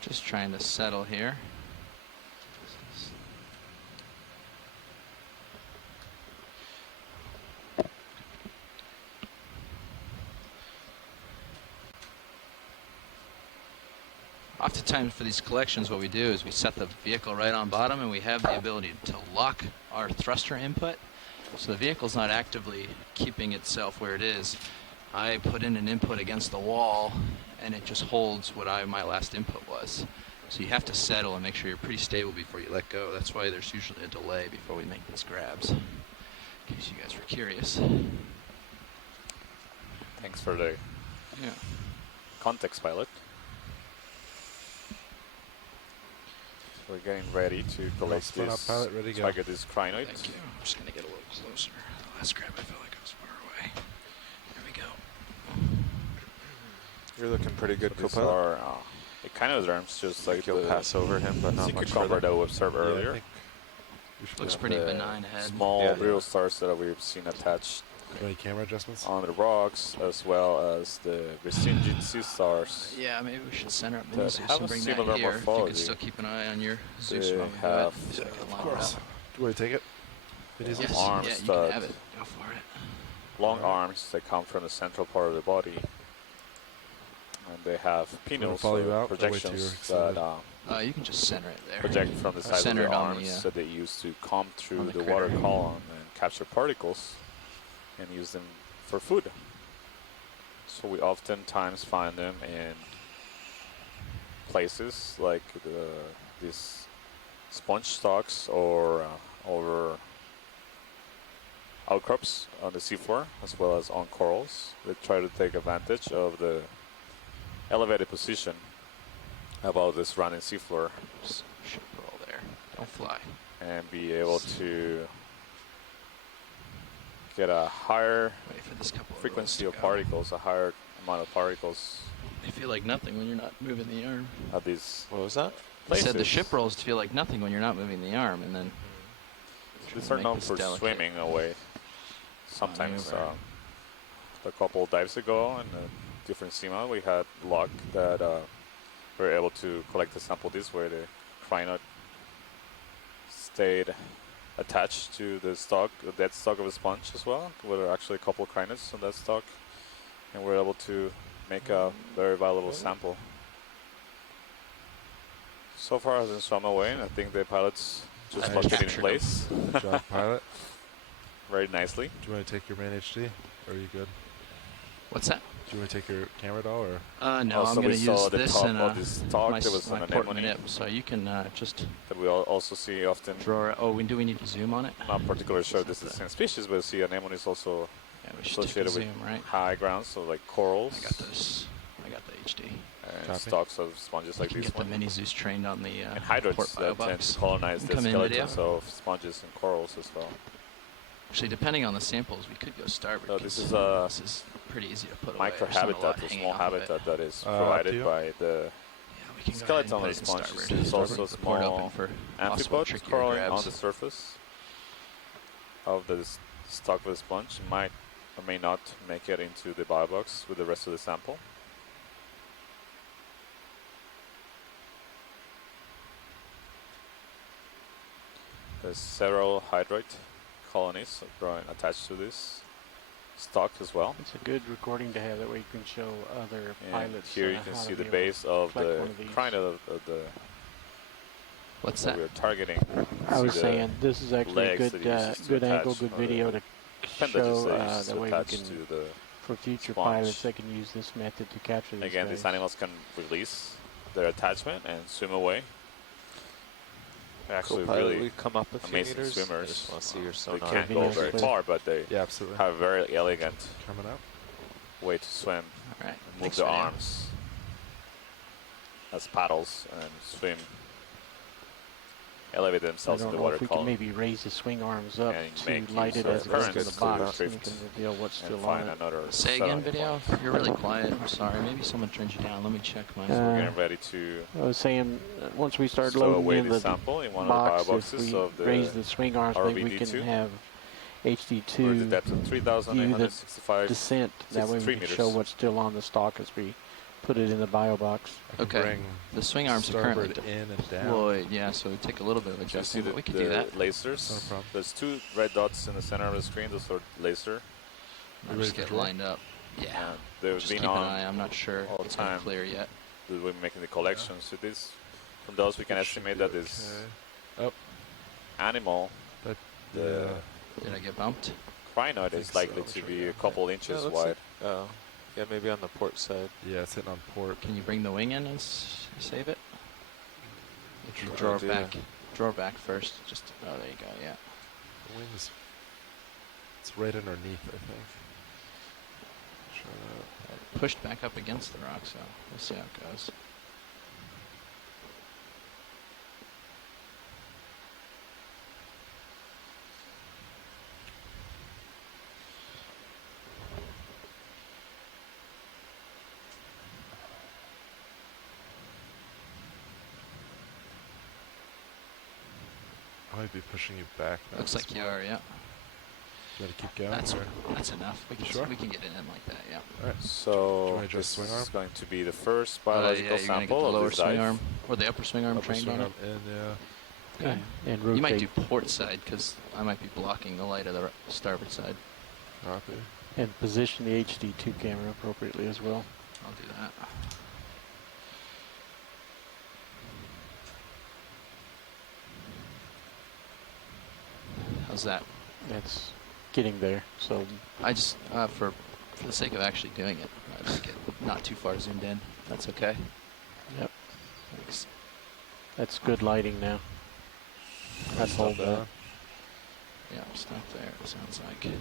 Just trying to settle here. Oftentimes for these collections, what we do is we set the vehicle right on bottom, and we have the ability to lock our thruster input. So the vehicle's not actively keeping itself where it is. I put in an input against the wall, and it just holds what my last input was. So you have to settle and make sure you're pretty stable before you let go. That's why there's usually a delay before we make these grabs, in case you guys were curious. Thanks for the context, pilot. We're getting ready to collect this. Pilot, ready to so go. I get this crinoid. Thank you. I'm just going to get a little closer. The last grab I felt like I was far away. There we go. You're looking pretty good, So these co-pilot. are echinoderms, just like You'll the pass over him, but not sea much cucumber further. that we observed Yeah, I earlier. think we should Looks go. pretty The benign ahead. Small Yeah. brittle stars that we've seen attached Any camera adjustments? on the rocks, as well as the Virgin sea stars. Yeah, maybe we should center up That mini Zeus have and a bring that similar here. If you morphology. could still keep an eye on your Zeus They while we do have, it, so I can Of line course. it up. Do you want to take it? Mini Zeus? Yes, arms yeah, you that- can have it. Go for it. Long arms that come from the central part of the body. And they have pinnals follow you or out? Or wait till you're projections extended? that You can just center it there. project from the sides of centered the on arms the, that they use to comb through on the the water critter. column and capture particles and use them for food. So we oftentimes find them in places like these sponge stalks or over outcrops on the seafloor, as well as on corals. They try to take advantage of the elevated position above the surrounding seafloor Just ship roll there. Don't fly. and be able to get a higher Wait for this couple frequency of of rolls to go. particles, a higher amount of particles They feel like nothing when you're not moving the arm. at these What was that? I places. said the ship rolls feel like nothing when you're not moving the arm, and then These trying are to known make this for delicate. swimming away. Sometimes maneuver. a couple of dives ago in a different Seamount, we had luck that we were able to collect a sample this way. The crinoid stayed attached to the stalk, the dead stalk of a sponge as well. There were actually a couple of crinoids on that stalk, and we were able to make a very valuable sample. So far, it hasn't swum away, and I think the pilots just Nice. locked it in Captured place Good job, pilot. very nicely. Do you want to take your main HD? Or are you good? what's that? Do you want to take your camera doll? Or No, Also, I'm going we to saw use the this top in of this stalk. There was my an port anemone nip, so you can just that we also see often. draw it. Oh, do we need to zoom on it? Not particularly sure this is the same species, but see anemone is also Yeah, we should take a associated with zoom, right? high grounds, so like corals I got this. I got the HD. and Copy. stalks of sponges I like can this get the one. mini Zeus trained on the And port hydroids bio that tend box. to colonize the Come in, video. skeletons of sponges and corals as well. Actually, depending on the samples, we could go starboard. So this 'cause is a this is pretty easy to put away. There's not a microhabitat, lot a hanging small off of it. habitat that is up to provided you. by the Yeah, we can go ahead skeleton and of put the it in sponge. starboard. There's also a The port open small for possible amphipod trickier crawling on grabs. the surface of the stalk of the sponge. It might or may not make it into the bio box with the rest of the sample. There's several hydroid colonies growing attached to this stalk as well. It's a good recording to have, that way you can show other And pilots. here you can how to see the be able to base of collect the one of these. crinoid of the What's that that? we are targeting. I See was the saying this is actually a legs good, that it uses to good angle, attach, good or the video to appendages show. that it uses That to way we attach can, to the for future sponge. pilots, they can use this method to capture these Again, guys. these animals can release their attachment and swim away. They're actually Co-pilot, really we come up a few amazing meters. I swimmers. just want to see your They sonar. can't Be go nice very with- far, but they yeah, absolutely. have a very elegant Coming up. way to swim. All right. Move Thanks, their video. arms as paddles and swim. Elevate I themselves in don't the know water if we can column. maybe raise the swing arms up And to make light use it of as it is in currents the to box, and you drift can reveal what's and still find on it. another Say setup. again, video. You're really quiet. I'm sorry. Maybe someone turns you down. Let me check my. So we're Uh, getting ready to I was saying, once we start stow loading away in the the sample in one box, of the bio if boxes we of the raise the swing arms, maybe we RVD2. can have We're at the HD2 depth of 3,865 descent. That way 63 we can show meters. what's still on the stalk as we put it in the bio box. I can bring The swing arms are currently starboard in and down. deployed. Yeah, so it would take a little bit of So you see adjustment, the, but we could do that. lasers. No problem. There's 2 red dots in the center of the screen. Those are laser. I'll ready just for get draw? lined up. Yeah. They've Just been keep an on eye. I'm not sure all the it's gonna time. clear yet. We're making the collections. So this, from those, we can estimate that this animal, That, the Did I get bumped? crinoid, is likely to be a couple inches wide. Oh, yeah, maybe on the port side. yeah, it's hitting on port. Can you bring the wing in and save it? Good Draw idea. back. Draw back first. Just oh, there you go. Yeah. The wings. It's right underneath, I think. Pushed back up against the rock, so we'll see how it goes. I might be pushing you back now. Looks like you are, yeah. You gotta keep going. That's enough. We can Sure? we can get it in like that, yeah. Alright. So I this adjust swing arm? is going to be the first Yeah, biological you're gonna get the sample of lower this swing dive. arm or the upper swing arm Upper trained swing on arm it. in, yeah. Okay. And rotate. You might do port side because I might be blocking the light of the starboard side. Copy. And position the HD2 camera appropriately as well. I'll do that. How's that? That's getting there. So I just for the sake of actually doing it, I'd like it not too far zoomed in. That's okay. Yep. Thanks. that's good lighting now. I'd Stop hold that. that. Yeah, stop there. It sounds like.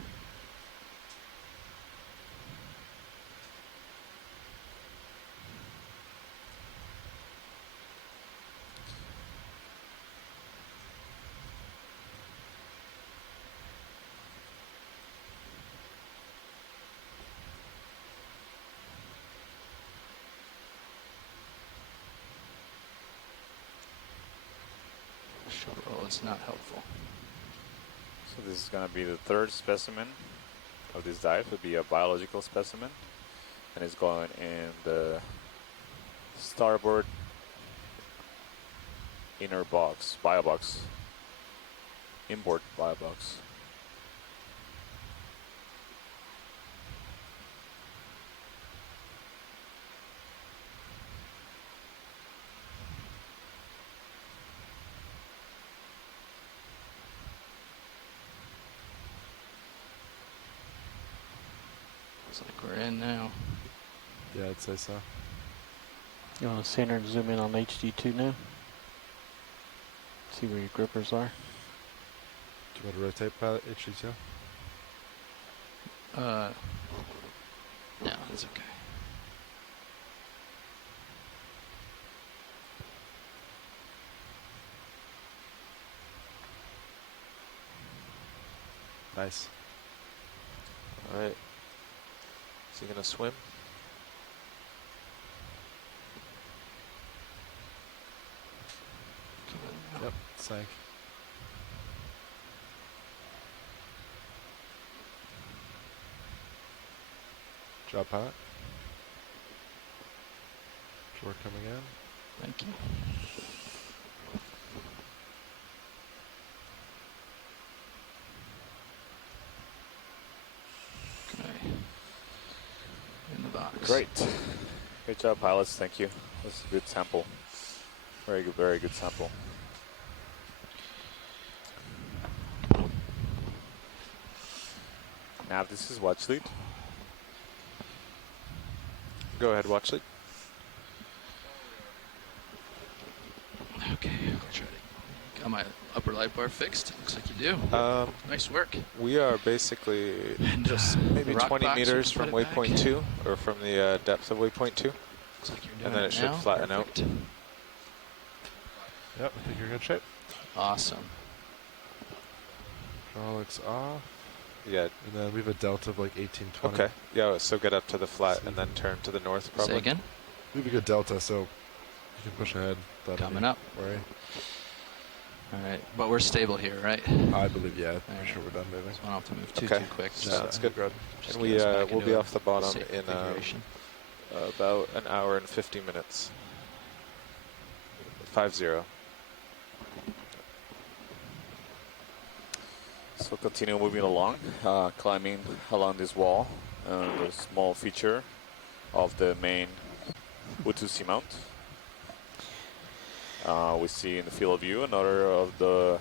Short roll is not helpful. So this is going to be the 3rd specimen of this dive. It would be a biological specimen, and it's going in the starboard inner box, bio box, inboard bio box. Looks like we're in now. Yeah, I'd say so. You want to center and zoom in on HD2 now? See where your grippers are. Do you want to rotate pilot HD2? No, that's okay. Nice. All right. Is he gonna swim? Yep, sank. Job pilot. Shore coming in. Thank you. Okay. In the box. Great. Great job, pilots. Thank you. That's a good sample. Very good sample. Now this is watch lead. Go ahead, watch lead. Okay, I'll try to. Got my upper light bar fixed. Looks like you do. Nice work. We are basically And, just maybe the rock 20 box, we meters can from put it back. waypoint 2, or from the depth of waypoint 2. Looks like you're doing And then it should now. flatten out. Perfect. Yep, I think you're in good shape. Awesome. Hydraulics off. Yeah. And then we have a delta of like 18, 20. Okay. Yeah, so get up to the flat and then turn to the north probably. Say again? We have a good delta, so you can push ahead. without Coming any up. Worry. All right, but we're stable here, right? I believe, yeah. I'm Alright. sure we're done moving. So I don't have to move too Okay. quick. Sounds good. Good. Just And get we us back we'll into be a off the bottom safe in configuration. About an hour and 50 minutes. 5-0. So continue moving along, climbing along this wall, the small feature of the main Utu Seamount. We see in the field of view another of the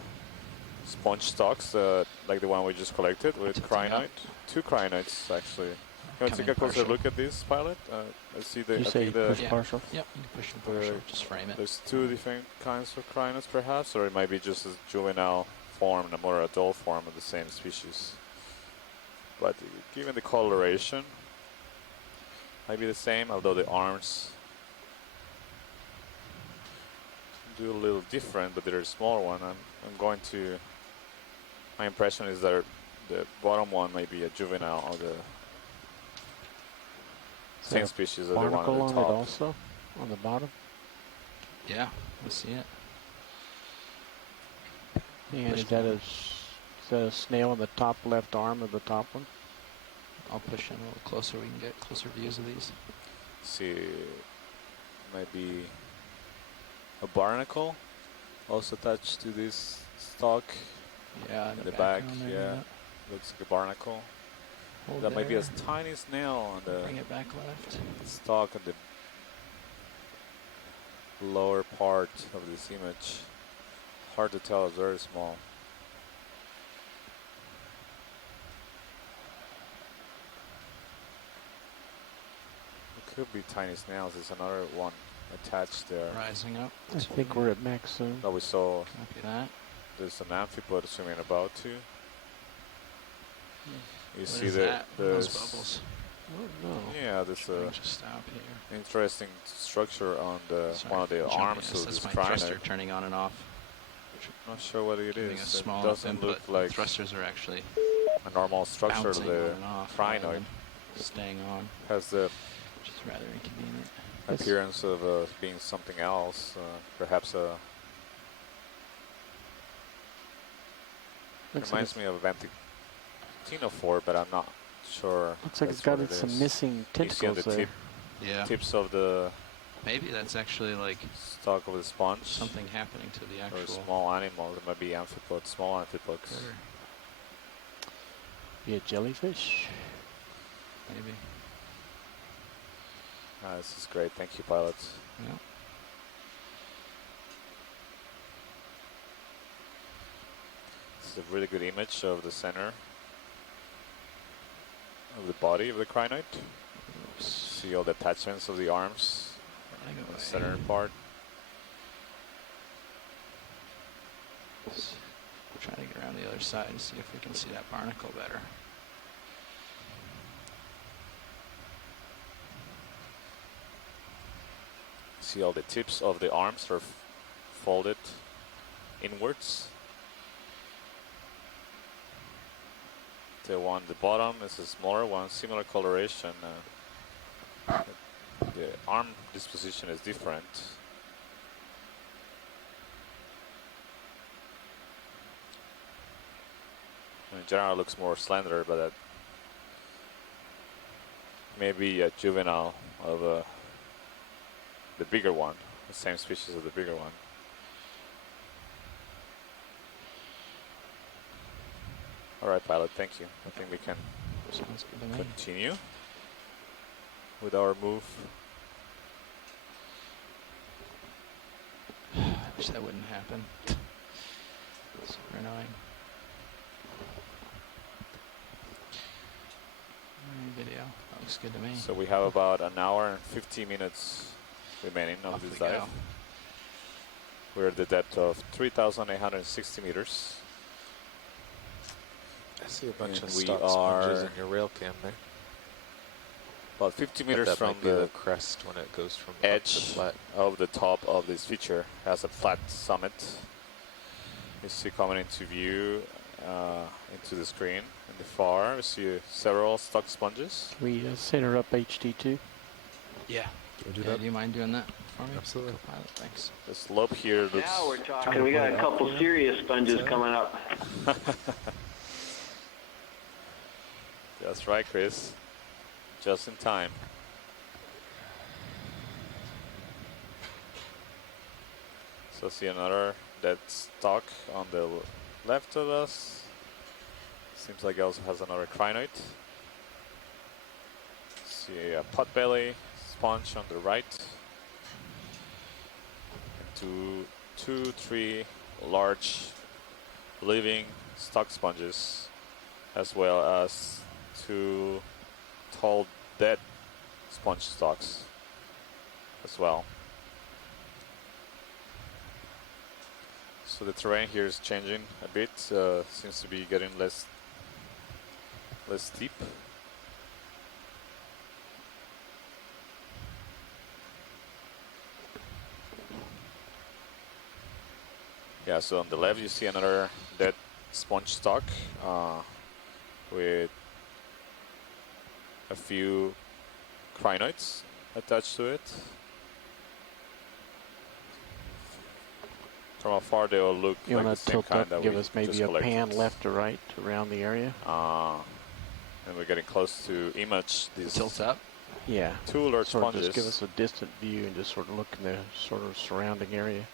sponge stocks, like the one we just collected with crinoid. 2 crinoids actually. You want to take a closer look at this, Pilot? I see the. You I say think the push partial? Yep, you can push and partial, just frame it. There's 2 different kinds of crinoids perhaps, or it might be just a juvenile form and a more adult form of the same species. But given the coloration, might be the same, although the arms do a little different, but they're a smaller one. I'm going to. My impression is that the bottom one may be a juvenile of the same species as the one on Barnacle the on top. it also, on the bottom. Yeah, I see it. And is that a snail on the top left arm of the top one? I'll push in a little closer. We can get closer views of these. See, might be a barnacle also attached to this stalk. Yeah, in the back. Yeah, looks like a barnacle. That might be a tiny snail on the bring it back left. stalk at the lower part of this image. Hard to tell, it's very small. It could be tiny snails. There's another one attached there. Rising up. I think we're at max soon. That we saw. Copy that. There's an amphipod swimming about too. You What see is the that? Those bubbles. Oh, no. Yeah, there's a Just stop here. interesting structure on the Sorry, one of the jumping. arms Yes, of that's this my crinoid. thruster turning on and off. Not sure what it Giving is. a It small doesn't input. look like Thrusters are actually a normal structure of bouncing the on and off rather crinoid. than staying on, Has the which is rather inconvenient. appearance of being something else, perhaps a. Looks like Reminds me of a Ventinophore, but I'm not sure. Looks like that's it's got what it some is. missing You see on tentacles the there. Yeah. tips of the Maybe that's actually like stalk of the sponge. something happening to the Or actual. small animal. It might be amphipods, small amphipods. critter. Be a jellyfish. Maybe. This is great. Thank you, pilots. Yeah. This is a really good image of the center of the body of the crinoid. See all the attachments of the arms, the center part. Trying to get around the other side and see if we can see that barnacle better. See all the tips of the arms are folded inwards. The one at the bottom is a smaller one, similar coloration. The arm disposition is different. In general, it looks more slender, but that may be a juvenile of the bigger one, the same species of the bigger one. All right, pilot, thank you. I think we can Sounds good to me. continue with our move. I wish that wouldn't happen. Super annoying. Video. That looks good to me. So we have about an hour and 50 minutes remaining of Off this we dive. go. We're at the depth of 3,860 meters. I see a bunch And of we stock sponges are in your rail cam there. about 50 But meters that from might be the the crest when it goes from up to edge flat. of the top of this feature. Has a flat summit. You see coming into view into the screen in the far. We see several stock sponges. Can we center up HD2? Yeah. Can we do Yeah, that? do you mind doing that for me? Absolutely. Pilot, thanks. The slope here looks. Now we're talking. We got a couple serious sponges coming up. That's right, Chris. Just in time. So see another dead stalk on the left of us. Seems like it also has another crinoid. See a potbelly sponge on the right. And two, three large living stock sponges, as well as 2 tall dead sponge stalks as well. So the terrain here is changing a bit. Seems to be getting less steep. Yeah, so on the left you see another dead sponge stalk with a few crinoids attached to it. From afar they all look You like the want to same tilt kind up, that give we us maybe just a collected. pan left to right around the area? And we're getting close to image these Tilt up? Yeah. 2 large Sort of sponges. just give us a distant view and just sort of look in the sort of surrounding area.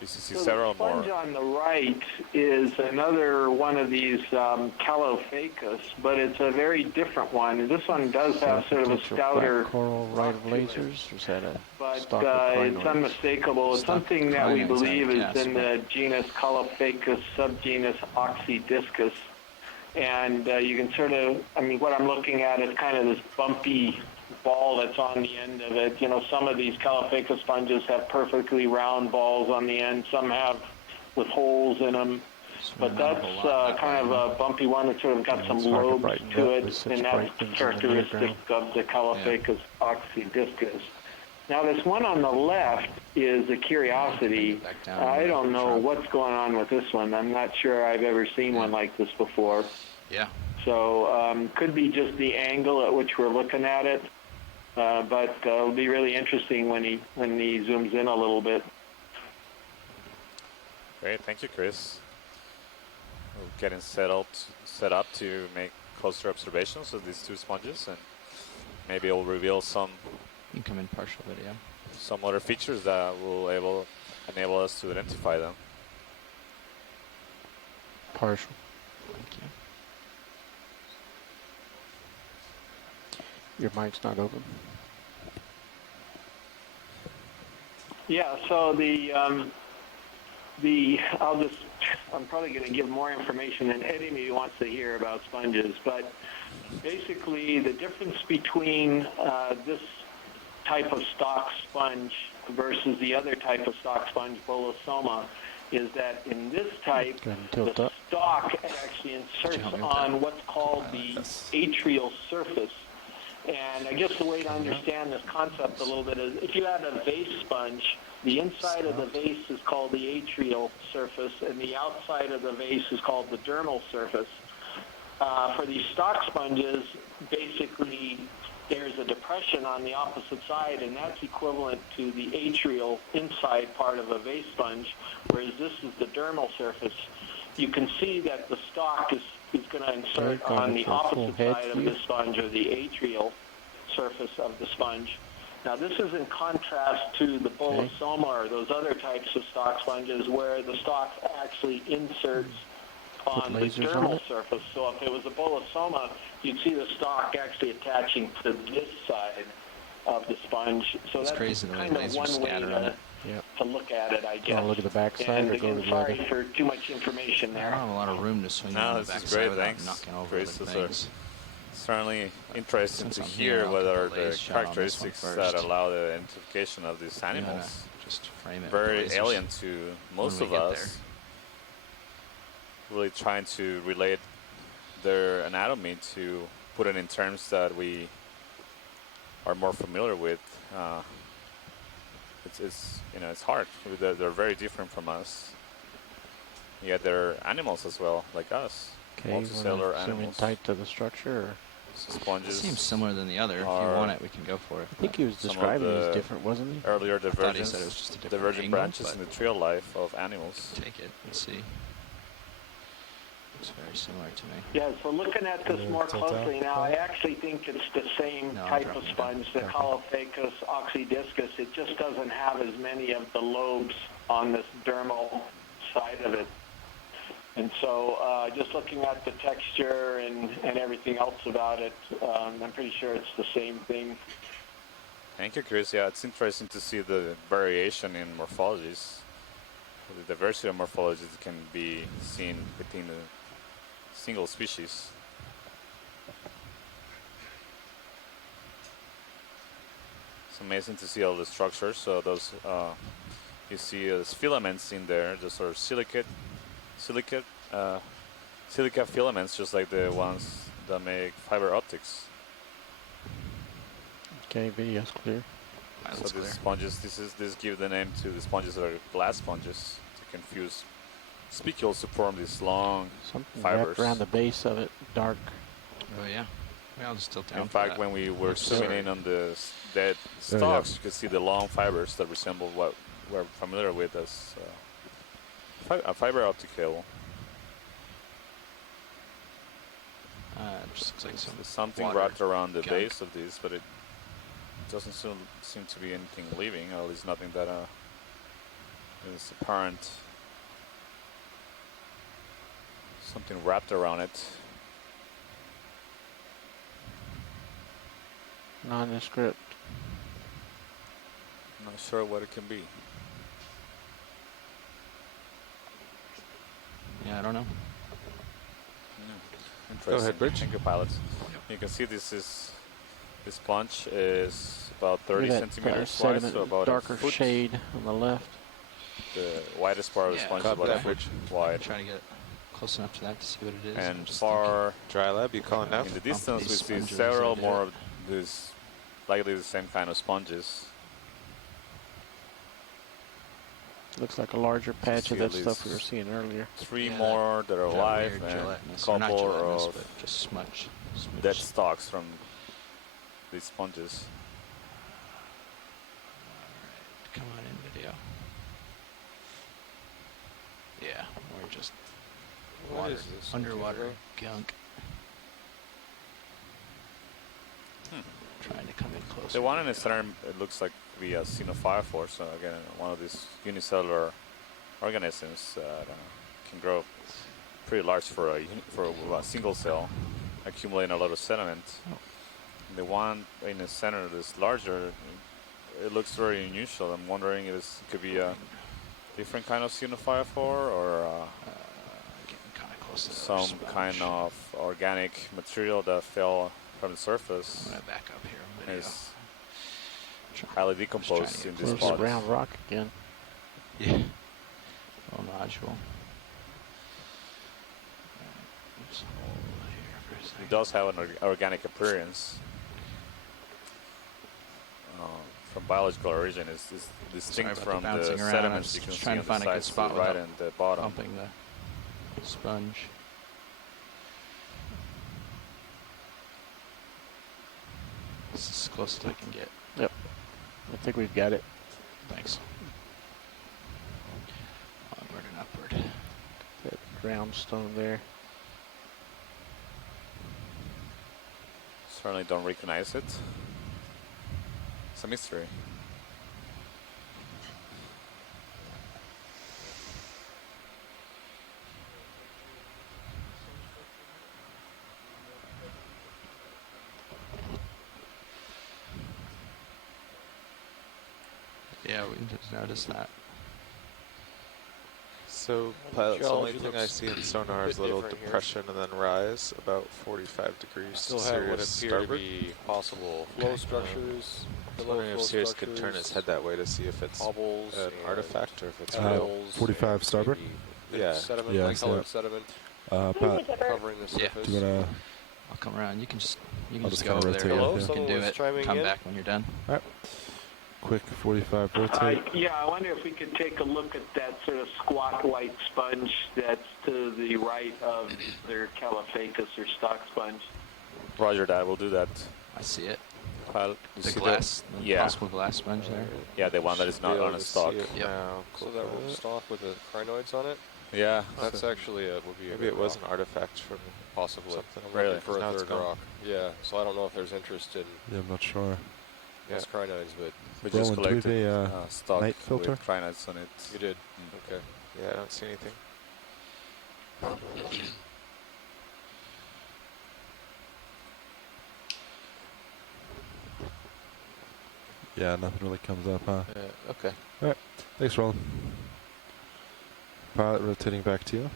You see So several the sponge more. on the right is another one of these Calophacus, but it's a very different one. This one does have sort of a Potential stouter, black coral right of lasers, or is that a but stock of it's crinoids? unmistakable. It's Stock something that we crinoids, I believe would is guess, in the genus Calophacus, subgenus Oxydiscus. And you can sort of, I mean, what I'm looking at is kind of this bumpy ball that's on the end of it. You know, some of these Calophacus sponges have perfectly round balls on the end. Some have with holes in them. But that's kind of a bumpy one. It's sort of got some lobes to it, and that's characteristic of the Calophacus oxydiscus. Now, this one on the left is a curiosity. I don't know what's going on with this one. I'm not sure I've ever seen one like this before. Yeah. So could be just the angle at which we're looking at it. But it'll be really interesting when he zooms in a little bit. Great, thank you, Chris. We're getting set up to make closer observations of these 2 sponges, and maybe it'll reveal some. You can come in partial video. Some other features that will enable us to identify them. Partial. Thank you. Your mic's not open. Yeah, so I'm probably going to give more information than Eddie maybe wants to hear about sponges, but basically the difference between this type of stock sponge versus the other type of stock sponge, Bolosoma, is that in this type, the stalk actually inserts on what's called the atrial surface. And I guess the way to understand this concept a little bit is if you had a vase sponge, the inside of the vase is called the atrial surface, and the outside of the vase is called the dermal surface. For these stock sponges, basically there's a depression on the opposite side, and that's equivalent to the atrial inside part of a vase sponge, whereas this is the dermal surface. You can see that the stalk is going to insert on the opposite side of the sponge, or the atrial surface of the sponge. Now, this is in contrast to the Bolosoma or those other types of stock sponges where the stalk actually inserts on the dermal surface. So if it was a Bolosoma, you'd see the stalk actually attaching to this side of the sponge. So that's crazy the way kind of lasers one way scatter on it. to look at it, I guess. Want to look at the back side or go to the sorry other? for too much information there. I don't have a lot of room to swing on the this back is side great, without thanks. knocking over Chris, other this things. Certainly interesting Since to I'm hear here, I'll what get are the the laser shot on this one characteristics first. that allow the identification of these animals. Just frame it. Very with lasers alien to most when of we get us. Really trying to relate their anatomy to put it in terms that we are more familiar with. It's hard. They're very different from us. Yet they're animals as well, like us. Okay, Multicellular zoom in animals. tight to the structure. Or? Sponges. It seems similar than the other. If you want it, we can go for it. I think he was describing it as different, wasn't he? Earlier I thought he said it was just a different divergent angle, branches in the trail life of animals. Take it and see. Looks very similar to me. Yeah, so looking at this more closely now, I actually think it's the same type of sponge, the Calophacus oxydiscus. It just doesn't have as many of the lobes on this dermal side of it. And so just looking at the texture and everything else about it, I'm pretty sure it's the same thing. Thank you, Chris. Yeah, it's interesting to see the variation in morphologies. The diversity of morphologies can be seen within a single species. It's amazing to see all the structures. So those, you see those filaments in there, just sort of silica filaments, just like the ones that make fiber optics. Okay, video's clear. So these sponges, this give the name to the sponges that are glass sponges to confuse spicules to form these long Something fibers. wrapped around the base of it, dark. Oh yeah. I'll just tilt down. In fact, when we were zooming in on the dead stalks, you could see the long fibers that resemble what we're familiar with as a fiber optic cable. It just looks like something wrapped around the base of these, but it doesn't seem to be anything living, or at least nothing that is apparent. Something wrapped around it. Nondescript. Not sure what it can be. Yeah, I don't know. Interesting. Go ahead, Bridge. Thank you, pilots. You can see this sponge is about 30 centimeters wide, so about darker a foot. shade on the left. The widest part of the sponge is about a foot wide. Try to get it close enough to that to see what it is. And far dry lab, you calling now? in the distance, we see several more of these, likely the same kind of sponges. Looks like a larger patch of that stuff we were seeing earlier. Three more that are alive, and a couple of just smudge. dead stalks from these sponges. Come on in, video. Yeah, we're just water, underwater gunk. Trying to come in closer. The one in the center, it looks like to be a xenophyophore, so again, one of these unicellular organisms that can grow pretty large for a single cell, accumulating a lot of sediment. The one in the center that's larger, it looks very unusual. I'm wondering if this could be a different kind of xenophyophore or some kind of organic material that fell from the surface. I'm gonna back up here on video. Is highly decomposed in this Close spot. the round rock again. Yeah. Little nodule. It does have an organic appearance. From biological origin, is distinct from the sediments you can see on the sides to the right and the bottom. Bumping the sponge. This is as close as I can get. Yep. I think we've got it. Thanks. Onward and upward. That round stone there. Certainly don't recognize it. It's a mystery. Yeah, we just noticed that. So, pilot, the only thing I see in sonar is a little depression and then rise, about 45 degrees. Still have what appear to be possible flow structures. I was wondering if Sirius could turn his head that way to see if it's an artifact or if it's real. 45 starboard? Yeah. Sediment, Yeah, like colored sediment Pat, covering the surface. do you wanna? I'll come around. You can just I'll just just go kinda over there. rotate, Hello, yeah. You can someone do was it. chiming Come in. back when you're done. All right. Quick 45 rotate. Yeah, I wonder if we could take a look at that sort of squat-like sponge that's to the right of their Caliphacus or stock sponge. Roger that. We'll do that. I see it. Pilot, you The see glass, that? the Yeah. possible glass sponge there. Yeah, the one that is not on a stalk. Yep. Now, So that rope stalk with the crinoids on it, Yeah. that's actually would be a maybe good it was rock. an artifact from Possibly. something. I'm Really? looking for Now a it's third gone. rock. Yeah, so I don't know if there's interest in Yeah, I'm not sure. those crinoids, but We just Roland, do we have collected a stock night filter? with crinoids on it. You did? Okay. Yeah, I don't see anything. Yeah, nothing really comes up, huh? Okay. All right. Thanks, Roland. Pilot rotating back to you.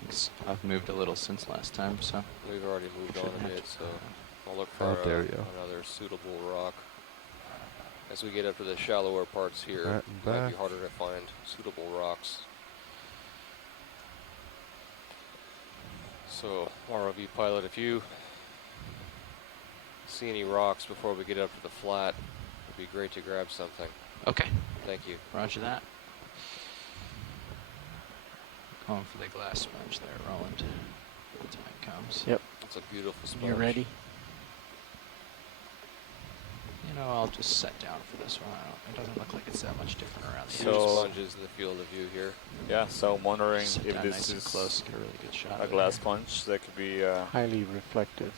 Thanks. I've moved a little since last time, so. We've already moved on a bit, so I'll look for there we go. another suitable rock. As we get up to the shallower parts here, Right, it might back. be harder to find suitable rocks. So, ROV pilot, if you see any rocks before we get up to the flat, it'd be great to grab something. Okay. Thank you. Roger that. Going for the glass sponge there, Roland. The time comes. Yep. It's a beautiful sponge. You ready? You know, I'll just set down for this one. It doesn't look like it's that much different around the Huge edges. sponges in the field of view here. Yeah, so I'm wondering Sit if down this nice and is close, get a really good shot a of glass it. sponge that could be Highly reflective.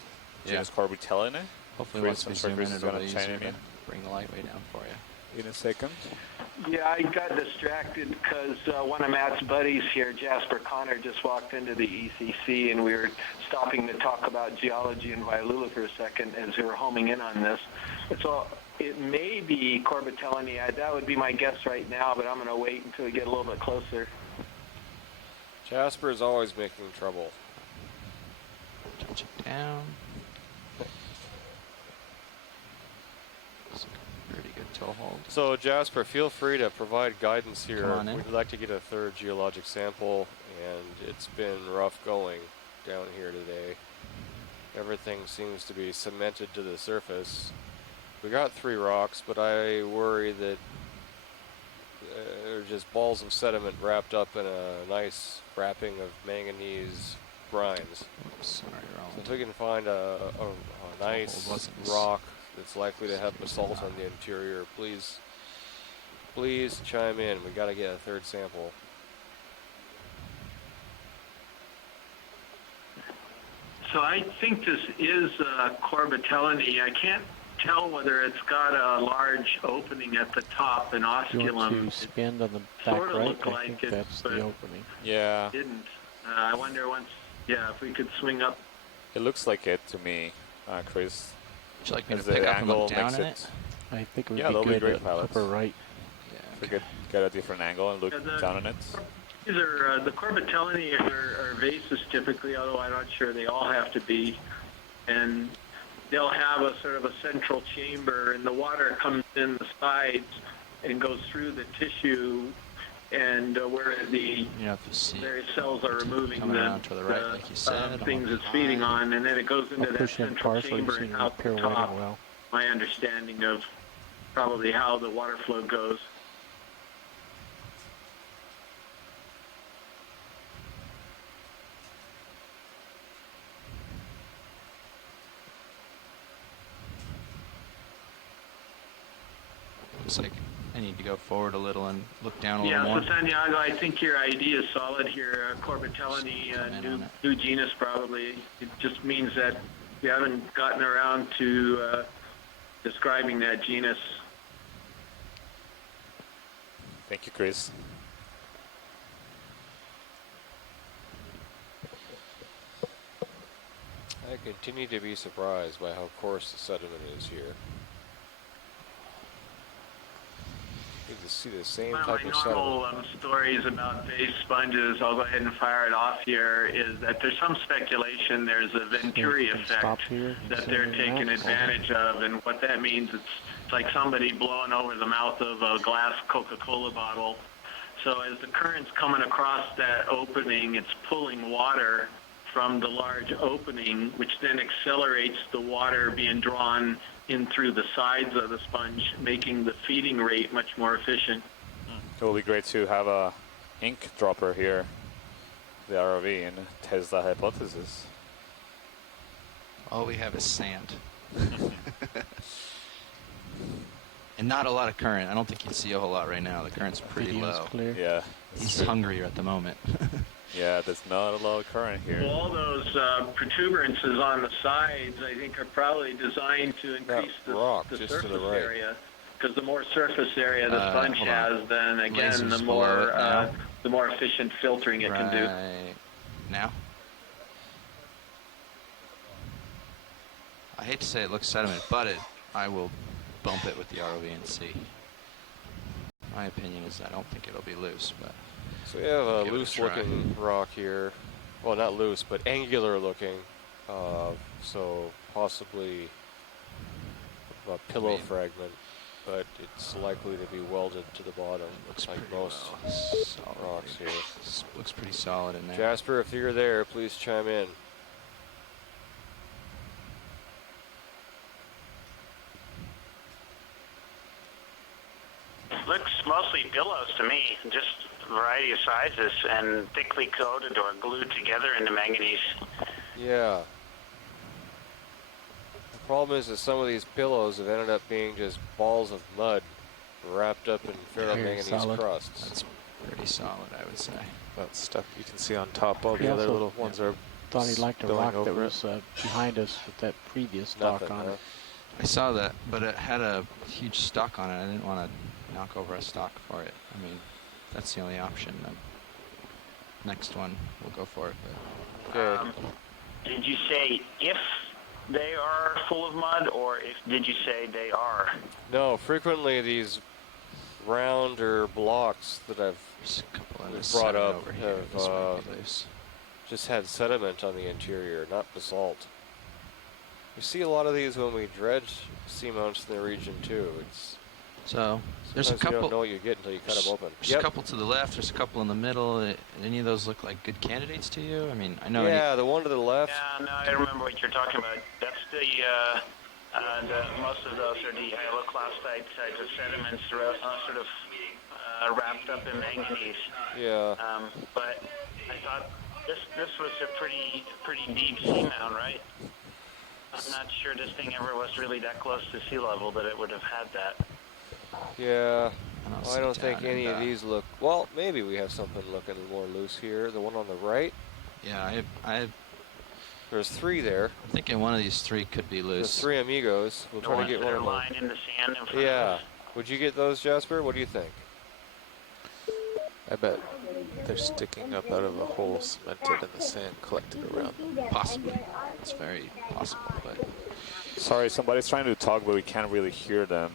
genus Corbitella in it. Hopefully Chris, once we I'm sure zoom Chris in, is it'll gonna be chime easier in to bring the light way down for you. in a second. Yeah, I got distracted because one of Matt's buddies here, Jasper Connor, just walked into the ECC, and we were stopping to talk about geology in Waialua for a second as we were homing in on this. So it may be Corbitellini. That would be my guess right now, but I'm going to wait until we get a little bit closer. Jasper is always making trouble. Touch it down. It's a pretty good toe hold. So Jasper, feel free to provide guidance here. Come on in. We'd like to get a third geologic sample, and it's been rough going down here today. Everything seems to be cemented to the surface. We got 3 rocks, but I worry that they're just balls of sediment wrapped up in a nice wrapping of manganese brines. Oops, sorry, Roland. So if we can find a nice wasn't as- rock that's likely to have basalt on the interior, please chime in. We got to get a third sample. So I think this is Corbitellini. I can't tell whether it's got a large opening at the top, an You want osculum. to spin on the back sort of right? looked I like think it, that's but the opening. Yeah, it didn't. I wonder if we could swing up. it looks like it to me, Chris. Would you like me to As the pick up and angle look down makes in it. it? I think it would Yeah, be that'll be good great, at pilots. upper right. Yeah. If we could get a different angle and look Yeah, down on it. These are the Corbitellini are vases typically, although I'm not sure they all have to be, and they'll have a sort of a central chamber, and the water comes in the sides and goes through the tissue, and where the You know, if you see various cells are removing coming around to the right, like you said, things on it's feeding on, and then it goes into I'll that push in central partially chamber so and you're out the pirouetting top. well. My understanding of probably how the water flow goes. Looks like I need to go forward a little and look down a Yeah, little more. so Santiago, I think your ID is solid here. Corbitellini, Zoom in on it. new genus probably. It just means that we haven't gotten around to describing that genus. Thank you, Chris. I continue to be surprised by how coarse the sediment is here. You can see the same One of type my of sediment. normal stories about base sponges, I'll go ahead and fire it off here, is that there's some speculation there's a Venturi You can effect stop here. that Zoom they're in taking that. advantage of, and what that means, it's like somebody blowing over the mouth of a glass Coca-Cola bottle. So as the current's coming across that opening, it's pulling water from the large opening, which then accelerates the water being drawn in through the sides of the sponge, making the feeding rate much more efficient. It will be great to have a ink dropper here, the ROV, and test that hypothesis. All we have is sand. And not a lot of current. I don't think you'd see a whole lot right now. The current's pretty Video's low. clear. Yeah, He's true. hungrier at the moment. Yeah, there's not a lot of current here. Well, all those protuberances on the sides, I think, are probably designed to increase That rock the just to surface the right. area. Because the more surface area the sponge hold on. has, then again, Lasers the below it now. more efficient filtering it can do. Right now. I hate to say it looks sediment, but I will bump it with the ROV and see. My opinion is I don't think it'll be loose, but So we have a give it a loose-looking rock here. Well, not loose, but angular-looking. So possibly a pillow fragment, but it's likely to be welded to the bottom. Looks like pretty most solid rocks here. Looks pretty solid in there. Jasper, if you're there, please chime in. Looks mostly pillows to me, just a variety of sizes and thickly coated or glued together into manganese. Yeah. The problem is that some of these pillows have ended up being just balls of mud wrapped up in ferromanganese crusts. That's pretty solid, I would say. That stuff you can see on top. All the other also little ones are thought he liked the spilling rock that over was behind us with that previous dock on it. I saw that, but it had a huge stock on it. I didn't want to knock over a stock for it. I mean, that's the only option. The next one, we'll go for it. But. Did you say if they are full of mud, or did you say they are? No, frequently these rounder blocks that I've brought up have just had sediment on the interior, not basalt. We see a lot of these when we dredge seamounts in the region too. There's a couple. You don't know what you get until you cut them open. There's a couple to the left. There's a couple in the middle. Any of those look like good candidates to you? I mean, I know. Yeah, the one to the left. Yeah, no, I remember what you're talking about. That's most of those are the hyaloclastite types of sediments, sort of wrapped up in manganese. Yeah. But I thought this was a pretty deep seamount, right? I'm not sure this thing ever was really that close to sea level that it would have had that. Yeah, I don't think any of these look. Well, maybe we have something looking more loose here. The one on the right. Yeah, There's three there. I'm thinking one of these three could be loose. There's three amigos. We'll try to get one of them. Lying in the sand in front of Yeah. us. Would you get those, Jasper? What do you think? I bet they're sticking up out of a hole cemented in the sand collected around them. Possibly. It's very possible, but... Sorry, somebody's trying to talk, but we can't really hear them.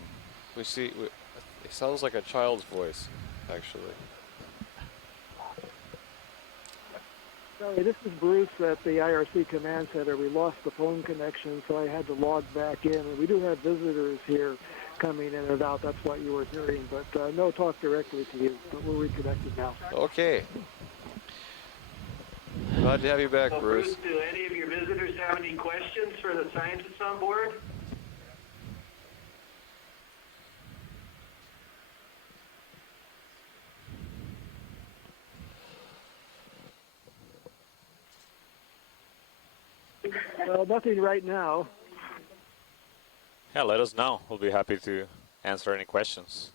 It sounds like a child's voice, actually. Sorry, this is Bruce at the IRC Command Center. We lost the phone connection, so I had to log back in. And we do have visitors here coming in and out. That's what you were hearing. But no talk directly to you. But we're reconnected now. Okay. Glad to have you back, Bruce. Do any of your visitors have any questions for the scientists on board? Nothing right now. Yeah, let us know. We'll be happy to answer any questions.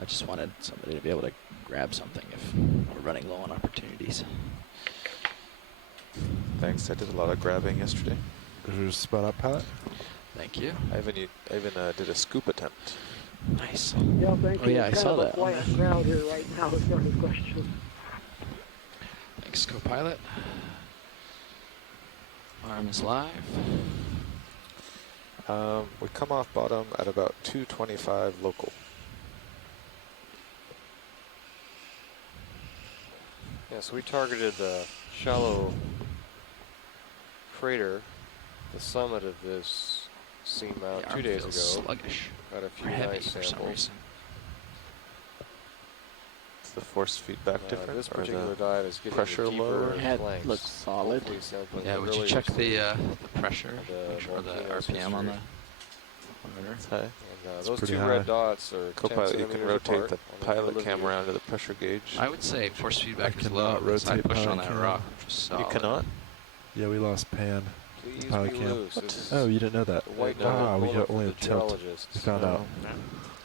I just wanted somebody to be able to grab something if we're running low on opportunities. Thanks. I did a lot of grabbing yesterday. Is your spot up, Pat? Thank you. I even did a scoop attempt. Nice. Yeah, thank you. Oh yeah, I It's saw kind of that. a quiet crowd here right now as far as questions. Thanks, co-pilot. Arm is live. We come off bottom at about 225 local. Yeah, so we targeted the shallow crater, the summit of this seamount 2 days ago. Sluggish. Got a few Heavy nice for some samples. reason. Is the force feedback different? This or particular the dive is getting pressure deeper lower? Head flanks. looks solid. Hopefully sampling Yeah, would you earlier check stage. the pressure or the Volcano's RPM on the history. monitor? It's high. And those pretty two high. red dots are 10 Co-pilot, you can centimeters rotate apart the on the pilot field of cam view. around to the pressure gauge. I would say force feedback I is low. cannot because I rotate pushed on pilot that cam. rock, which is You solid. cannot? Yeah, we lost pan. Please Pilot be cam. loose. This is Oh, you didn't know that? the white Ah, we knuckle got bullet only for a the tilt. geologists. We found out.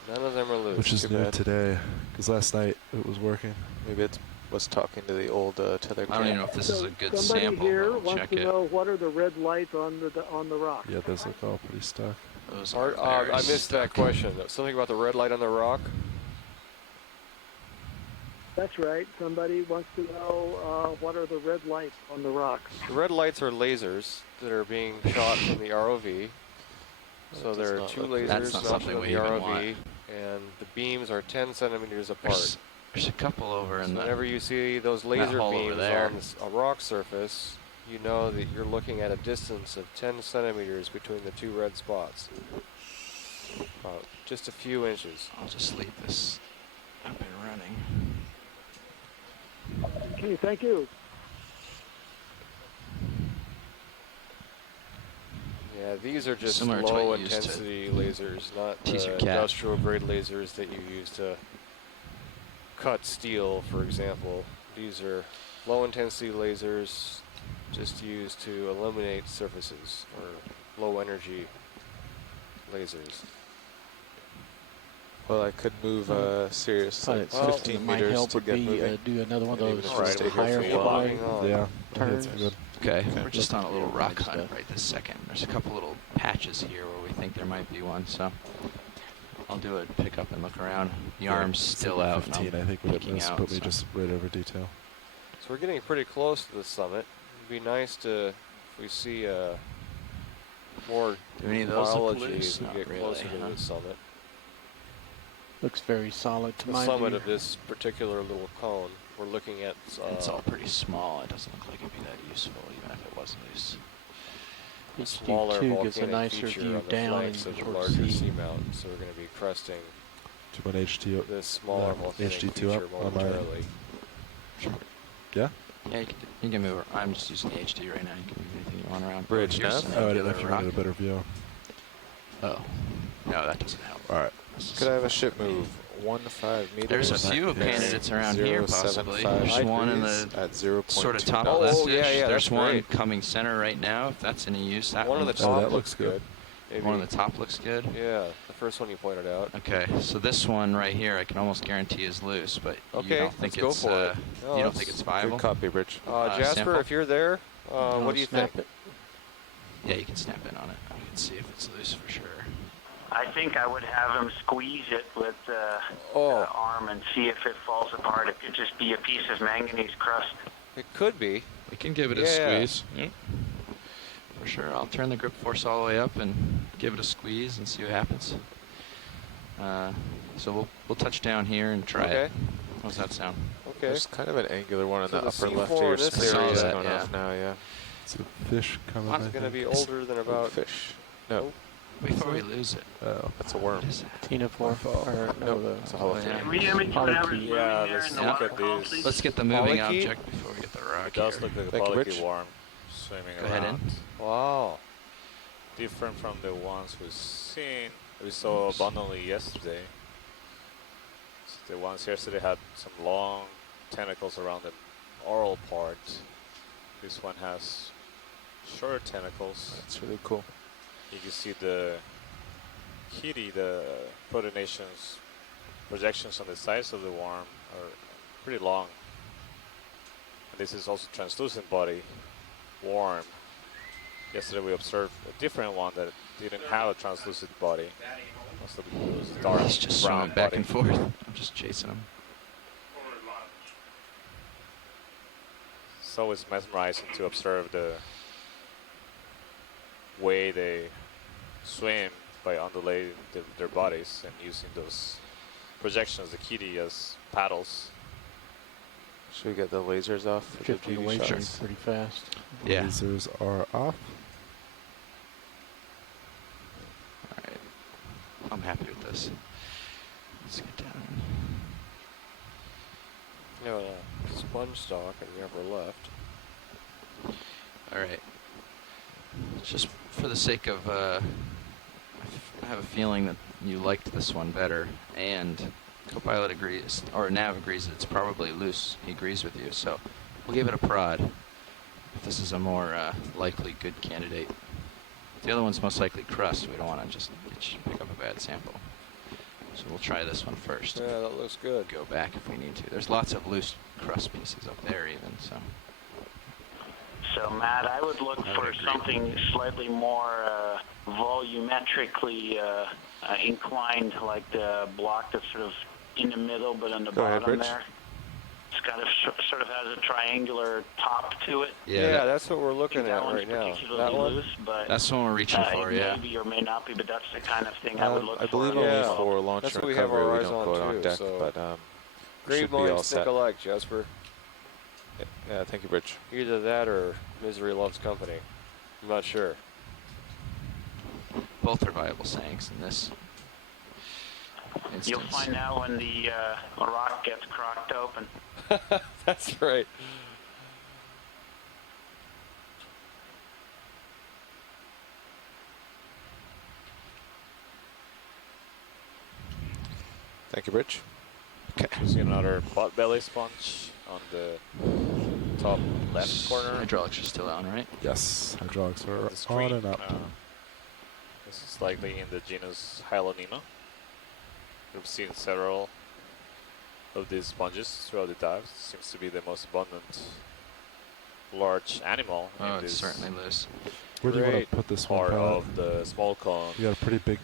None of them are loose. Which is Too new bad. today, because last night it was working. Maybe it was talking to the old tether I don't even cam. know if this is a good Somebody sample. here We'll wants check to it. know what are the red lights on the rock. Yeah, those look all pretty stuck. Those Art, are very I missed that question. Something about the red light on the rock? That's right. Somebody wants to know what are the red lights on the rock. The red lights are lasers that are being shot from the ROV. So there are two lasers mounted on the ROV, and the beams are 10 centimeters apart. There's a couple over in the. Whenever you see those laser beams there. on a rock surface, you know that you're looking at a distance of 10 centimeters between the two red spots. Just a few inches. I'll just leave this up and running. Okay, thank you. Yeah, these are just Similar to low what you used to intensity lasers, not tease the your cat. industrial grade lasers that you use to cut steel, for example. These are low intensity lasers just used to illuminate surfaces, or low energy lasers. Well, I could move Sirius like Well, 15 it might meters help to would get be moving. do another one of And those even if we stay here higher for a while. fly Yeah, turns. that's good. Okay, we're just on a little rock hunt right this second. There's a couple little patches here where we think there might be one, so I'll do a pick up and look around. The arm's still out. 15, I think, would have put me just right over detail. So we're getting pretty close to the summit. It'd be nice to, if we see more Do any of those look biology loose? as we Not get really, closer huh? to the summit. Looks very solid to The my summit view. of this particular little cone, we're looking at. It's all pretty small. It doesn't look like it'd be that useful, even if it was loose. a HD2 smaller gives a volcanic nicer feature view on the down flanks and of the towards larger sea. seamount, so we're going to be cresting Do you want HT this smaller volcanic HT2 feature up on my momentarily. Yeah? Yeah, you can move. I'm just using the HD right now. You can move anything you want around. Bridge Here's nav? some Oh, I didn't know angular if you rock. wanted a better view. Oh, no, that doesn't help. All right. Could I have a ship move 1-5 meters? There's a few candidates around here, possibly. There's one in the at 0.2 sort of top Oh, left-ish. yeah, There's that's one great. coming center right now, if that's any use. That One on the looks top that looks good. Maybe. One on the top looks good. Yeah, the first one you pointed out. Okay, so this one right here, I can almost guarantee is loose, but you Okay, don't think let's it's go for it. No, you don't that's think it's viable? Good copy, Bridge. Jasper, sample? if you're there, You what wanna do you snap think? it? Yeah, you can snap in on it. We can see if it's loose for sure. I think I would have him squeeze it with the arm and see if it falls apart. It could just be a piece of manganese crust. It could be. We can give it a Yeah. squeeze. Yep. For sure. I'll turn the grip force all the way up and give it a squeeze and see what happens. So we'll touch down here and try it. How's that sound? Okay. There's kind of an angular one in So the the upper C4 left in here. this Series area- is Yeah, going yeah. off now, yeah. It's a fish coming. It's going to be older than about. Fish. No, Before we lose it. Oh. that's a worm. What is that? Tina for or no, No, the it's a hollow Oh, yeah. Can we image whatever's moving Yeah, there let's in the look water at column, this. please? Let's get the moving Polychaete? object before we get the rock It does here. look like a Thank you, polychaete Rich. worm swimming Go ahead around. in. Wow. Different from the ones we saw abundantly yesterday. So the ones yesterday had some long tentacles around the oral part. This one has short tentacles. That's really cool. You can see the kitty, the protonations, projections on the sides of the worm are pretty long. And this is also translucent body worm. Yesterday we observed a different one that didn't have a translucent body. It was dark He's just brown swimming back body. and forth. I'm just chasing him. It's always mesmerizing to observe the way they swim by undulating their bodies and using those projections, the kitty, as paddles. Should we get the lasers off for the drifting GV away from shots? pretty fast. Yeah. Lasers are off. Alright. I'm happy with this. Let's get down. You know, a sponge stalk in the upper left. Alright. Just for the sake of, I have a feeling that you liked this one better, and Copilot agrees, or Nav agrees that it's probably loose. He agrees with you, so we'll give it a prod. If this is a more likely good candidate. The other one's most likely crust. We don't want to just pick up a bad sample. So we'll try this one first. Yeah, that looks good. Go back if we need to. There's lots of loose crust pieces up there even, so. so, Matt. I would look for something slightly more volumetrically inclined, like the block that's sort of in the middle, but on the Go ahead, bottom Rich. there. It's kind of sort of has a triangular top to it. Yeah, that's what we're looking that at one's right now. particularly That one? loose, but That's the one we're reaching for, it yeah. maybe or may not be, but that's the kind of thing I would look I for. believe on only the for slope. launch That's and what we have recovery our we eyes don't on go out on too, deck, so but great should be all minds think set. alike, Jasper. Yeah, thank you, Rich. Either that or misery loves company. I'm not sure. Both are viable sayings in this instance. You'll find out when the rock gets crocked open. That's right. Thank you, Rich. Okay. Using another pot belly sponge on the top left corner. Hydraulics are still on, right? Yes, hydraulics are The screen, on and up. This is likely in the genus Hyalonema. We've seen several of these sponges throughout the dive. Seems to be the most abundant large animal Oh, in it's this certainly loose. Where do you want to put this one, part Pat? of the small cone. You got a pretty big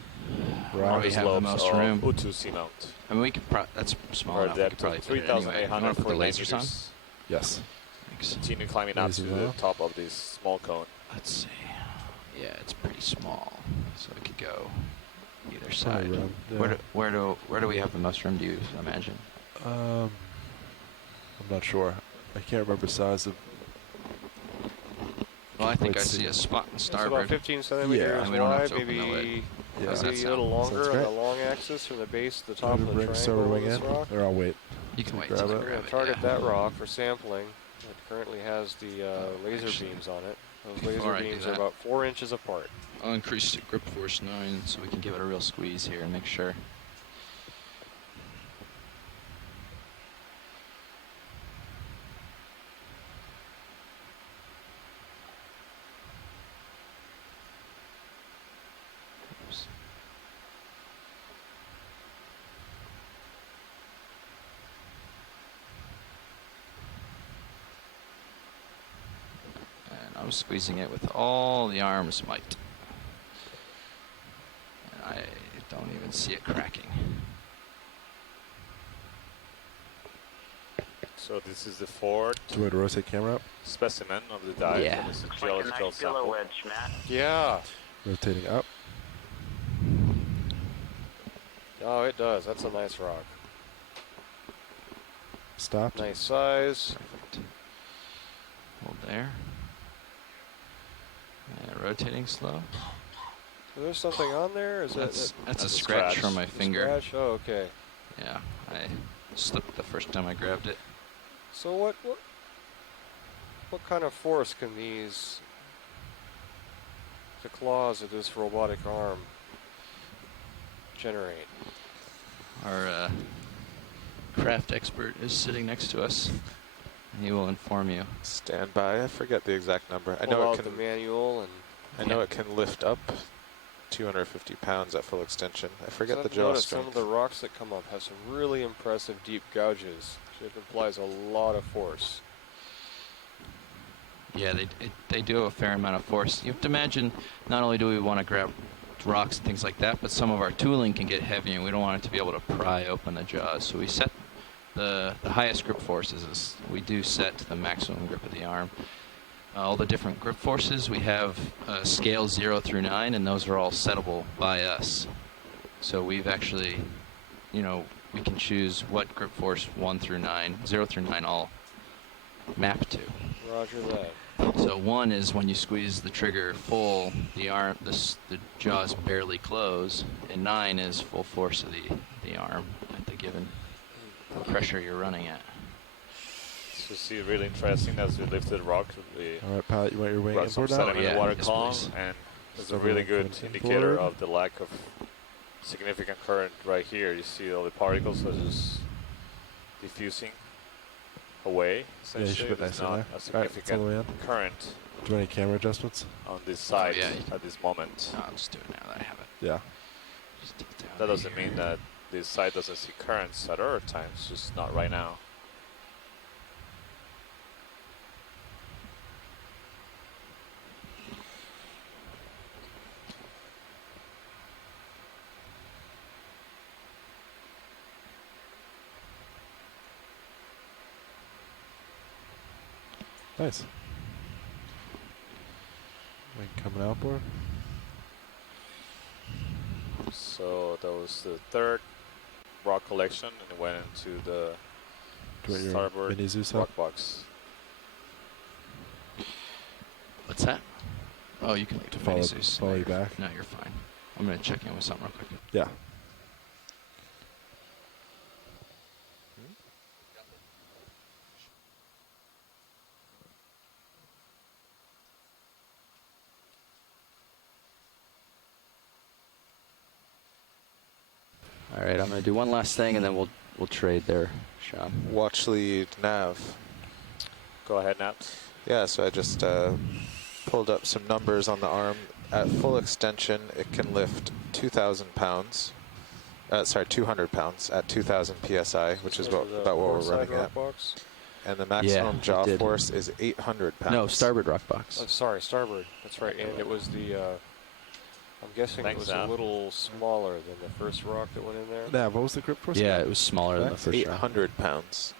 rock. Probably have the slopes most of room. Utu Seamount. I mean, we could that's small For a enough. We could depth probably of put it anyway. You want to put the 3,849 lasers on? meters. Yes. Thanks. Continue climbing up to Laser the on. top of this small cone. Let's see. Yeah, it's pretty small, so we could go either Plenty side. of room, yeah. Where do we have the most room? Do you imagine? I'm not sure. I can't remember size of. Well, I think Let's I see a spot in It's about starboard. 15 centimeters And we don't have wide, to open the lid. maybe Yeah. How's that maybe a sound? little longer Sounds on the great. long axis from the base to the Try top to of the bring starboard triangle of wing this in, rock. or I'll wait. You can wait Grab till I it. We're grab going to it. target Yeah. that rock for sampling. It currently has the laser Actually, beams on it. Those before laser I do beams are that- about 4 inches apart. I'll increase the grip force 9 so we can give it a real squeeze here and make sure. Oops. And I'm squeezing it with all the arm's might. And I don't even see it cracking. So this is the fourth Do you want to rotate camera up? specimen of the dive. Yeah. From this Looks like a geological nice pillow sample. wedge, Matt. Yeah. Rotating up. Oh, it does. That's a nice rock. Stopped. Nice size. Perfect. Hold there. And rotating slow. Is there something on there? Is That's that's a a scratch scratch. from my a finger. scratch? Oh, okay. Yeah, I slipped the first time I grabbed it. So what kind of force can the claws of this robotic arm generate? Our craft expert is sitting next to us, and he will inform you. Stand by. I forget the exact number. I Pull know out it the can. manual and. I know it can lift up 250 pounds at full extension. I forget the I've jaw noticed some strength. of the rocks that come up have some really impressive deep gouges. It implies a lot of force. Yeah, they do have a fair amount of force. You have to imagine, not only do we want to grab rocks and things like that, but some of our tooling can get heavy, and we don't want it to be able to pry open the jaws. So we set the highest grip forces. Is we do set the maximum grip of the arm. All the different grip forces, we have scales 0 through 9, and those are all settable by us. So we've actually, we can choose what grip force 1 through 9, 0 through 9 all map to. Roger that. So 1 is when you squeeze the trigger full, the jaws barely close, and 9 is full force of the arm at the given pressure you're running at. So see, really interesting as we lifted the rock. We All right, Pat, you want your wing brought some inboard now? sediment in the water column, and it's a really good indicator of the lack of significant current right here. You see all the particles are just diffusing away. Yeah, you should Essentially, put there's nice in not there. a All right, it's all the significant way in. current Do you want any camera adjustments? on this side yeah. at this moment. I'll just do it now that I have it. Yeah. Just tilt down That doesn't here. mean that this side doesn't see currents at other times, just not right now. Nice. Wind coming outboard. So that was the third rock collection, and it went into the Do you want your starboard mini Zeus rock up? box. What's that? Oh, you can leave To the mini follow- Zeus. follow No, you you're- back. No, you're fine. I'm going to check in with something real quick. Yeah. All right, I'm going to do one last thing, and then we'll trade there, Sean. Watch lead nav. Go ahead, Nat. Yeah, so I just pulled up some numbers on the arm. At full extension, it can lift 2,000 pounds. Sorry, 200 pounds at 2,000 psi, which is about what we're running at. Box? And the maximum it jaw did. force is 800 pounds. No, starboard rock box. Oh, sorry, starboard. That's right. And it was the, I'm guessing it was a little smaller than the first rock that went in there. Nav, what was the grip force? Yeah, it was smaller than the first rock. 800 pounds.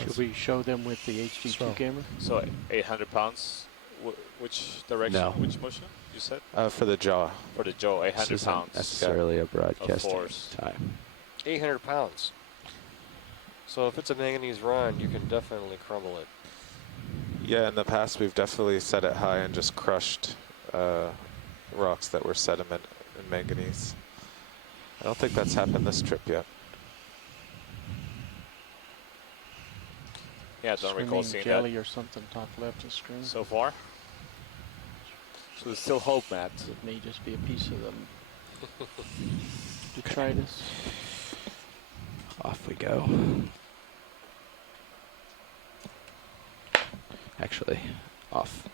Should we show them with the HD2 camera? So 800 pounds. Which direction? No. Which motion? You said? For the jaw. For the jaw, 800 This isn't pounds. necessarily a of broadcasting force. time. 800 pounds. So if it's a manganese run, you can definitely crumble it. Yeah, in the past we've definitely set it high and just crushed rocks that were sediment and manganese. I don't think that's happened this trip yet. Yeah, I don't recall Swimming seeing jelly that or something top left of the screen. so far. So there's still hope, Matt. It may just be a piece of them. Detritus. Off we go. Actually, off.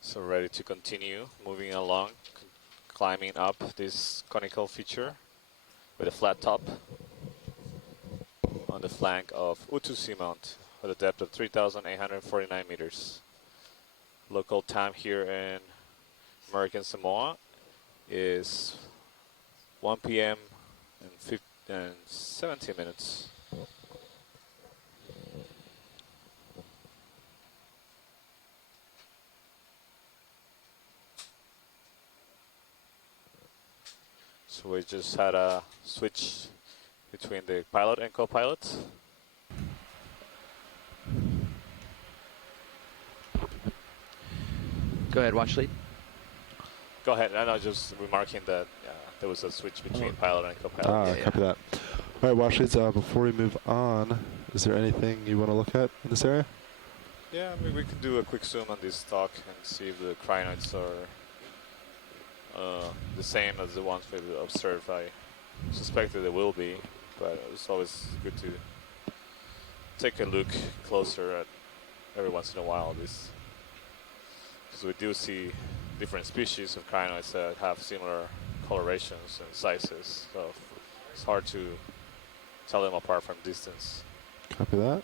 So ready to continue moving along, climbing up this conical feature with a flat top on the flank of Seamount at a depth of 3,849 meters. Local time here in American Samoa is 1 p.m. and 17 minutes. So we just had a switch between the pilot and co-pilot. Go ahead, watch lead. Go ahead. No, just remarking that there was a switch between pilot and co-pilot. Copy that. All right, watch leads. Before we move on, is there anything you want to look at in this area? Yeah, I mean, we could do a quick zoom on this stock and see if the crinoids are the same as the ones we observed. I suspect that they will be, but it's always good to take a look closer at every once in a while. This, because we do see different species of crinoids that have similar colorations and sizes, so it's hard to tell them apart from distance. Copy that.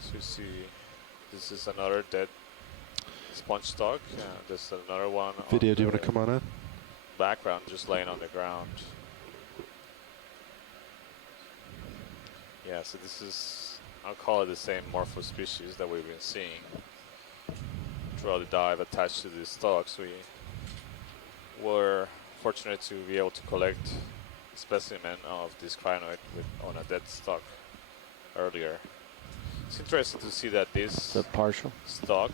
So you see, this is another dead sponge stock. There's another one. Video, do you want to come on in? Background, just laying on the ground. Yeah, so this is, I'll call it the same morpho species that we've been seeing throughout the dive attached to these stocks. We were fortunate to be able to collect a specimen of this crinoid on a dead stock earlier. It's interesting to see that this partial stock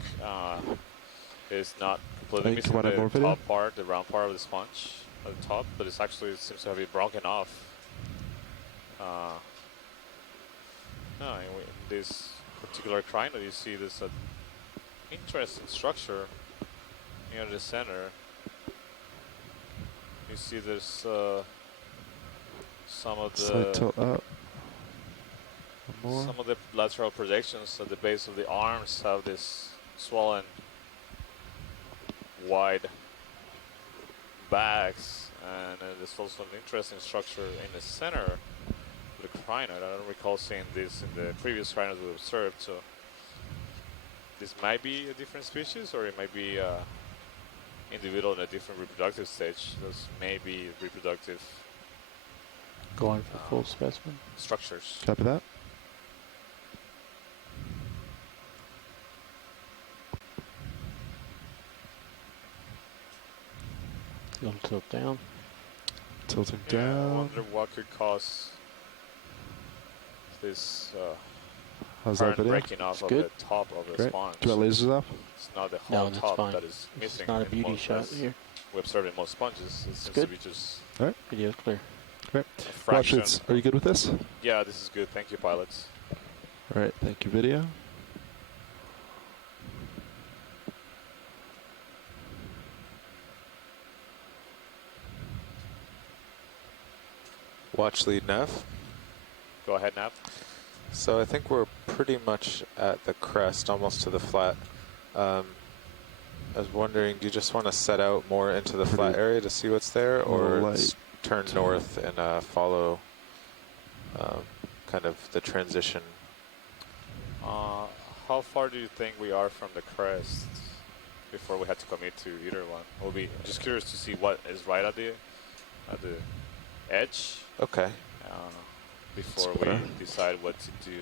is not completely Hey, missing come on in, the more video? top part, the round part of the sponge at the top, but it's actually, it seems to have been broken off. No, in this particular crinoid, you see this interesting structure near the center. You see there's some of Slight the tilt up. One more. some of the lateral projections at the base of the arms have this swollen, wide backs, and there's also an interesting structure in the center of the crinoid. I don't recall seeing this in the previous crinoids we observed, so this might be a different species, or it might be individual in a different reproductive stage. Those may be reproductive Going for full specimen. structures. Copy that. Little tilt down. Tilting Yeah, I down. wonder what could cause this How's that current video? breaking off It's of good. the top of the Great. sponge. Do you want lasers off? It's not the No, whole that's top fine. that is missing. It's not a in beauty most, shot as here. we observed in most sponges. It seems good. to be just All right. Video's clear. Great. a Watch fraction. it. Are you good with this? Yeah, this is good. Thank you, pilots. All right. Thank you, video. Watch lead nav. Go ahead, Nav. So I think we're pretty much at the crest, almost to the flat. I was wondering, do you just want to set out more into the flat area to see what's there, or Light. turn north and follow kind of the transition? How far do you think we are from the crest before we had to commit to either one? We'll be just curious to see what is right at the edge. Okay. Before we decide what to do.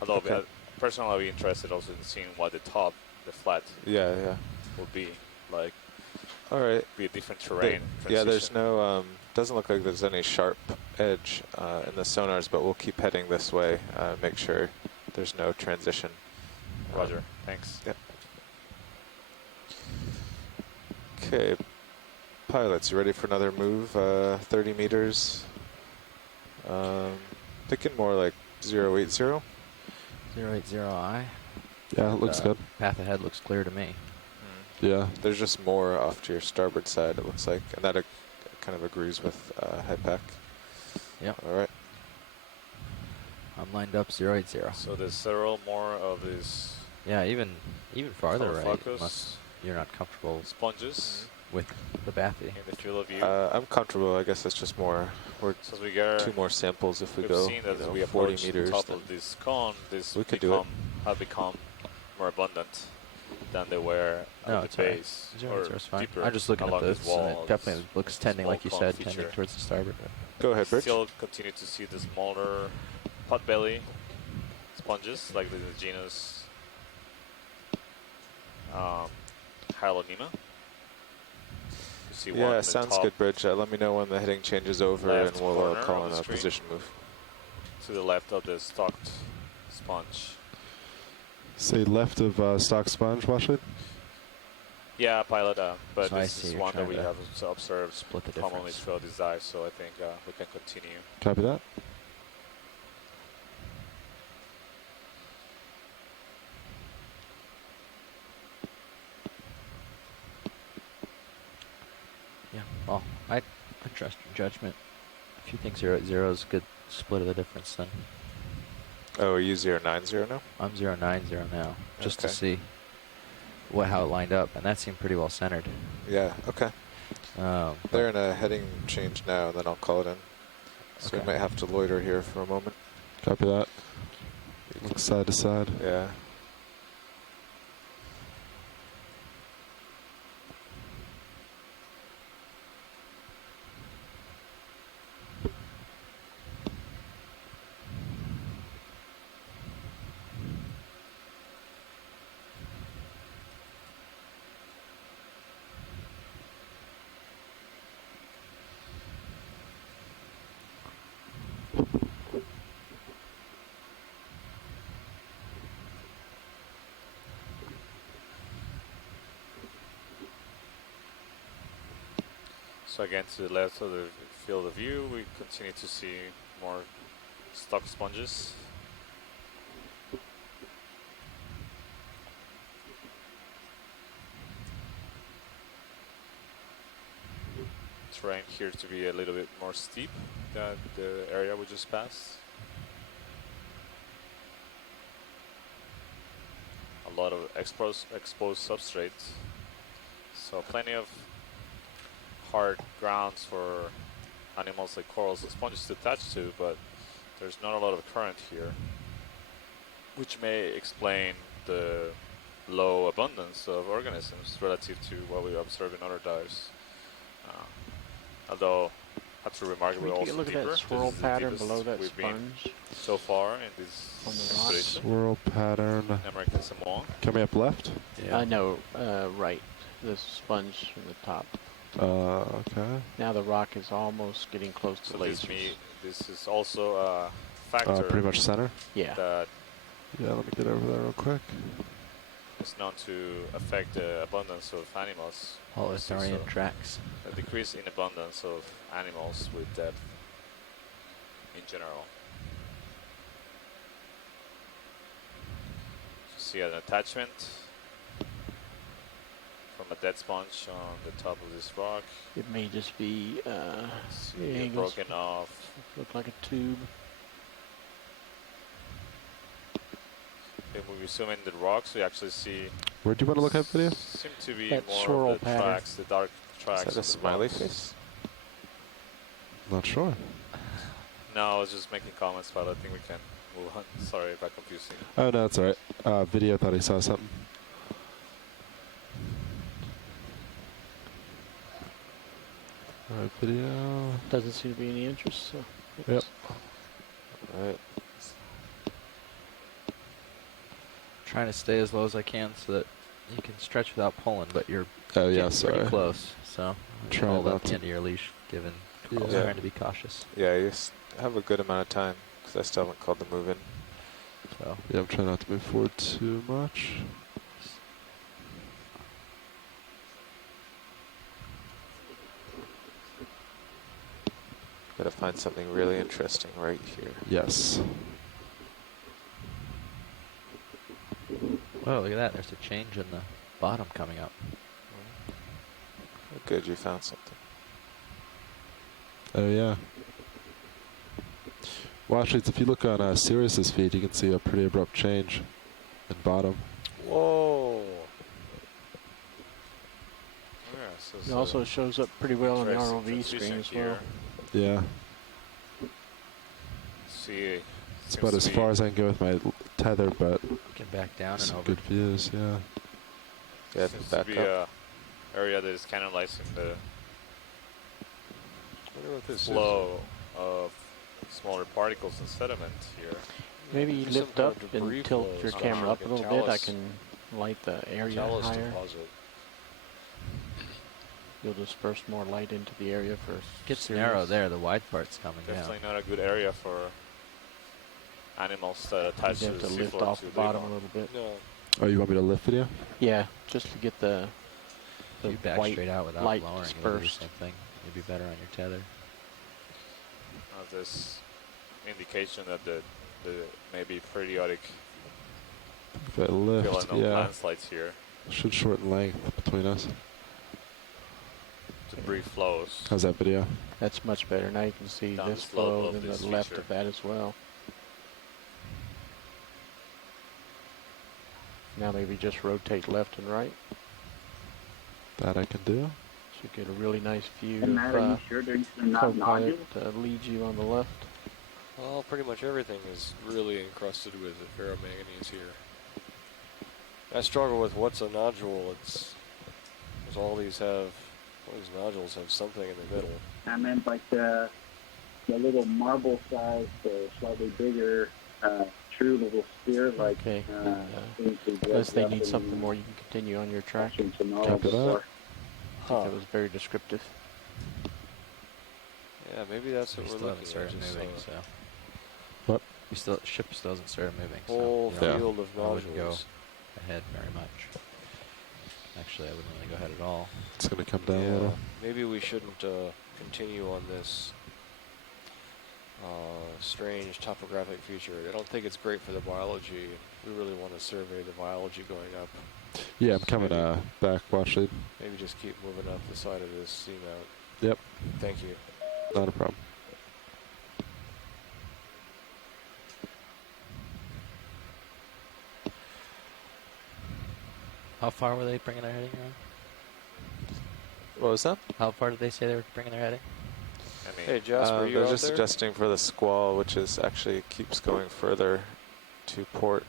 Although personally, I'll be interested also in seeing what the top, the flat, Yeah. will be like. All right. Be a different terrain. Yeah, there's no, doesn't look like there's any sharp edge in the sonars, but we'll keep heading this way, make sure there's no transition. Roger, thanks. Yep. Okay, pilots, you ready for another move? 30 meters. Thinking more like 080. 080I. Yeah, it looks good. Path ahead looks clear to me. Yeah. There's just more off to your starboard side, it looks like, and that kind of agrees with HIPAC. Yep. All right. I'm lined up 080. So there's several more of these. Yeah, even farther right. Focus Unless you're not comfortable sponges with the bathy. in the field of view. I'm comfortable. I guess it's just more. We're so as we get 2 more samples if we we've go. seen that as we 40 approach meters. the top of this cone, this we could do it. have become more abundant than they were No, at it's the alright. base 080 or is fine. deeper I'm just looking at along this, this wall. and it definitely looks tending, small like you cone said, feature. tending towards the starboard. Go ahead, Bridge. Still continue to see the smaller potbelly sponges like the genus Hyalonema. You see one in Yeah, the sounds top good, Bridge. Let me know when the heading changes over, and left we'll corner call of in the a screen. position move. to the left of the stocked sponge. Say left of stock sponge, watch it. Yeah, pilot, but So I this see is you're one that trying we to have observed split the commonly difference. throughout this dive, so I think we can continue. Copy that. Yeah, well, I trust your judgment. If you think 080 is a good split of the difference, then Oh, are you 090 now? I'm 090 now, just to Okay. see how it lined up, and that seemed pretty well centered. Yeah, okay. But They're in a heading change now, and then I'll call it in. So Okay. we might have to loiter here for a moment. Copy that. Look side to side. Yeah. So again, to the left of the field of view, we continue to see more stock sponges. Terrain here to be a little bit more steep than the area we just passed. A lot of exposed substrate, so plenty of hard grounds for animals like corals and sponges to attach to, but there's not a lot of current here, which may explain the low abundance of organisms relative to what we observe in other dives. Although, I have to remark Can we're we take a also look at deeper. that swirl This is the pattern deepest below that we've been sponge? so far in this On the rocks? expedition. Swirl pattern. American Samoa. Coming up left? No, right. The sponge from the top. Okay. Now the rock is almost getting close to So ledges. this is also a factor. Pretty much center? Yeah. That Yeah, let me get over there real quick. is known to affect the abundance of animals. Holothuриan tracks. A decrease in abundance of animals with depth in general. See an attachment from a dead sponge on the top of this rock. It may just be See the a angles broken off. look like a tube. Then when we zoom in the rocks, we actually see. Where do you want to look at video? Seem to be That more swirl of the pattern. tracks, the dark tracks. Is that a on the smiley rocks. face? Not sure. No, I was just making comments, but I think we can move on. Sorry if I confused you. Oh, no, that's alright. Video thought he saw something. Alright, video. Doesn't seem to be any interest. So Yep. Alright. Trying to stay as low as I can so that you can stretch without pulling, but you're Oh, yeah, getting pretty sorry. close. So Trying hold not up the to- end of your leash, given Yeah. also trying to be cautious. Yeah, you have a good amount of time because I still haven't called the move in. So Yeah, I'm trying not to move forward too much. Gotta find something really interesting right here. Yes. whoa, look at that! There's a change in the bottom coming up. Oh, good, you found something. Oh, yeah. Well, actually, if you look on Sirius's feed, you can see a pretty abrupt change in bottom. Whoa! Yeah, so it also shows up pretty well on the interesting ROV screen transition as well. here. Yeah. See, It's about as far as I can go with my tether, but You can back down and some over. good views, yeah. Yeah, seems back to be up. a area that is canalizing the I wonder what this flow of smaller particles and sediment here. Maybe you There's lift some up kind of debris and tilt flows your on camera up a like little bit. I talus- can light the area talus higher. deposit. You'll disperse more light into the area for Gets Sirius. narrow there. The wide part's coming Definitely down. not a good area for animals that attach You to have the to lift seafloor off to the live bottom on. a little bit. No, Oh, you want me to lift video? Yeah, just to get the If you back white straight out without light lowering, it'll do the dispersed. same thing. You'd be better on your tether. This indication that the maybe periodic If I lift, feeling of yeah. landslides here. Should shorten length between us. Debris flows. How's that video? That's much better. Now you can see Down this the slope flow of and this the left feature. of that as well. Now maybe just rotate left and right. That I can do. Should get a really nice view And Matt, are you of sure there's not co-pilot nodules? leads you on the left. well, pretty much everything is really encrusted with ferromanganese here. I struggle with what's a nodule. It's because all these nodules have something in the middle. I meant like the little marble-sized, slightly bigger, true little sphere, like Okay. things we Unless they dredged up need in, something more, you can continue on your track. in Sonora Copy that. before. I think that was very descriptive. Yeah, maybe that's We what we're still haven't looking at. started Just moving, a so. What? Ship still hasn't started moving. whole so you know, field of I wouldn't go nodules. ahead very much. Actually, I wouldn't really go ahead at all. It's going to come down a Yeah, little. maybe we shouldn't continue on this strange topographic feature. I don't think it's great for the biology. We really want to survey the biology going up. Yeah, I'm coming Maybe- back. Watch lead. Maybe just keep moving up the side of this seamount. Yep. Thank you. Not a problem. How far were they bringing their heading around? What was that? How far did they say they were bringing their heading? I mean, Hey, Jasper, you they're out just there? adjusting for the squall, which is actually keeps going further to port.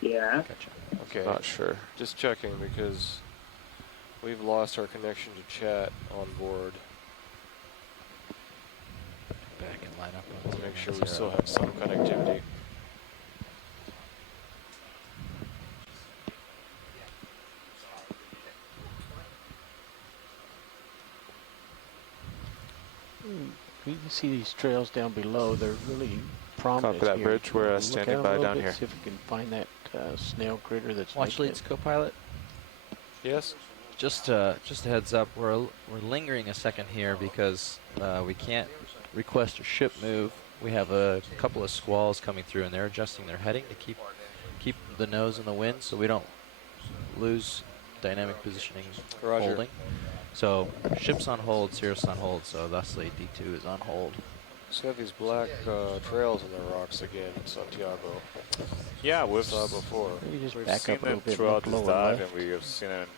Yeah. Okay. Not sure. Just checking because we've lost our connection to chat on board. Back and line up. Let's make sure we still have some connectivity. You can see these trails down below. They're really prominent. Copy that here. bridge. We're Look standing at 'em by a little down bit, here. See if we can find that snail critter that's Watch making leads, co-pilot. Yes. Just a heads up. We're lingering a second here because we can't request a ship move. We have a couple of squalls coming through, and they're adjusting their heading to keep the nose in the wind, so we don't lose dynamic positioning Roger. holding. So ship's on hold, Cirrus on hold, so thusly D2 is on hold. So we have these black trails in the rocks again in Santiago. Yeah, we've saw before. just We've back seen up a little them bit, throughout look this lower dive, left. and we have seen them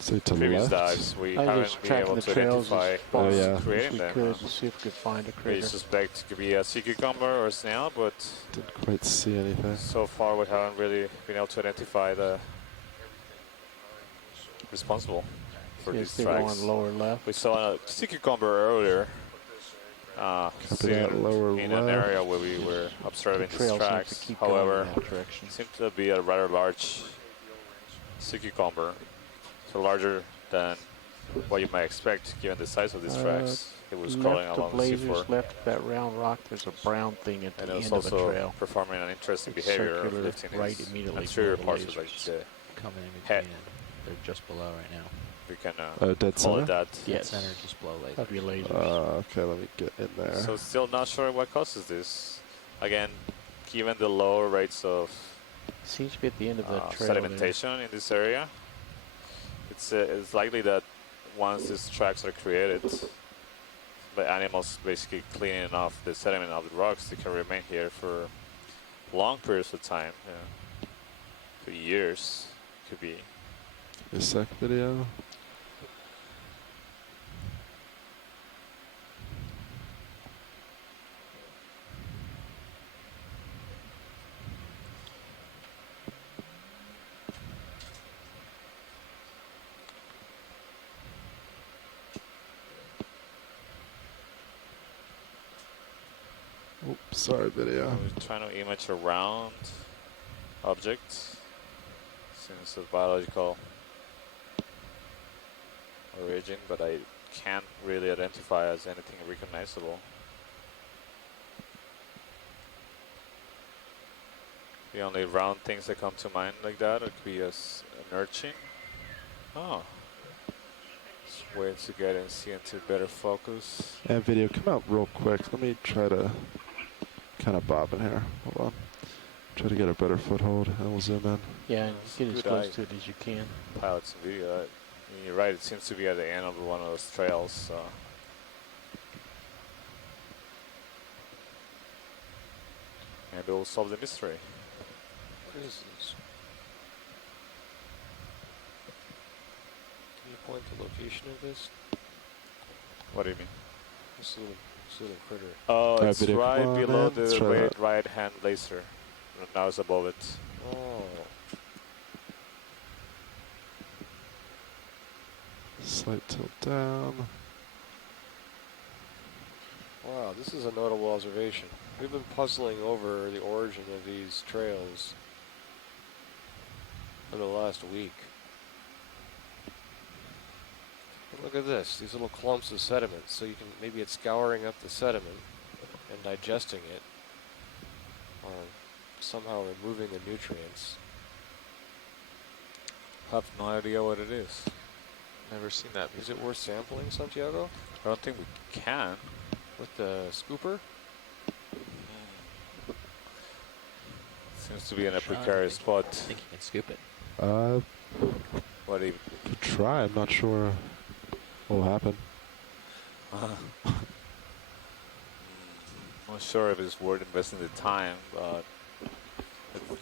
Say to in previous left. dives. We I was haven't just been tracking able the to trails identify as far who's as creating we them. could to see if we could find a We critter. suspect it could be a sea cucumber or a snail, but Didn't quite see anything. so far we haven't really been able to identify the responsible for Yes, these they go tracks. on lower left. We saw a sea cucumber earlier. Seen that lower in an left. area where we were observing The these trail seems to tracks. keep going However, in that direction. seems to be a rather large sea cucumber, so larger than what you might expect given the size of these tracks. It was crawling Left of along the seafloor, Blazers, left of that round rock, there's a brown thing at and the it was end of the also trail. performing an interesting It's behavior of circular, lifting right its immediately anterior below the parts of like lasers. the Coming in head. between, and they're just below right now. We can dead call center? it that. Yes. Center, just below lasers. Of your lasers. Okay, let me get in there. So still not sure what causes this. Again, given the lower rates of Seems to be at the end of that trail there. sedimentation in this area, it's likely that once these tracks are created by animals basically cleaning off the sediment of the rocks, they can remain here for long periods of time, for years, could be. A sec video. Oops, sorry, video. We're trying to image a round object, since of biological origin, but I can't really identify as anything recognizable. The only round things that come to mind like that would be as an urchin. Oh. Just wait to get and see into better focus. And video, come out real quick. Let me try to kind of bob in here. Hold on. Try to get a better foothold, and we'll zoom in. Yeah, and get as Good close eye. to it as you can. Pilot some video. You're right, it seems to be at the end of one of those trails. So. Maybe we'll solve the mystery. What is this? Can you point the location of this? What do you mean? This little critter. Oh, Alright, it's video, right come on, below man. Let's the try that. right hand laser. Now it's above it. Oh. Slight tilt down. Wow, this is a notable observation. We've been puzzling over the origin of these trails for the last week. But look at this, these little clumps of sediment. So you can, maybe it's scouring up the sediment and digesting it, or somehow removing the nutrients. Have no idea what it is. Never seen that before. Is it worth sampling, Santiago? I don't think we can. With the scooper? Seems to be in a Sean, precarious spot. I think you can scoop it. What do you? Could try. I'm not sure what will happen. Not sure if it's worth investing the time, but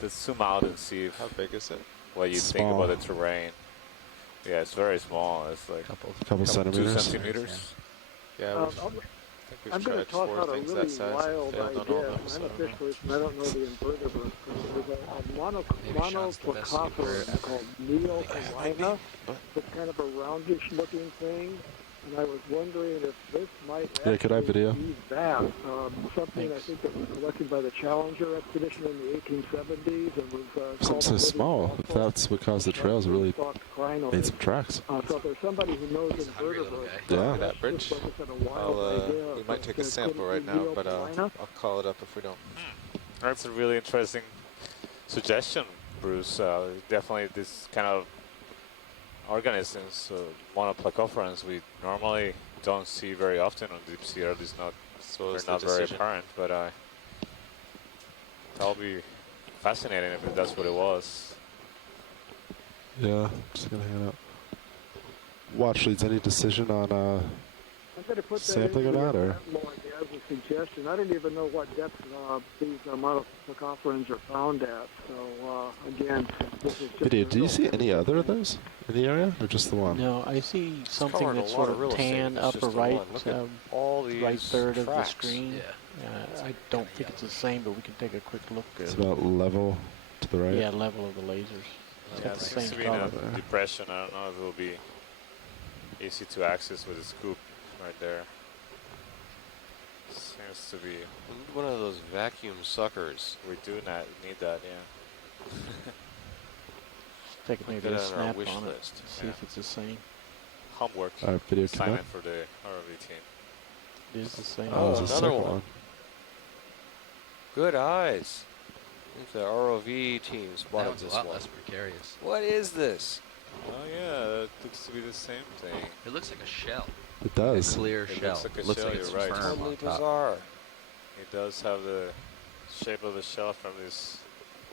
let's zoom out and see if How big is it? what you think Small. about the terrain. Yeah, it's very small. It's like Couple 2 centimeters. centimeters. Yeah, Um, think we've I'm going to tried toss 4 out a things really that size and wild failed on all idea. of them, I'm so a I don't know. fisherist and I don't know the invertebrates, but there's a Maybe Sean's the best keeper monoplacophorus ever. called I think I might be. Neopolina. It's kind of a roundish looking thing. And I was wondering if this might Yeah, could I actually video? be that. Something I think that was collected by the Challenger expedition in the 1870s and was Something called so the small. living If fossil. that's what caused the trails, it really made some tracks. So if there's somebody who knows invertebrates, Yeah. That bridge. just like I said, a wild idea. We might take a Could it sample be right now, but Neopolina? I'll call it up if we don't. That's a really interesting suggestion, Bruce. Definitely this kind of organisms, monoplacophorans, we normally don't see very often on deep sea, or at least not, So they're is the not very decision. apparent, but that'll be fascinating if that's what it was. Yeah, just gonna hang it out. Watch leads. Any decision on I'm going to put that sampling or into not, the or? catalog as a suggestion. I don't even know what depth these monoplacophorans are found at. So again, this is just Video, a do you real see any other of those in the area, or just the one? No, I see something covering a that's lot sort of real of estate. tan It's upper just the right, one. Look at all these right third of the tracks. screen. I don't think it's the same, but we can take a quick look. It's about level to the right. Yeah, level of the lasers. It's Yeah, got it the seems same to be in color. a depression. I don't know if it will be easy to access with a scoop right there. Seems to be. One of those vacuum suckers. We do not need that, yeah. Take Put maybe that a on our snap wish on it. list. See if it's the same. Homework video assignment connect. for the ROV team. It is the same. Oh, it's the another second one. Good eyes. The ROV team That spotted one's a this lot one. less precarious. What is this? Oh yeah, that looks to be the same thing. It looks like a shell. It does. A clear It shell. looks like a looks shell, like it's you're right. firm Totally on top. bizarre. It does have the shape of the shell from this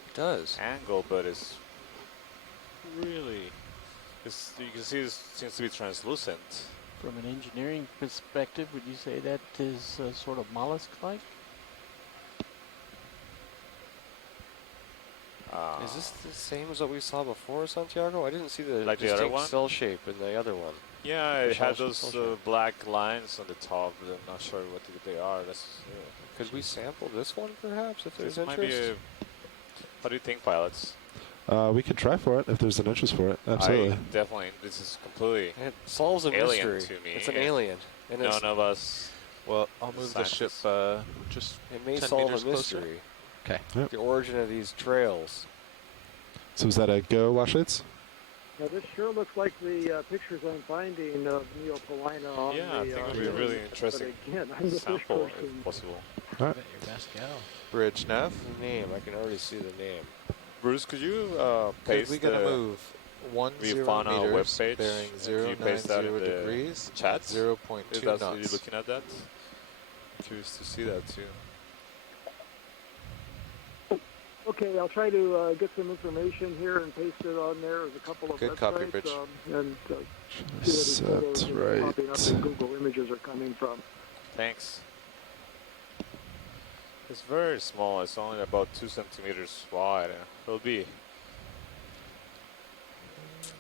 It does. angle, but it's really, you can see it seems to be translucent. From an engineering perspective, would you say that is sort of mollusk-like? Is this the same as what we saw before, Santiago? I didn't see the Like the other distinct one? cell shape in the other one. Yeah, it Shell had shape, those shell shape. black lines on the top, but I'm not sure what they are. That's, Could we sample this one, perhaps, if there's this might be interest? what do you think, pilots? We can try for it if there's an interest for it. Absolutely. Definitely. This is completely It solves a alien mystery. to me. It's an alien. And None of us. Well, I'll move the ship scientists. just it may 10 solve meters a closer. mystery. Okay. Yep. The origin of these trails. So is that a go, watch leads? Now this sure looks like the pictures I'm finding of Neopolina on Yeah, I the think it would be really internet. interesting But again, I'm the fish sample person. if possible. All right. Bet your best go. bridge nav. The name, I can already see the name. Bruce, could you Because paste we gotta the move 10 Vifana meters, webpage? bearing Can you paste that in 090 the degrees, chat? at 0.2 If that's knots. what you're looking at that? Curious to see that too. Okay, I'll try to get some information here and paste it on there. There's a couple of Good websites. copy, Bridge. And see where these Set photos are popping up right. and Google Images are coming from. Thanks. It's very small. It's only about 2 centimeters wide. It'll be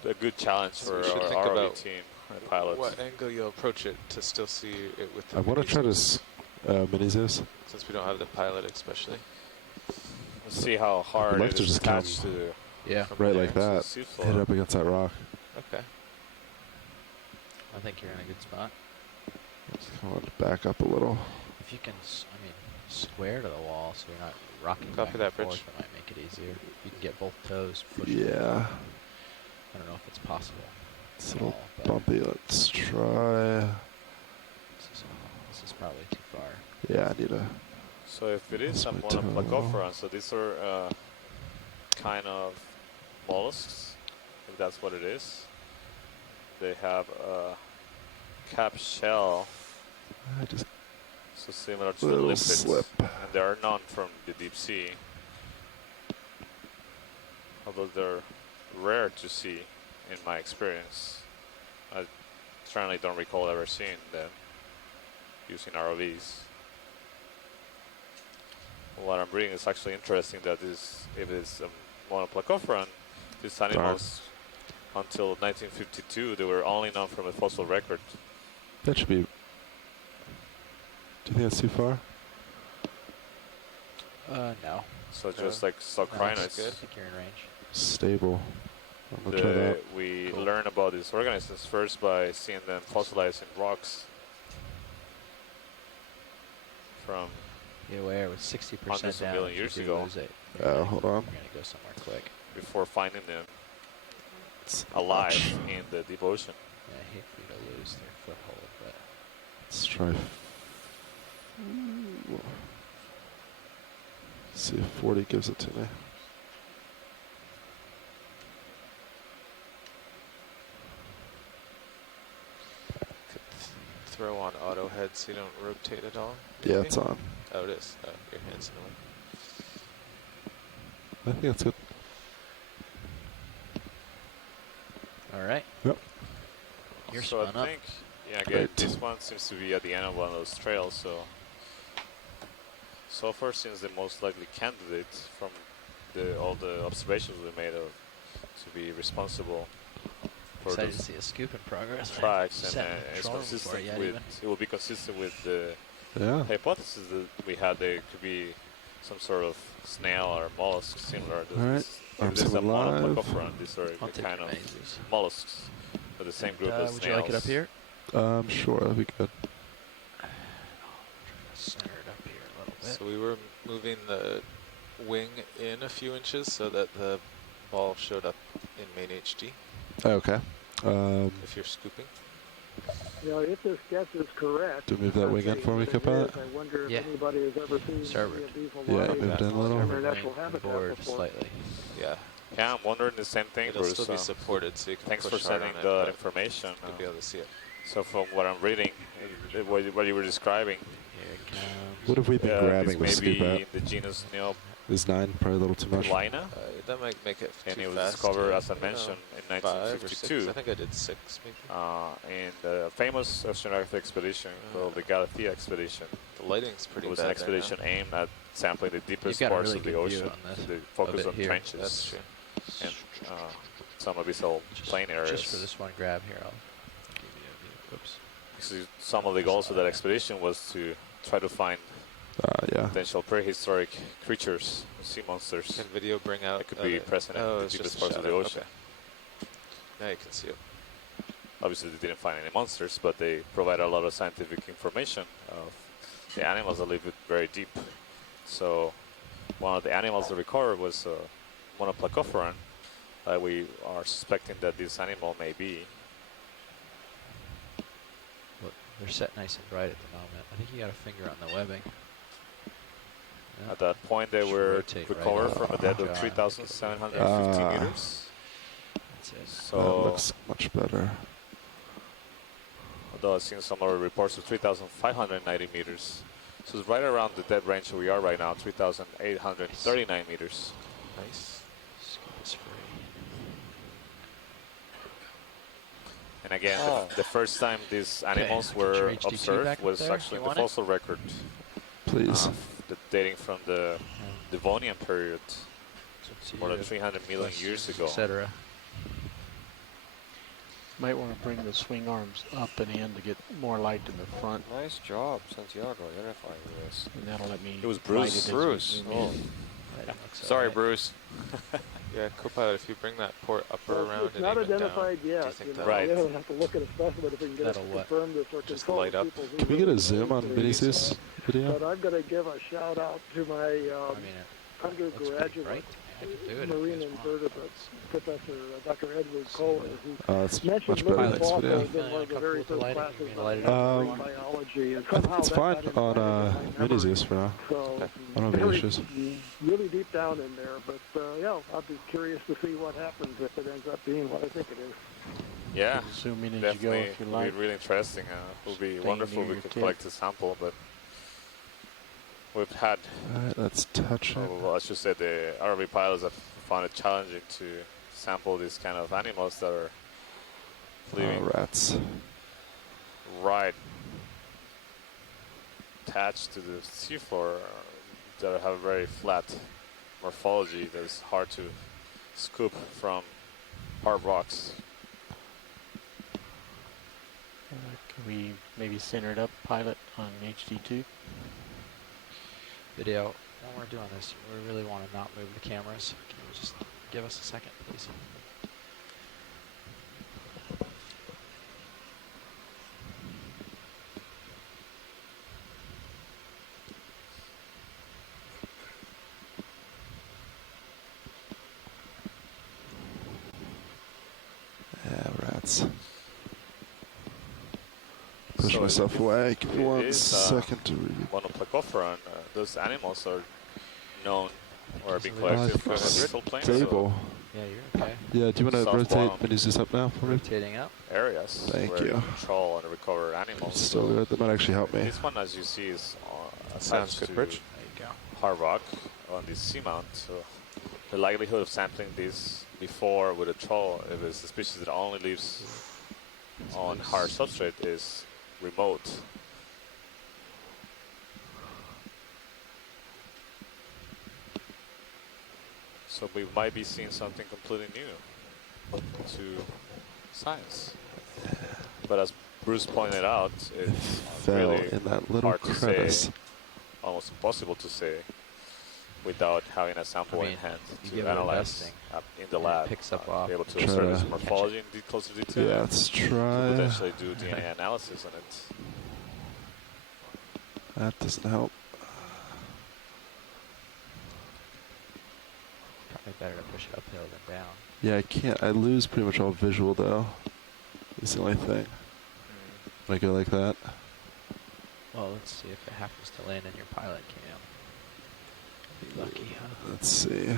a good challenge So for we should our think ROV about team, our pilots. what angle you'll approach it to still see it with the I want to try to mini Zeus. since we don't have the pilot especially. Let's see how hard like it to is just come attached to Yeah. from Right there like to the that. seafloor. Hit up against that rock. Okay. I think you're in a good spot. Just come on, back up a little. If you can, square to the wall so you're not rocking Copy back that, and Bridge. forth, that might make it easier. If you can get both toes pushed. Yeah. I don't know if it's possible. It's a at little all, but bumpy. Let's try. This is probably too far. Yeah, I need a. So if it is That's some my toe. monoplacophora, so these are kind of mollusks, if that's what it is. They have a cap shell, I just so similar to the little lipids, slip. and there are none from the deep sea. Although they're rare to see, in my experience. I certainly don't recall ever seeing them using ROVs. What I'm reading is actually interesting that this, if it's a monoplacophoran, these animals, until 1952, they were only known from a fossil record. That should be. Do you think that's too far? No. So just like stock No, rhino, that's it's good. I think you're in range. Stable. I'm gonna try that. we learn about these organisms first by seeing them fossilized in rocks from Be aware with 60% hundreds of down. million if you years do ago. lose it, Hold on. You're gonna go somewhere quick. Before finding them It's alive much. in the deep ocean. Yeah, I hate for you to lose their foothold, but Let's try. See if 40 gives it to me. Throw on auto head so you don't rotate at all. Yeah, maybe? it's on. Oh, it is. Oh, your hand's in the way. I think that's good. all right. Yep. You're So spun I up. think, yeah, again, Great. this one seems to be at the end of one of those trails. So far seems the most likely candidate from all the observations we made of to be responsible for Excited to those see a scoop in progress. tracks, and Setting it's control consistent before yet with. even. It will be consistent with the Yeah. hypothesis that we had. There could be some sort of snail or mollusk similar. All right. Maybe Arms there's a him alive. monoplacophora. These are I'll the take kind your of mazes. mollusks of the same group as Would snails. you like it up here? Sure, that'd be good. Center it up here a little bit. So we were moving the wing in a few inches so that the ball showed up in main HD. Okay. If you're scooping. You know, if this guess is correct, Do move that wing in for me, Capot? I wonder if Yeah. anybody has ever seen Starboard. any of these Yeah, alive move it in a little. in their Starboard natural wing habitat forward before. slightly. Yeah. Yeah, I'm wondering the same thing, It'll Bruce. still be supported, so you can Thanks for push hard sending on it, the but information. you'll be able to see it. So from what I'm reading, what you were describing, Here it comes. What have we been grabbing the this scoop may be at? in the genus Is 9 probably a little too much? Neoplina, That might make it and too it was fast. discovered, yeah. as I mentioned, in 5 or 1952. 6. I think I did 6 maybe. In the famous oceanographic expedition called the Galathea expedition. The lighting's pretty It was bad an there expedition now. aimed at sampling the deepest got a parts really of the good view ocean. on this, The of focus it on here. trenches That's true. and some abyssal plain areas. Just for this one grab here, I'll give you a view. Oops. Actually, some of the goals of that expedition was to try to find Yeah. potential prehistoric creatures, sea monsters. Can video bring out? That could be present in the it's deepest just a parts of the shadow. ocean. Okay. Now you can see it. Obviously, they didn't find any monsters, but they provide a lot of scientific information of the animals that live very deep. So, one of the animals they recovered was monoplacophoran. We are suspecting that this animal may be. Look, they're set nice and bright at the moment. I think you got a finger on the webbing. Yeah. At that point, they Should were rotate right recovered up. from a depth Jar. of 3,750 meters. That's it. That So, looks much better. although I've seen some other reports of 3,590 meters. So it's right around the depth range we are right now, 3,839 meters. Nice. Scoop is free. And again, the first time these animals Get your were HDT back observed up was there. actually You in the want it? fossil record, Please. dating from the Devonian period, So it's more than your 300 million years questions, ago. etc. Might want to bring the swing arms up and in to get more light in the front, Nice job, Santiago, identifying this. and that'll let me. It was light Bruce. it as we Bruce. zoom Oh. in. Sorry, Bruce. Yeah, Copilot, if you bring that port up or Well, around it's and not aim it down, identified do you yet. think You know, that'll- Right. we don't have to look at a specimen if we can get it That'll what? confirmed this or Just consult light up. people who Can we get a really zoom on know Vinicius' video? But I'm going to give a shout out to my I mean, it looks pretty undergraduate bright. I could do it if marine you guys want. invertebrates professor, Dr. Edward Kohler, who It's mentioned much better than living this fossils video. in one of the very Comfortable with the first lighting? classes You mean of light it up? marine biology. And I think somehow it's that fine got on implanted in my memory. Vinicius for now. So I don't have any very, issues. really deep down in there, but yeah, I'll be curious to see what happens if it ends up being what I think it is. Yeah, Zoom in as you go definitely if you would like. be really interesting. It would be Stay wonderful near if we your could tip. collect a sample, but we've had, Alright, let's touch it. well, I should say the RV pilots have found it challenging to sample these kind of animals that are living Rats. right attached to the seafloor, that have a very flat morphology that is hard to scoop from hard rocks. Can we maybe center it up, pilot, on HD2. Video, when we're doing this, we really want to not move the cameras. Can you just give us a second, please? Yeah, rats. Push So myself away. Give me it 1 is, second to read. Monoplacophoran, those animals are known or being so collected from a vertical plane. Stable. Yeah, you're okay. Yeah, do you want to Soft rotate bottom. when you this up now for me? Rotating up. Areas Thank where you. control and recover animals. Still good. That might actually help me. This one, as you see, is Sounds attached good, to Bridge. There you go. hard rock on this seamount. So the likelihood of sampling this before with a troll, if it's a species that only lives on hard substrate, is remote. So we might be seeing something completely new to science. But as Bruce pointed out, it's Fell really in that little hard to crevice. say, almost impossible to say, without having a sample in hand you to give it a analyze vesting, in the and lab, it picks up off. be able to Try observe its to morphology in closer detail. Yeah, let's To try. potentially do DNA analysis on it. That doesn't help. Probably better to push it uphill than down. Yeah, I can't. I lose pretty much all visual though. It's the only thing. When I go like that. Well, let's see if it happens to land in your pilot cam. Be lucky, huh? Let's see.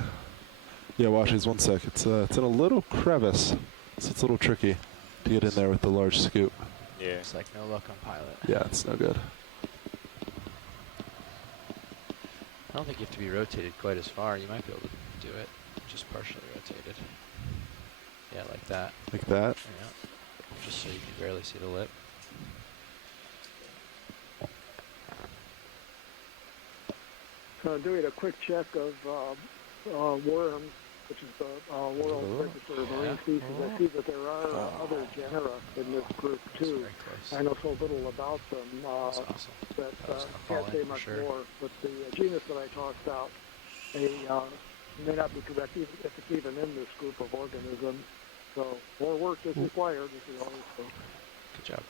Yeah, watch these 1 sec. It's in a little crevice, so it's a little tricky to get in there with the large scoop. Yeah. It's like no luck on pilot. Yeah, it's no good. I don't think you have to be rotated quite as far. You might be able to do it just partially rotated. Yeah, like that. Like that? Yeah. Just so you can barely see the lip. So doing a quick check of worms, which is the world register of marine species, I see that there are other genera in this group too. I know so little about them that can't say much more. But the genus that I tossed out may not be correct even if it's even in this group of organisms. So more work is required, as we always say. Good job.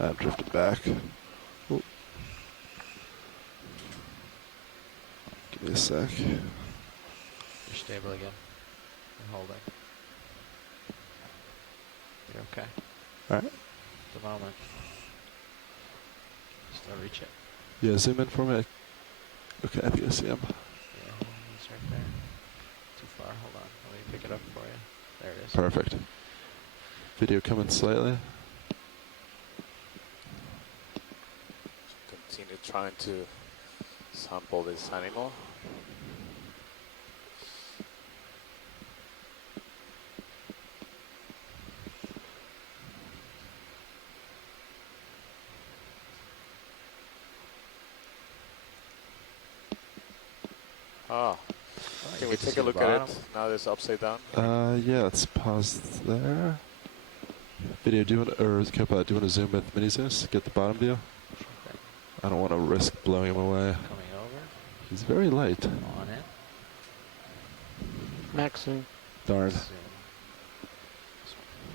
I've drifted back. Ooh. Give me a sec. You're stable again. And holding. You're okay. Alright. At the moment. Still reach it. Yeah, zoom in for me. Okay, I think I see him. Yeah, he's right there. Too far. Hold on. Let me pick it up for you. There it is. Perfect. Video coming slightly. Continue trying to sample this animal. Ah, can we take a look at it now that it's upside down? Yeah, let's pause there. Video, do you want to, or Copilot, do you want to zoom with mini zooms? Get the bottom view? I don't want to risk blowing him away. Coming over. He's very light. On in. Max zoom. Darn. Zoom.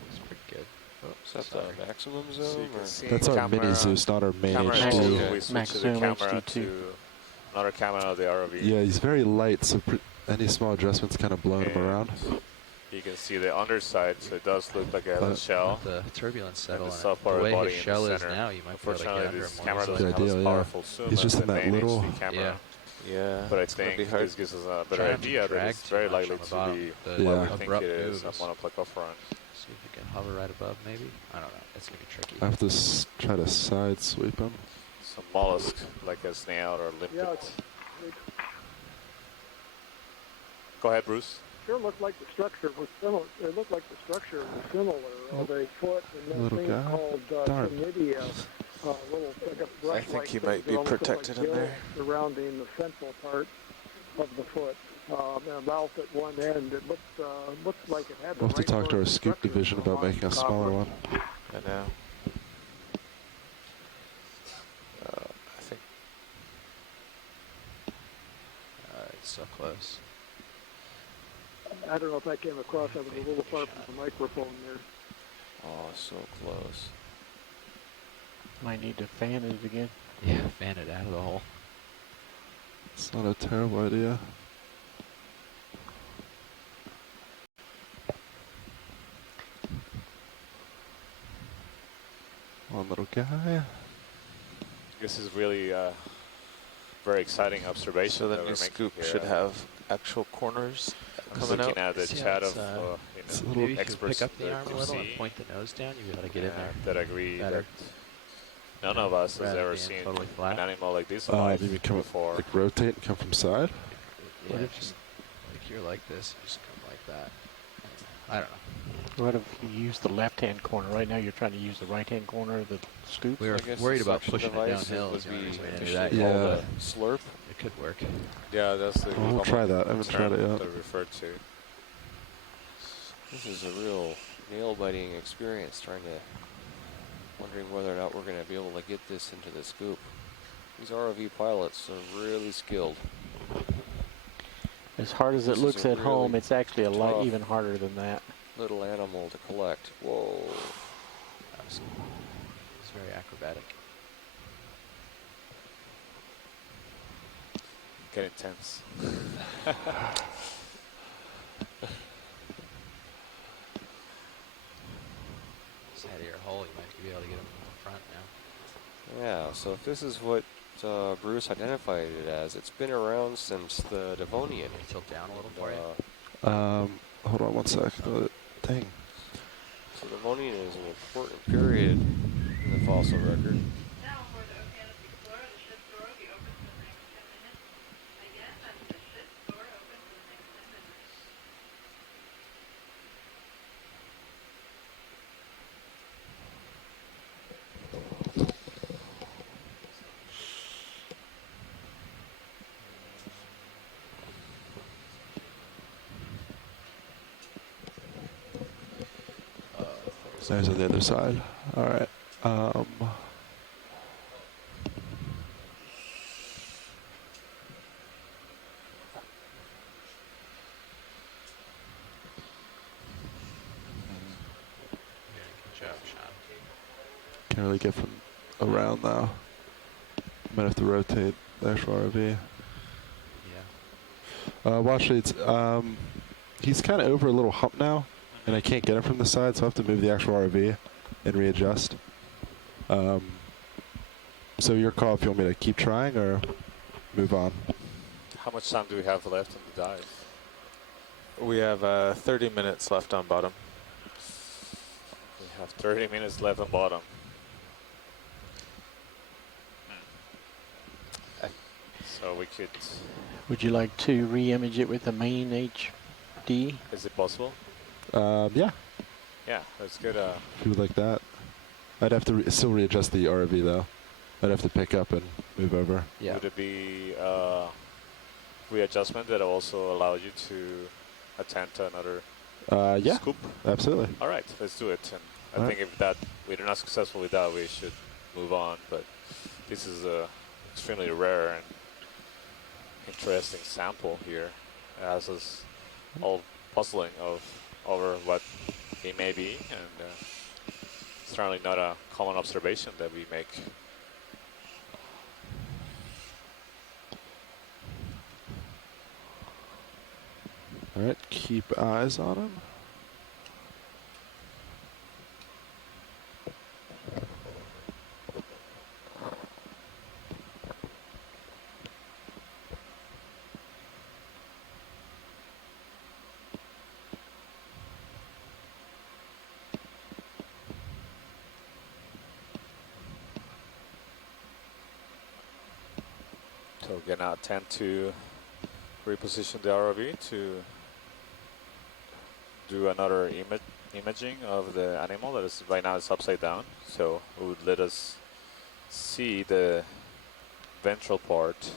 It's pretty good. Oh, is that the maximum zoom? Or? That's our mini Zeus, not our main camera HD. We switch Max the zoom camera HD2. to another camera of the ROV. Yeah, he's very light, so any small adjustments kind of blowing him around. You can see the underside, so it does look like a shell. The turbulence settle and in the soft part the of way the body his in shell the is center. now, you might be able to get Unfortunately, under this more camera easily. doesn't have Good as idea, powerful zoom He's as just the in that main little- HD camera. Yeah. Yeah. But I it's gonna think be hard. this gives us a better Try not to idea that drag it's too very much likely on the to bottom. be The what we think abrupt it is, a moves. monoplacophoran. See if you can hover right above, maybe. I don't know. It's gonna be tricky. I have to try to side sweep him. Some mollusk, like a snail or limpet. Yeah, Go ahead, Bruce. sure looked like the structure was similar. It looked like the structure was similar of a foot and then Little things guy. called Darn. chlamydia, little like a brush. I think he things might that be almost look protected like in there. gills surrounding the central part of the foot. And a mouth at one end. It looked like it had the We'll have to right talk to sort our of scoop structure division for about making a copper. smaller one. I know. close. I don't know if that came across. I was a little far from the microphone there. Oh, so close. Might need to fan it again. Yeah, fan it out of the hole. It's not a terrible idea. One little guy. This is really very exciting observation. So the that new we're scoop making should here. have actual corners I'm coming looking out. at the Yeah, chat it's, of it's a you little know, maybe if you experts pick up the that arm a could little and see, point the nose down, you'll be able to get in there. that agree better. that none of us has Rather ever being seen totally flat. an animal like this alive Maybe come before. like rotate and come from side. Yeah, What if just like you're like this, you just come like that. I don't know. What if you use the left-hand corner? Right now you're trying to use the right-hand corner of the scoop. We were I guess worried the about suction pushing it device downhill. would Is the only be reason we didn't do efficient that. called Yeah. a slurp. It could work. Yeah, that's the We'll try common that. I haven't tried term it yet. that I referred to. This is a real nail-biting experience, wondering whether or not we're going to be able to get this into the scoop. These ROV pilots are really skilled. As hard as This it is looks a at home, really it's actually a lot tough even harder than that. little animal to collect. Whoa. That was very acrobatic. Get intense. Just head of your hole, you might be able to get them from the front now. Yeah, so if this is what Bruce identified it as, it's been around since the Devonian. Tilt down a little for you. Hold on one sec. Dang. So the Devonian is an important period in the fossil record. There's on the other side. All right. Good job, Sean. Can't really get from around now. Might have to rotate the actual RV. Yeah. Watch it. He's kind of over a little hump now, and I can't get him from the side, so I have to move the actual RV and readjust. So your call if you want me to keep trying or move on. How much time do we have left in the dive? We have 30 minutes left on bottom. We have 30 minutes left on bottom. So we could... Would you like to re-image it with the main HD? Is it possible? Yeah. Yeah, that's good. If you would like that. I'd have to still readjust the RV though. I'd have to pick up and move over. Yeah. Would it be readjustment that also allows you to attend to another Yeah. scoop? Absolutely. All right, let's do it. And I All think if that we're not successful with that, we should move on. But this is a extremely rare and interesting sample here, as is all puzzling over what it may be, and certainly not a common observation that we make. All right. Keep eyes on him. So we're gonna attempt to reposition the ROV to do another imaging of the animal that is right now it's upside down. So it would let us see the ventral part.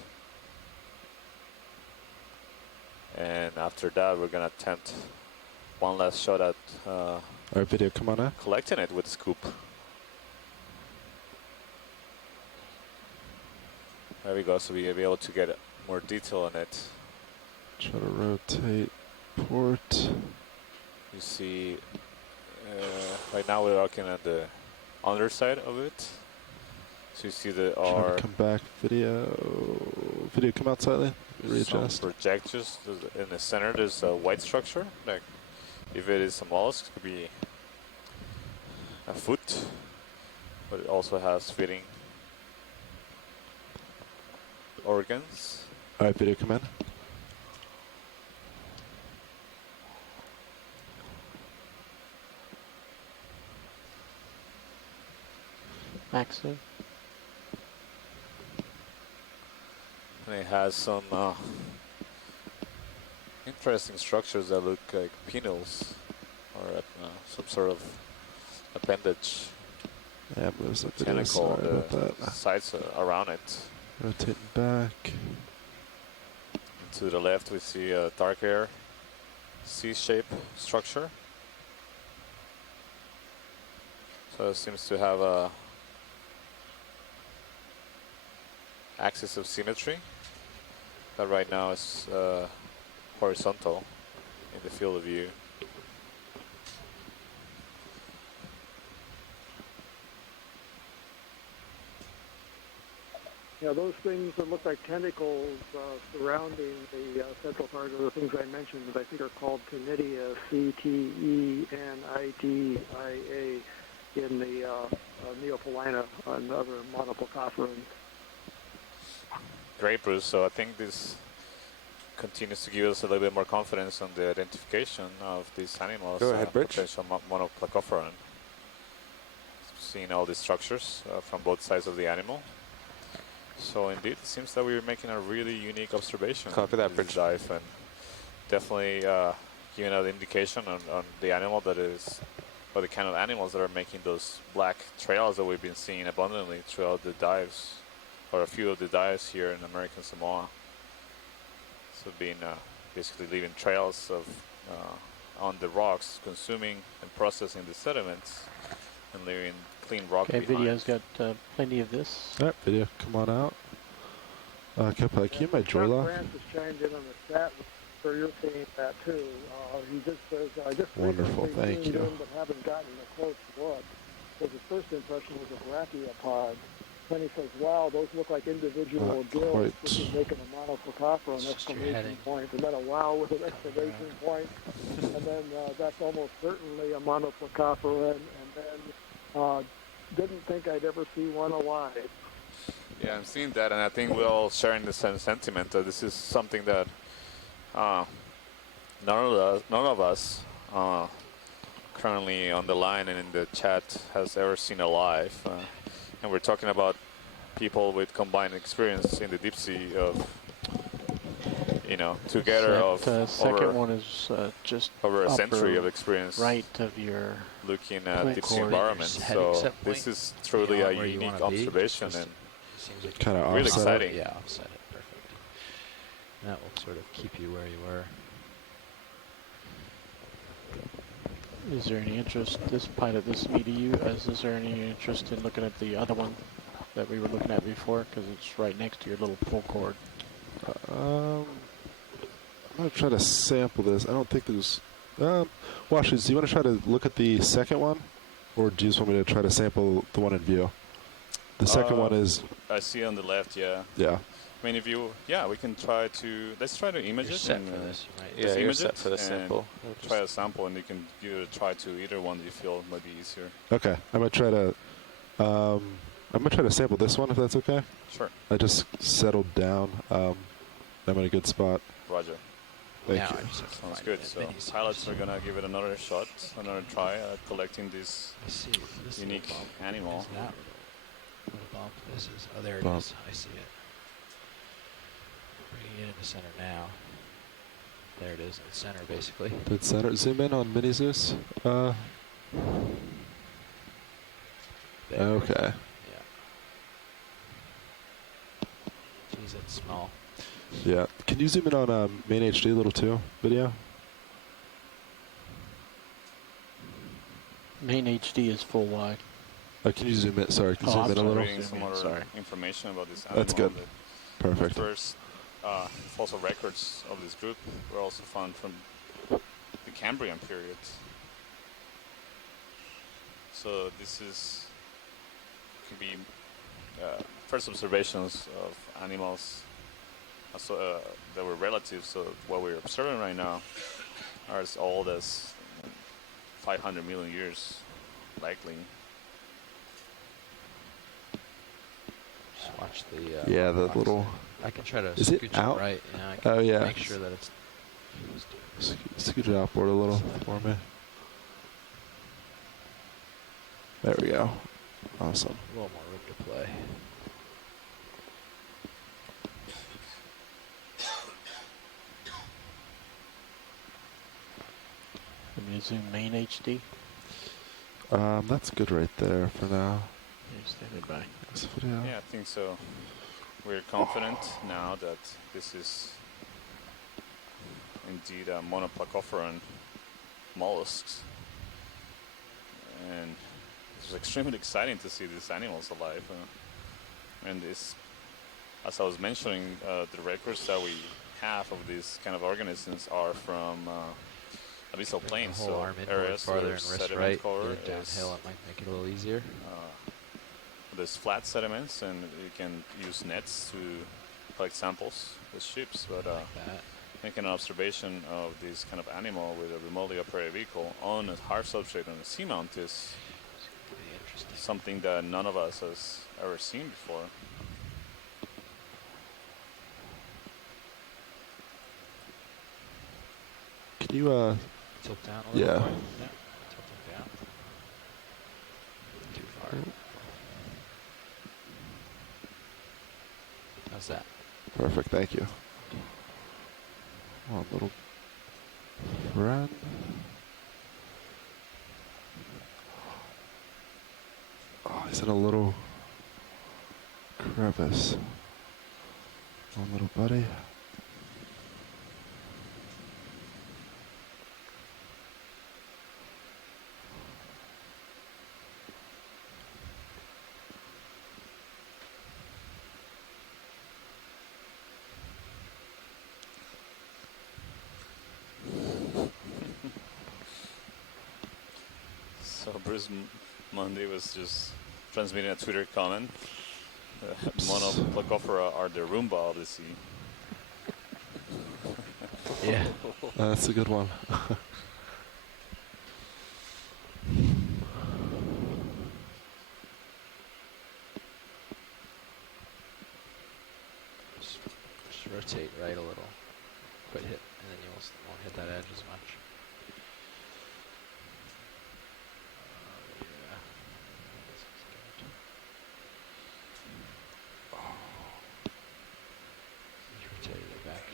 And after that, we're gonna attempt one last shot at All right, video, come on now. collecting it with scoop. There we go, so we'll be able to get more detail on it. Try to rotate port. You see, right now we're looking at the underside of it. So you see the Try to come back. Video. Video, come out slightly. Readjust. Some projectors in the center. There's a white structure. Like if it is a mollusk, it could be a foot, but it also has feeding organs. All right, video, come in. Maxim. And it has some interesting structures that look like pinnacles or some sort of appendage. Yeah, moves up video. Tentacle Sorry on about the that. sides around it. Rotating back. To the left, we see a dark air C-shaped structure. So it seems to have a axis of symmetry that right now is horizontal in the field of view. Yeah, those things that look like tentacles surrounding the central part of the things I mentioned that I think are called Cnidia, Ctenidia, in the Neopolina and other monoplacophorans. Great, Bruce. So I think this continues to give us a little bit more confidence on the identification of these animals. Go ahead, Bridge. Potential monoplacophoran. Seeing all these structures from both sides of the animal. So indeed, it seems that we're making a really unique observation. Copy that, Bridge. Dive, and definitely giving an indication on the animal that is, or the kind of animals that are making those black trails that we've been seeing abundantly throughout the dives, or a few of the dives here in American Samoa. So being basically leaving trails of on the rocks, consuming and processing the sediments, and leaving clean rock Okay, behind. video's got plenty of this. All right, video, come on out. Kepa, can you my Jola? Francis chimed in on the chat, so you're seeing that too. He just says, I just Wonderful, recently thank tuned you. in, but haven't gotten a close look. So his first impression was a brachiopod. Then he says, wow, those look like individual gills, quite. which is making a monoplacophoran exclamation point, and then a wow with an exclamation point, and then that's almost certainly a monoplacophoran, and then didn't think I'd ever see one alive. Yeah, I'm seeing that, and I think we're all sharing the same sentiment. This is something that none of us currently on the line and in the chat has ever seen alive. And we're talking about people with combined experience in the deep sea of, together of second one is just over a century upper of experience right of your looking at click deep sea cord. environments. So this is truly a unique observation and Kind of really offset exciting. Yeah, offset it. Perfect. That will sort of keep you where you were. Is there any interest, this pilot, this VDU, is there any interest in looking at the other one that we were looking at before? Because it's right next to your little pull cord. I'm going to try to sample this. I don't think there's... Washes, do you want to try to look at the second one? Or do you just want me to try to sample the one in view? The second one is... I see on the left, yeah. Yeah. I mean, we can try to, let's try to image You're it. set and, for this. You might, just you're image set it for the and sample. Try a sample, and you can give it a try to either one that you feel might be easier. Okay. I'm going to try to sample this one, if that's okay. Sure. I just settled down. I'm in a good spot. Roger. Thank you. Sounds good. So pilots are going to give it another shot, another try at collecting this unique animal. What a bump this is. Oh, there it Bump. is. I see it. Bringing it into center now. There it is, in the center, basically. Dead center. Zoom in on Mini Zeus. There. Okay. Yeah. Jeez, that's small. Yeah. Can you zoom in on main HD a little too? Video? Main HD is full wide. Can you zoom in? Sorry, can you Oh, zoom I'm in a sorry. little? Reading some other Sorry. information about this animal. That's good. The Perfect. first fossil records of this group were also found from the Cambrian period. So this is could be first observations of animals that were relative. So what we're observing right now are as old as 500 million years, likely. Just watch the. Yeah, the rocks. little. I can try to Is it scooch out? it right. Yeah, I can Oh yeah. make sure that it's. Scoot it outboard a little for me. There we go. Awesome. A little more room to play. Can you zoom main HD? That's good right there for now. Standing by. This video. Yeah, I think so. We're confident now that this is indeed a monoplacophorans mollusks, and it's extremely exciting to see these animals alive. And this, as I was mentioning, the records that we have of these kind of organisms are from abyssal plains, The whole so arm inboard areas farther where and wrist sediment right. cover Get it is downhill, it might make it a little easier. there's flat sediments, and you can use nets to collect samples with ships. But making an observation of this kind of animal with a remotely operated vehicle on a hard substrate on a seamount is something that none of us has ever seen before. Can you tilt down a little yeah. more? Yeah. Tilting down. Too far. How's that? Perfect, thank you. One little friend. Oh, he's in a little crevice. One little buddy. So Bruce Monday was just transmitting a Twitter comment. Monoplacophora are the Roomba of the sea. Yeah. That's a good one. Just rotate right a little. Quit hit, and then you won't hit that edge as much. Yeah. This is good. You rotated it back.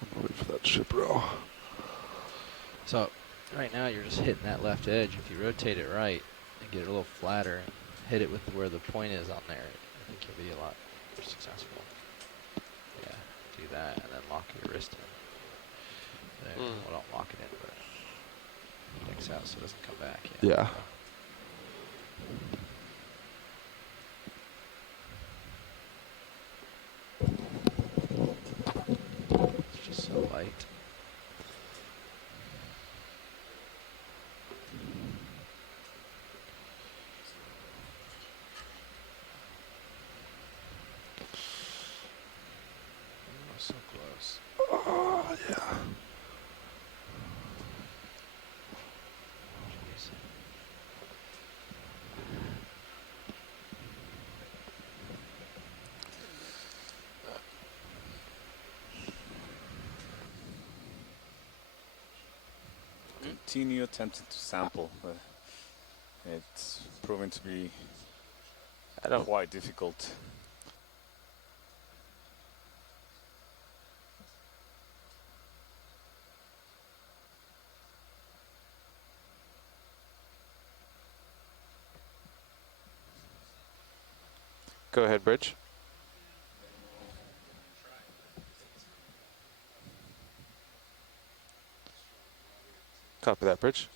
I'm waiting for that ship row. So, right now you're just hitting that left edge. If you rotate it right and get it a little flatter and hit it with where the point is on there, I think you'll be a lot more successful. Yeah, do that and then lock your wrist in. There. Well, don't lock it in, but it decks out so it doesn't come back. Yeah. It's just so light. Oh, so close. Oh, yeah. Jeez. Continue attempting to sample, but it's proving to be quite difficult. Go ahead, Bridge. Copy that, Bridge.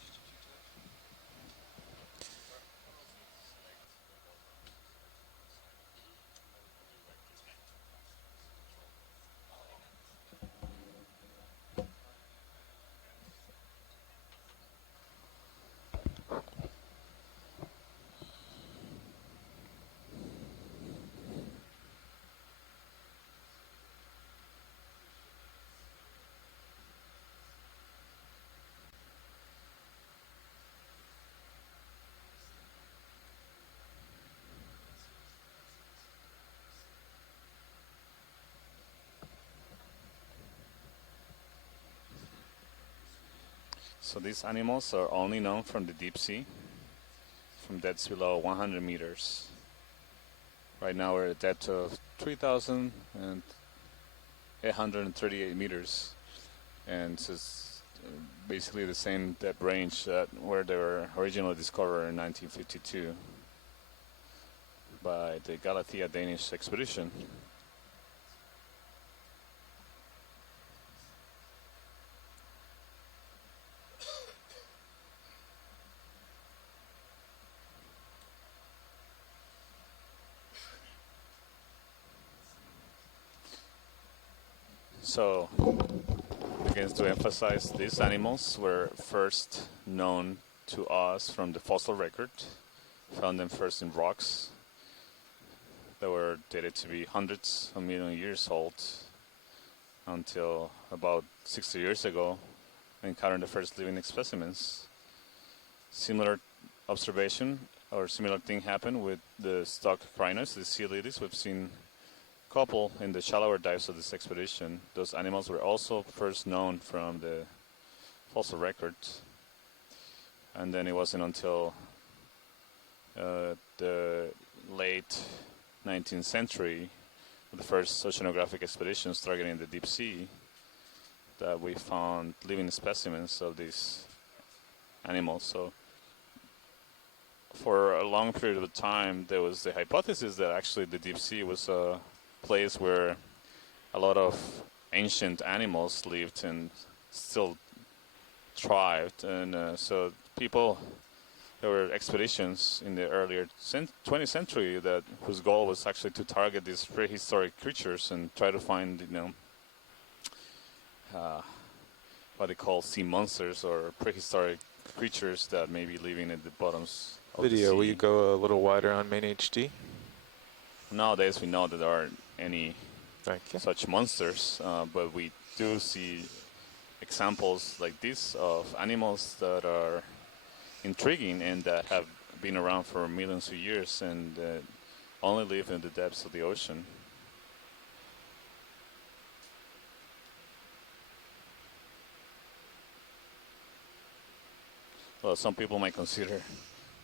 So these animals are only known from the deep sea, from depths below 100 meters. Right now we're at a depth of 3,838 meters, and it's basically the same depth range where they were originally discovered in 1952 by the Galathea Danish expedition. So, again, to emphasize, these animals were first known to us from the fossil record. Found them first in rocks that were dated to be hundreds of million years old until about 60 years ago, encountered the first living specimens. Similar observation or similar thing happened with the stock rhinos, the sea lilies. We've seen couple in the shallower dives of this expedition. Those animals were also first known from the fossil record, and then it wasn't until the late 19th century, the first oceanographic expeditions targeting the deep sea, that we found living specimens of these animals. So for a long period of time, there was the hypothesis that actually the deep sea was a place where a lot of ancient animals lived and still thrived, and so there were expeditions in the earlier 20th century whose goal was actually to target these prehistoric creatures and try to find, what they call sea monsters or prehistoric creatures that may be living at the bottoms of the sea. Lydia, will you go a little wider on main HD? Nowadays we know that there aren't any such monsters, but we do see examples like this of animals that are intriguing and that have been around for millions of years and only live in the depths of the ocean. Well, some people might consider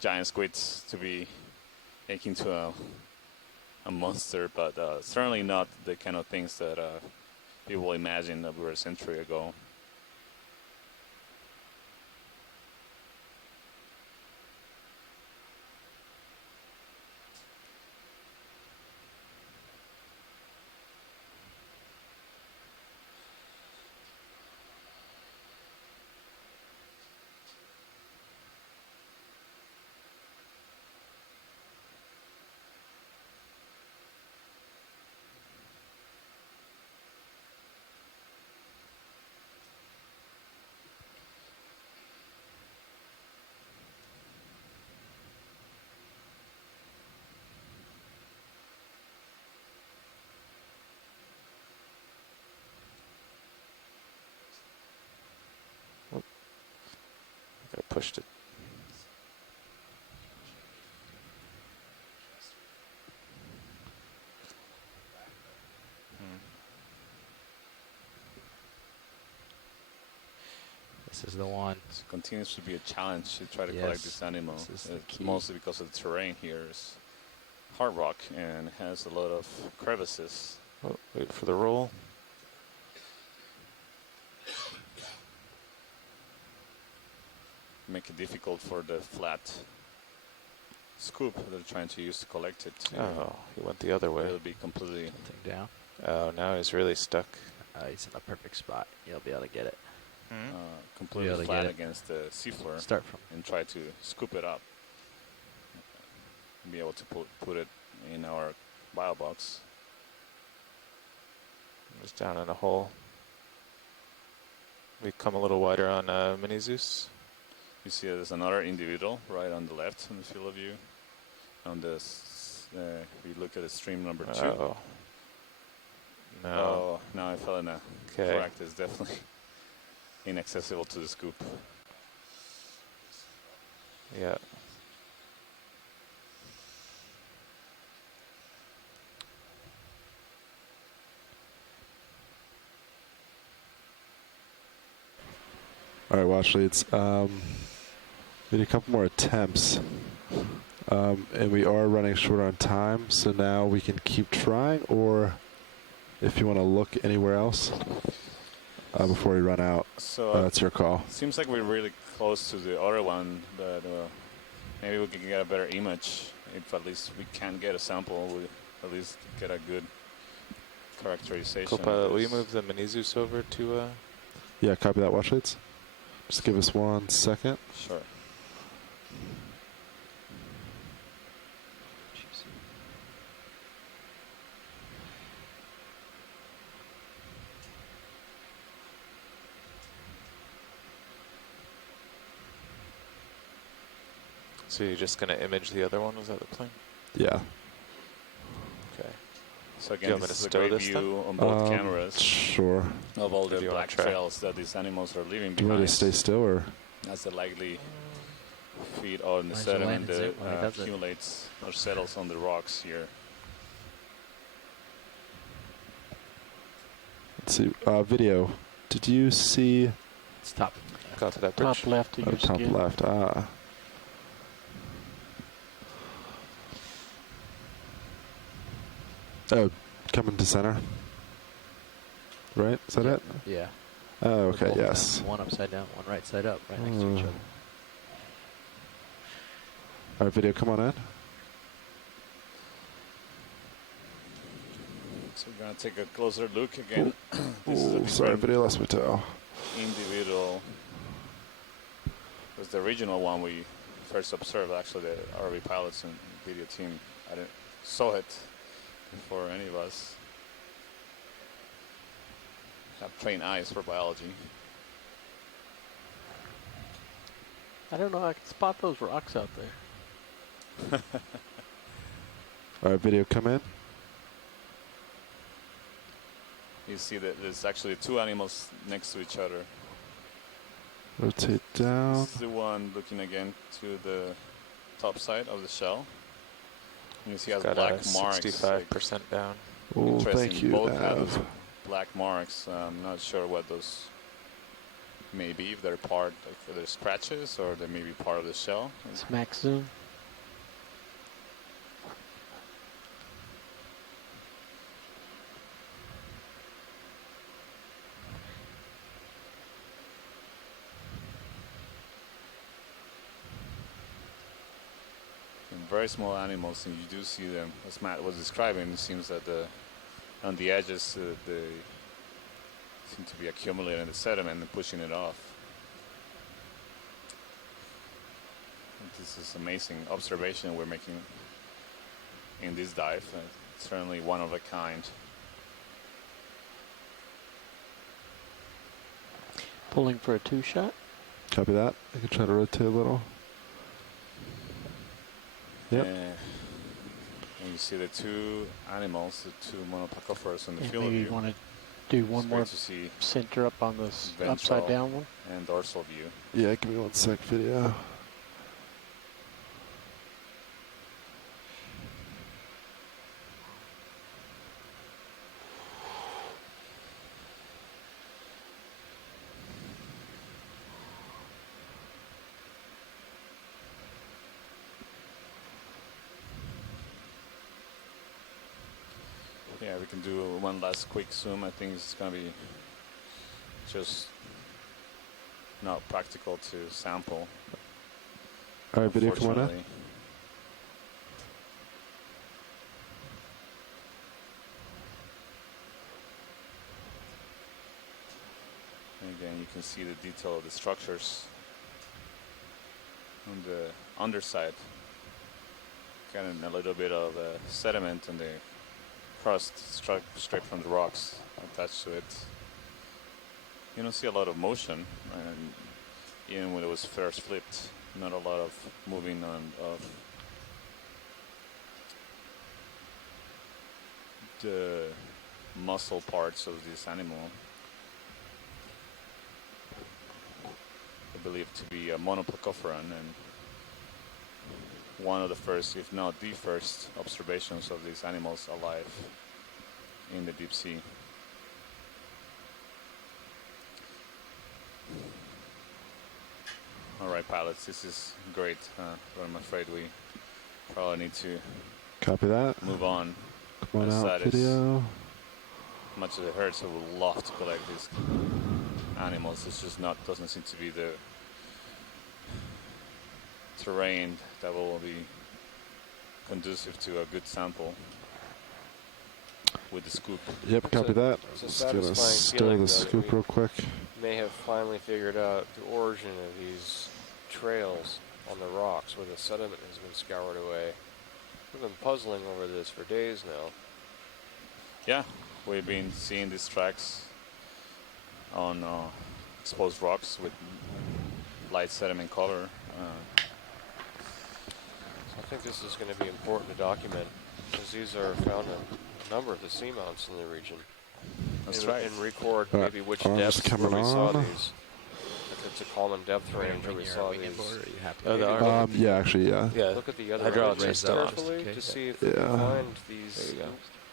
giant squids to be akin to a monster, but certainly not the kind of things that people imagined that we were a century ago. I pushed it. This is the one. It continues to be a challenge to try to Yes, collect this animal. this is the key. Mostly because of the terrain here is hard rock and has a lot of crevices. Oh, wait for the roll. Make it difficult for the flat scoop they're trying to use to collect it. Oh, he went the other way. It'll be completely down. Oh, now he's really stuck. He's in the perfect spot. You'll be able to get it. completely Be able to flat get it. against the seafloor. Start from. And try to scoop it up. Be able to put it in our bio box. It's down in a hole. We come a little wider on Mini Zeus. You see there's another individual right on the left in the field of view. On this, we look at the stream number 2. Oh. No. Oh, now I fell in a Okay. crack that's definitely inaccessible to the scoop. Yeah. All right, watch leads. We need a couple more attempts. And we are running short on time, so now we can keep trying, or if you want to look anywhere else before we run out, So that's your call. Seems like we're really close to the other one, but maybe we can get a better image. If at least we can get a sample, we at least get a good characterization. Copilot, will you move the Minizus over to... Yeah, copy that, watch leads. Just give us 1 second. Sure. So you're just going to image the other one? Was that the plan? Yeah. Okay. So Do you again, want me this to is a stow great this view then? on both cameras. Sure. Of all Or do the you wanna black try? trails that these animals are leaving Do you want behind. to stay still, or? As the likely feed on the Why is it sediment landing that when it does it? accumulates or settles on the rocks here. Let's see. Video. Did you see? Stop. Got to that bridge. Top left of your Top skid. left. Ah. Oh, coming to center. Right? Is that it? Yeah. Oh, They're okay. both Yes. down. One upside down, one right side up, right next to each other. All right, video. Come on in. So we're going to take a closer look again. This is a Ooh, sorry, different video lost my toe. individual. It was the original one we first observed, actually, the RV pilots and video team. I didn't saw it before any of us. Have trained eyes for biology. I don't know. I can spot those rocks out there. All right, video. Come in. You see that there's actually two animals next to each other. Rotate down. This is the one looking again to the top side of the shell. And you see has Got black a marks. 65% down. Oh, Interesting. thank you, Both have Nav. those black marks. I'm not sure what those may be. If they're part, if they're scratches, or they may be part of the shell. It's max zoom. And very small animals, and you do see them. As Matt was describing, it seems that on the edges they seem to be accumulating the sediment and pushing it off. And this is amazing observation we're making in this dive. It's certainly one of a kind. Pulling for a 2-shot. Copy that. I can try to rotate a little. Yep. And you see the two animals, the two monoplacophorus in the And field maybe of you view. want to do one It's more great to see center up on this upside ventral down one. and dorsal view. Yeah, give me 1 sec, video. Yeah, we can do one last quick zoom. I think it's going to be just not practical to sample. All right, video, come on in. unfortunately. And again, you can see the detail of the structures on the underside. Getting a little bit of sediment and the crust straight from the rocks attached to it. You don't see a lot of motion, and even when it was first flipped, not a lot of moving of the muscle parts of this animal. I believe to be a monoplacophoran, and one of the first, if not the first, observations of these animals alive in the deep sea. All right, pilots, this is great, but I'm afraid we probably need to Copy that. move on. Come on As out, that is video. much as it hurts, I would love to collect these animals. It's just not, doesn't seem to be the terrain that will be conducive to a good sample with the scoop. Yep, copy that. It's a Just gonna satisfying stir feeling, the though, that scoop we real quick. may have finally figured out the origin of these trails on the rocks where the sediment has been scoured away. We've been puzzling over this for days now. Yeah, we've been seeing these tracks on exposed rocks with light sediment cover. I think this is going to be important to document, because these are found in a number of the seamounts in the region. That's right. And record All right, maybe which arms depths coming where we saw on. these. If it's a common depth range where we saw these. Yeah, actually, yeah. Look at the other Hydraulics ridges are carefully okay. to see if we can find these. You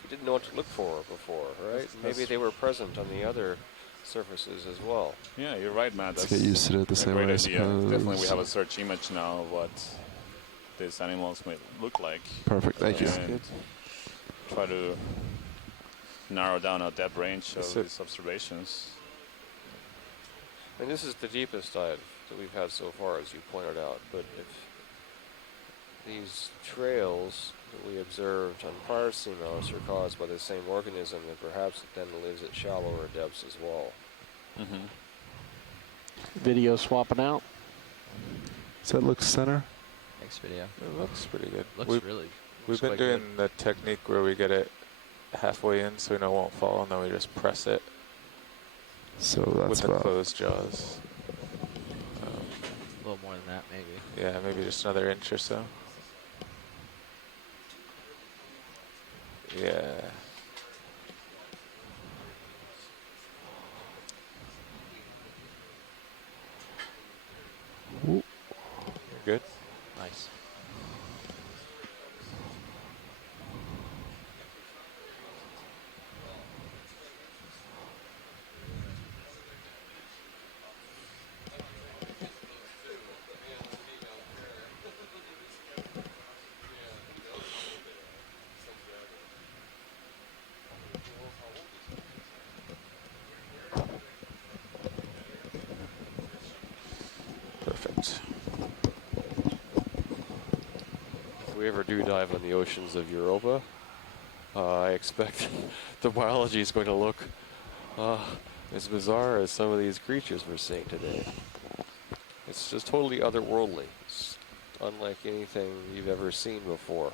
didn't know what to look for before, right? Maybe they were present on the other surfaces as well. Yeah, you're right, Matt. Let's That's get used to it the a same great way, I idea. suppose. Definitely, we have a search image now of what these animals may look like. Perfect, thank you. And try to narrow down a depth range of these observations. And this is the deepest dive that we've had so far, as you pointed out. But if these trails that we observed on prior seamounts are caused by the same organism, then perhaps it then lives at shallower depths as well. Video swapping out. Does that look center? Next video. It looks pretty good. Looks really. We've looks been quite doing good. the technique where we get it halfway in so we know it won't fall, and then we just press it So that's with the about closed jaws. A little more than that, maybe. Yeah, maybe just another inch or so. Yeah. Ooh. You're good? Nice. Perfect. If we ever do dive on the oceans of Europa, I expect the biology is going to look as bizarre as some of these creatures we're seeing today. It's just totally otherworldly. It's unlike anything you've ever seen before.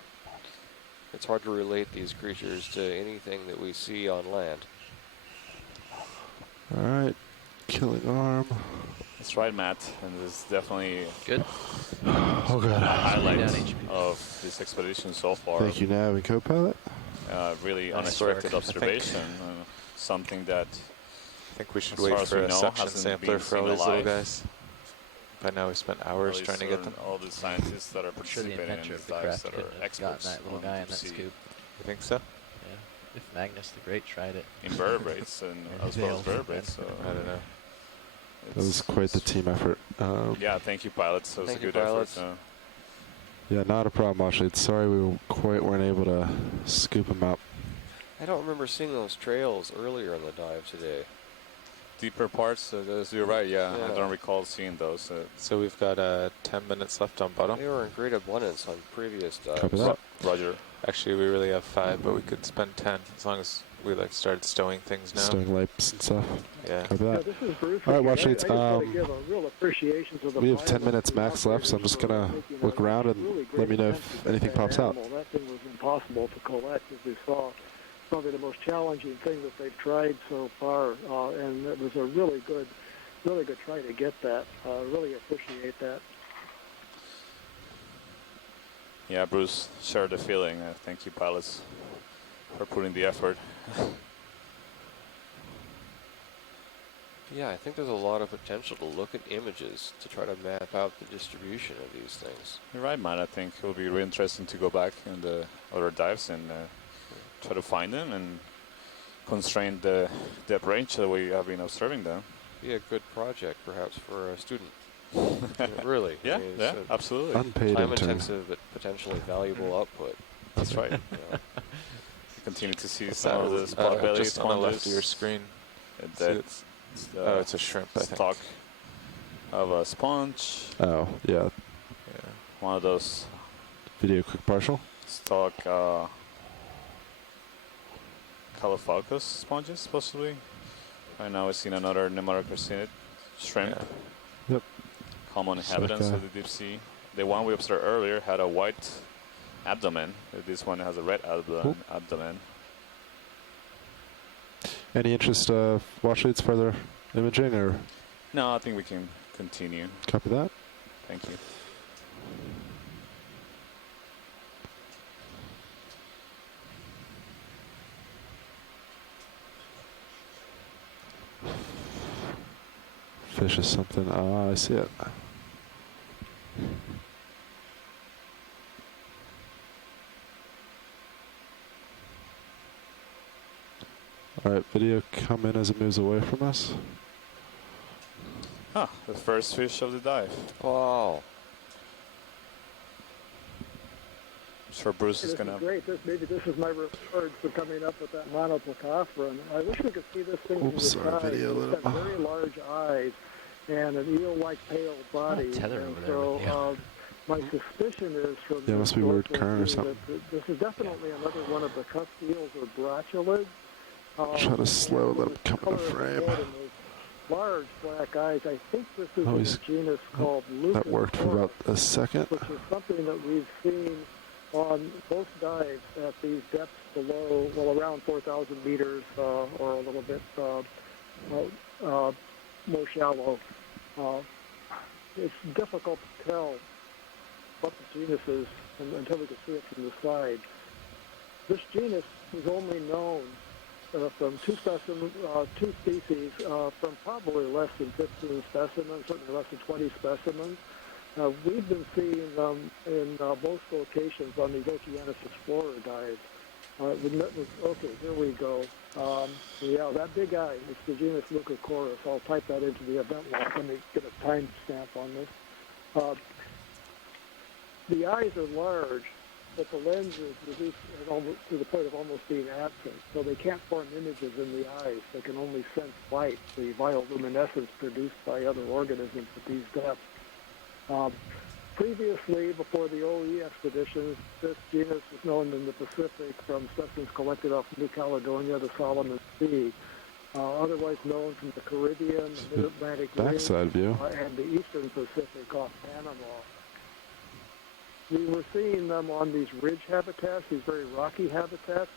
It's hard to relate these creatures to anything that we see on land. all right. Killing arm. That's right, Matt. And this is definitely Good. Oh god. a highlight of this expedition so far. Thank you, Nav and co-pilot. Really Nice unexpected work. observation. Something that I think we should as wait far as for we a know, suction hasn't sampler been for all seen these little alive. guys. By now we spent hours At trying to least get them. all the scientists that are I'm sure the participating in inventor these of the dives craft that couldn't are have gotten experts that little on guy in deep that sea scoop. You think so? Yeah. If Magnus the Great tried it. invertebrates and as well as vertebrates. So I don't know. That was quite the team effort. Yeah, thank you, pilots. That was Thank a you, good pilots. effort. Yeah, not a problem, actually. Sorry we weren't able to scoop him up. I don't remember seeing those trails earlier in the dive today. Deeper parts, you're right, yeah. Yeah. I don't recall seeing those. So we've got 10 minutes left on bottom. They were in great abundance on previous dives. Copy that. Roger. Actually, we really have 5, but we could spend 10 as long as we started stowing things now. Stowing lapes and stuff. Yeah. Copy Yeah, that. this is Bruce. All right, again. watch I it. just want to give a real appreciation to the We have 10 pilots minutes and max left, so I'm just going to making look a around and really let me great know attempt if to anything get that pops out. animal. That thing was impossible to collect, as we saw. Probably the most challenging thing that they've tried so far, and it was a really good try to get that. Really appreciate that. Yeah, Bruce, share the feeling. Thank you, pilots, for putting the effort. Yeah, I think there's a lot of potential to look at images to try to map out the distribution of these things. You're right, man. I think it will be really interesting to go back in the other dives and try to find them and constrain the depth range that we have been observing them. Be a good project, perhaps, for a student. Really? Yeah, I mean, it's yeah, a absolutely. Unpaid intern. time-intensive but potentially valuable output. That's right. You know. You continue to see What's some that? of the spot belly Just on the left of sponges. your screen. That oh, it's a shrimp, I think. stock of a sponge. Oh, yeah. Yeah. One of those Video quick partial. stock Califocus sponges, possibly. Right now we've seen another Nemarocracinid shrimp. Yep. Common inhabitants of the deep sea. The one we observed earlier had a white abdomen. This one has a red abdomen. Any interest wash leads further imaging or? No, I think we can continue. Copy that. Thank you. Fish is something. Ah, I see it. All right, video come in as it moves away from us. Ah, the first fish of the dive. Wow. I'm sure Bruce is This going is to... great. Maybe this is my reward for coming up with that monoplacophora. I wish we could see this thing from the side. It's got very large eyes and an eel-like pale body. And so my suspicion is from Yeah, it must be weird current or that something. this is definitely another one of the cup eels or brachylids. Try to slow, let him come in the frame. Large black eyes. I think this is Oh, a genus called Lucas. That worked for about a second. Which is something that we've seen on both dives at these depths below, well, around 4,000 meters or a little bit more shallow. It's difficult to tell what the genus is until we can see it from the side. This genus is only known from two species, from probably less than 15 specimens, certainly less than 20 specimens. We've been seeing them in both locations on these Okeanos Explorer dives. Okay, here we go. Yeah, that big eye, it's the genus Leucochorus. I'll type that into the event log. Let me get a timestamp on this. The eyes are large, but the lens is reduced to the point of almost being absent, so they can't form images in the eyes. They can only sense light, the bioluminescence produced by other organisms at these depths. Previously, before the OE expeditions, this genus was known in the Pacific from specimens collected off New Caledonia, the Solomon Sea, otherwise known from the Caribbean, the Mid-Atlantic Backside view. and the Eastern Pacific off Panama. We were seeing them on these ridge habitats, these very rocky habitats,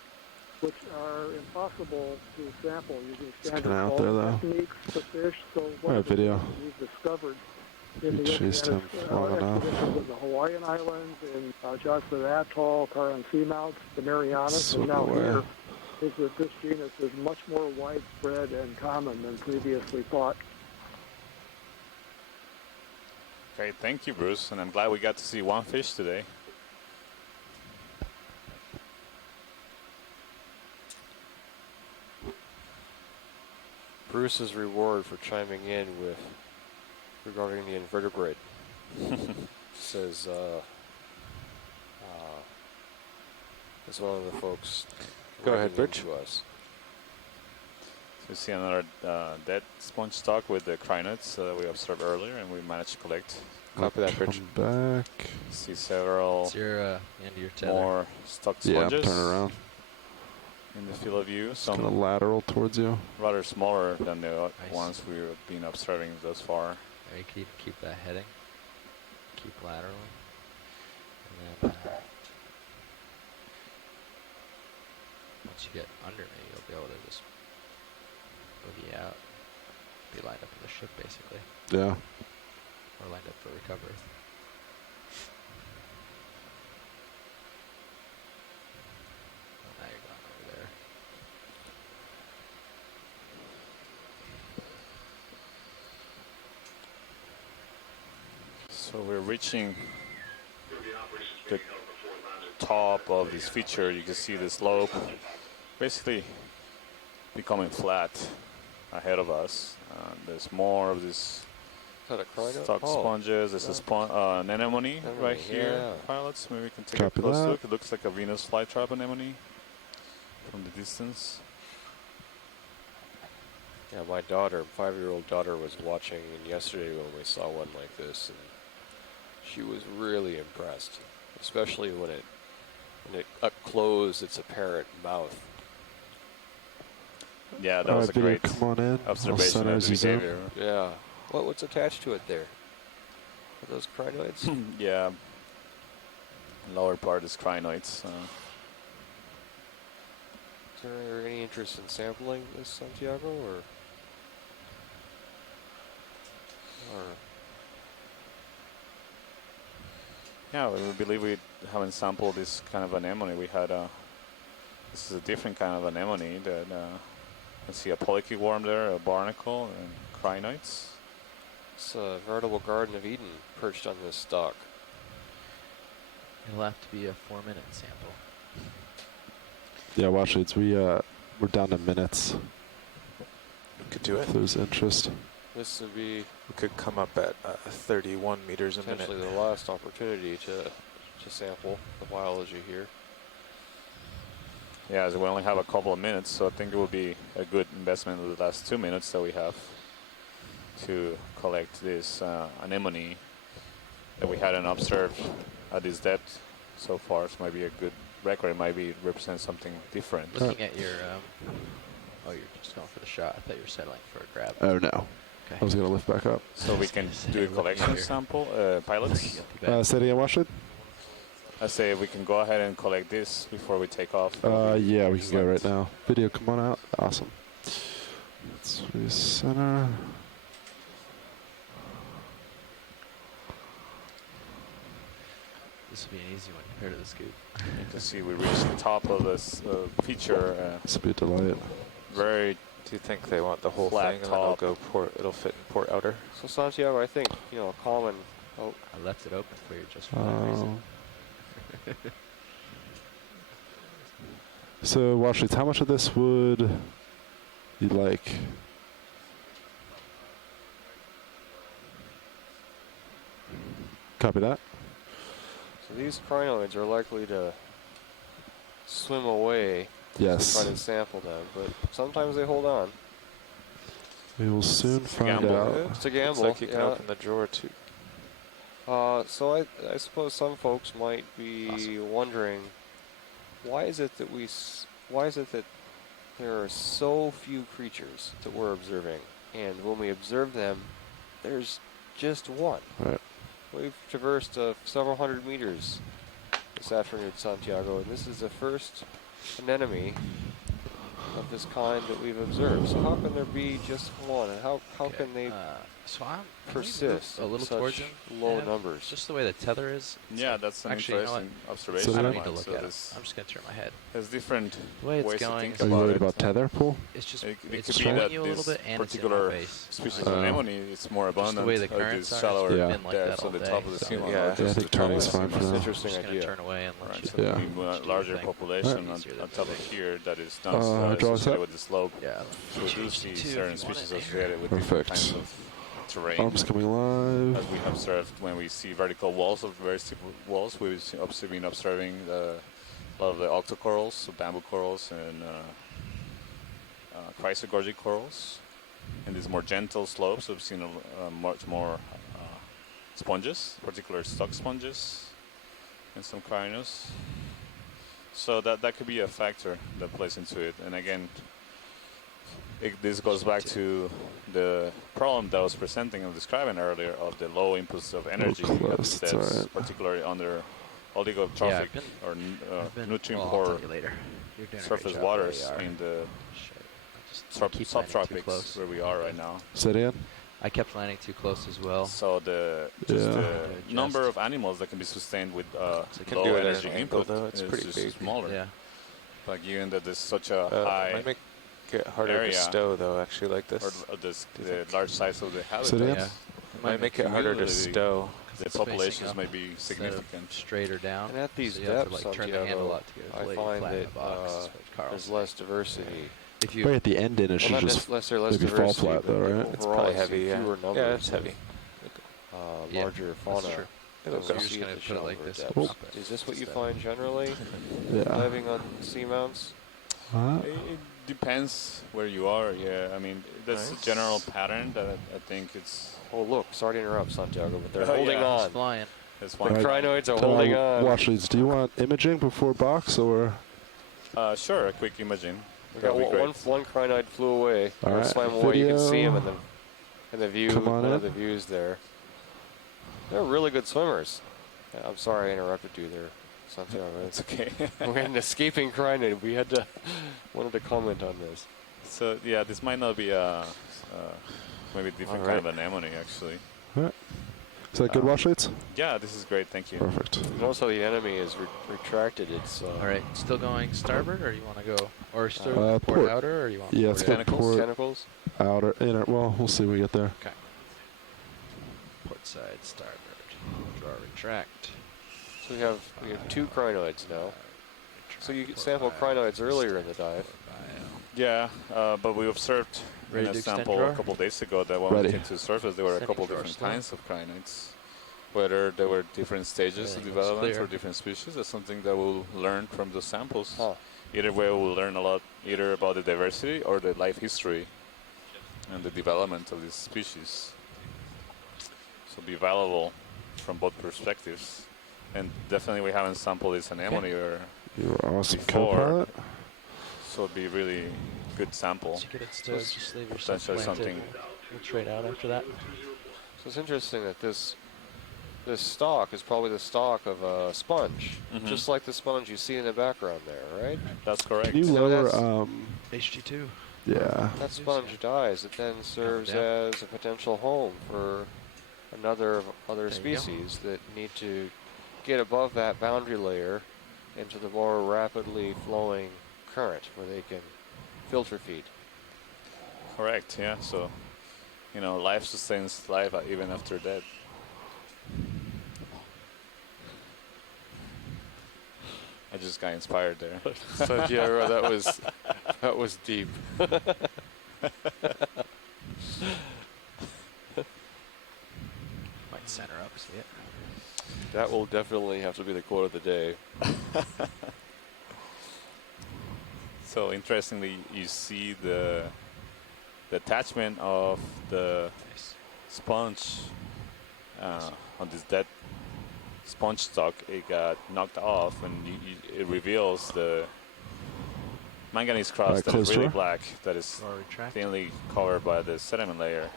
which are impossible to sample using standard out there, though. techniques to fish. So All one right, of the video. things we've discovered in the Chased him long enough. expeditions in the Hawaiian Islands, in Johnson Atoll, Taran Seamount, the Marianas, Swim and now away. here, is that this genus is much more widespread and common than previously thought. Okay, thank you, Bruce. And I'm glad we got to see one fish today. Bruce's reward for chiming in with regarding the invertebrate says as one of the folks Go ahead, writing Bridge. to us. So we see another dead sponge stock with the crinoids that we observed earlier, and we managed to collect. Copy that, Bridge. Come back. See several It's your end of your tether. more stock Yeah, sponges turn around. in the field of view. It's kind of Some lateral towards you. rather smaller than the Nice. ones we've been observing thus far. Very keep that heading. Keep laterally. And then once you get under me, you'll be able to just boogie out. Be lined up for the ship, basically. Yeah. Or lined up for recovery. Well, now you're going over there. So we're reaching the top of this feature. You can see the slope basically becoming flat ahead of us. There's more of these Is that a crino? stock sponges. This is an anemone right here. yeah. Pilots, maybe we can take Copy a close that. look. It looks like a Venus flytrap anemone from the distance. Yeah, my daughter, 5-year-old daughter, was watching yesterday when we saw one like this, and she was really impressed, especially when it closed its apparent mouth. Yeah, that All was right, a video, great come on in. I'll observation center of as the you zoom. behavior. Yeah. What's attached to it there? Are those crinoids? Yeah. Lower part is crinoids. Is there any interest in sampling this, Santiago, or Yeah, we believe we haven't sampled this kind of anemone. We had this is a different kind of anemone that you see a polychaete worm there, a barnacle, and crinoids. it's a veritable Garden of Eden perched on this stalk? It'll have to be a 4-minute sample. Yeah, watch it. We're down to minutes. Could do it. If there's interest. This would be We could come up at 31 meters a minute. potentially the last opportunity to sample the biology here. Yeah, so we only have a couple of minutes, so I think it would be a good investment in the last 2 minutes that we have to collect this anemone that we hadn't observed at this depth so far. So it might be a good record. It might be represent something different. Looking at your, oh, you're just going for the shot. I thought you were settling for a grab. Oh, no. Okay. I was going to lift back up. So we can do a collection sample, pilots. Say it again, watch it. I say we can go ahead and collect this before we take off. Yeah, we can go right now. Video, come on out. Awesome. Let's center. This will be an easy one compared to the scoop. You can see we reached the top of this feature. This will be a delight. Very. Do you think they want the whole flat thing, and then it'll top. go port? It'll fit in port outer. So Santiago, I think a common. Oh, I left it open for you just for that reason. So, watch it. How much of this would you like? Copy that. So these crinoids are likely to swim away. Yes. To try to sample them, but sometimes they hold on. We will soon find out. It's a gamble. Looks like you can open the drawer too. So I suppose some folks might be wondering, why is it that there are so few creatures that we're observing, and when we observe them, there's just one. Right. We've traversed several hundred meters this afternoon, Santiago, and this is the first anemone of this kind that we've observed. So how can there be just one, and how can they persist a little in such towards him? low numbers? Just the way the tether is. Yeah, that's an actually, interesting you know observation. I don't need to look So at it. this- I'm just going to turn my head. There's different The way it's ways going. to Are think you about worried it. about tether pull? It's just It it's could be showing that you a little this bit, and particular it's in my face. species I of know. anemone is more Just abundant the way the at currents these are. shallower It's been like that depths all on the day, top of the so- Seamount. Yeah, I think turning's fine for That's now. interesting I'm just going idea. to turn away and let Right, you. so Yeah. we need a larger population on top of here that is not draw us associated up. with the slope. Yeah. So we do see Two if certain you want species it. associated with different kinds of terrain. Arms coming live. As we have observed when we see vertical walls of very steep walls, we've been observing a lot of the octocorals, so bamboo corals, and chrysogorgic corals. And these more gentle slopes, we've seen much more sponges, particular stock sponges, and some crinos. So that could be a factor that plays into it. And again, this goes back to the problem that I was presenting and describing earlier of the low inputs of energy at close, these it's depths, alright. particularly under oligotrophic or nutrient I'll poor take it later. You're doing a great surface job waters where you are. in the keep landing too subtropics close. where we are right now. Say it again. I kept landing too close as well. So the number of animals that can be sustained with can low do it at energy an angle, input though. It's is pretty just big. smaller. Yeah. But given that there's such a It high might make it harder area, to stow, though, actually, like or this. the large size of the So habitat, yeah. It might make it harder to cumulatively, stow. the It's populations facing may up be instead of significant. straight or down. And at these so you have depths, to like turn the handle out to get I it find flat in that the box. is what Carl's there's saying. less diversity. If you Right at the end, in it Well, should not just less maybe fall diversity, flat but though, like right? It's overall, probably I see heavy, yeah. fewer Yeah, numbers it's heavy. larger fauna. true. than Okay. we You're just see at gonna the put it like shallower this. depths. Is this what you find generally? Diving on seamounts? It depends where you are. Yeah, I mean that's a general pattern that I think it's. Oh look, sorry to interrupt, Santiago, but they're Oh, holding yeah. on. It's flying. It's The flying. crinoids are holding on. Watch leads. Do you want imaging before box or? Sure, a quick imaging. We got one crinoid flew away. All Or right, swam away. You can see him video. in the view. Come on one in. of the views there. They're really good swimmers. I'm sorry I interrupted you there, Santiago. It's okay. We had an escaping crinoid. We wanted to comment on this. So yeah, this might not be maybe different kind of anemone actually. All right. Is that good watch leads? Yeah, this is great. Thank you. Perfect. And also the enemy is retracted. It's All right, still going starboard, or you want to go, or still port port. outer, or you want? Yeah, let's go port. Tentacles? Outer, inner. Well, we'll see when we get there. Okay. Port side starboard. Draw retract. So we have two crinoids now. So you sampled crinoids earlier in the dive. Yeah, but we observed Ready in a to extend sample drawer? a couple of days ago that when we Ready. came to the surface, there were a Extending couple drawer different still. kinds of crinoids. Whether there were different stages of Everything looks development clear. or different species, that's something that we'll learn from the samples. Oh. Either way, we'll learn a lot either about the diversity or the life history and the development of these species. So it'll be valuable from both perspectives. And definitely we haven't sampled this anemone or You are awesome before. co-pilot. So it'd be really good sample. Tickets to just leave yourself Potentially planted. something. We'll trade out after that. So it's interesting that this stalk is probably the stalk of a sponge, Mhm. just like the sponge you see in the background there, right? That's correct. Can you So lower? that's- HG2. Yeah. That sponge dies. It then serves down. as a potential home for other There you go. species that need to get above that boundary layer into the more rapidly flowing current where they can filter feed. Correct, yeah. So, life sustains life even after death. I just got inspired there. Santiago, that was deep. Might center up, see it. That will definitely have to be the quote of the day. So interestingly, you see the attachment of the sponge on this dead sponge stock. It got knocked off, and it reveals the manganese crust that close is really door. black, that is Or retract. thinly covered by the sediment layer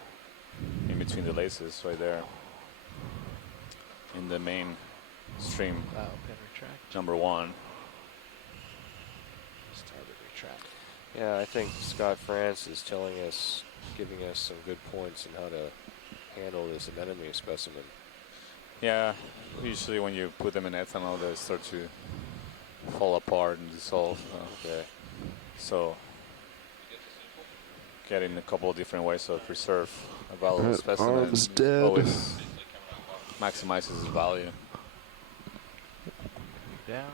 in between the laces right there in the main stream Open retract. number 1. Starboard retract. Yeah, I think Scott France is giving us some good points on how to handle this anemone specimen. Yeah, usually when you put them in ethanol, they start to fall apart and dissolve. Okay. So, getting a couple of different ways to preserve a valuable Alright, specimen arm's dead. always maximizes its value. Down.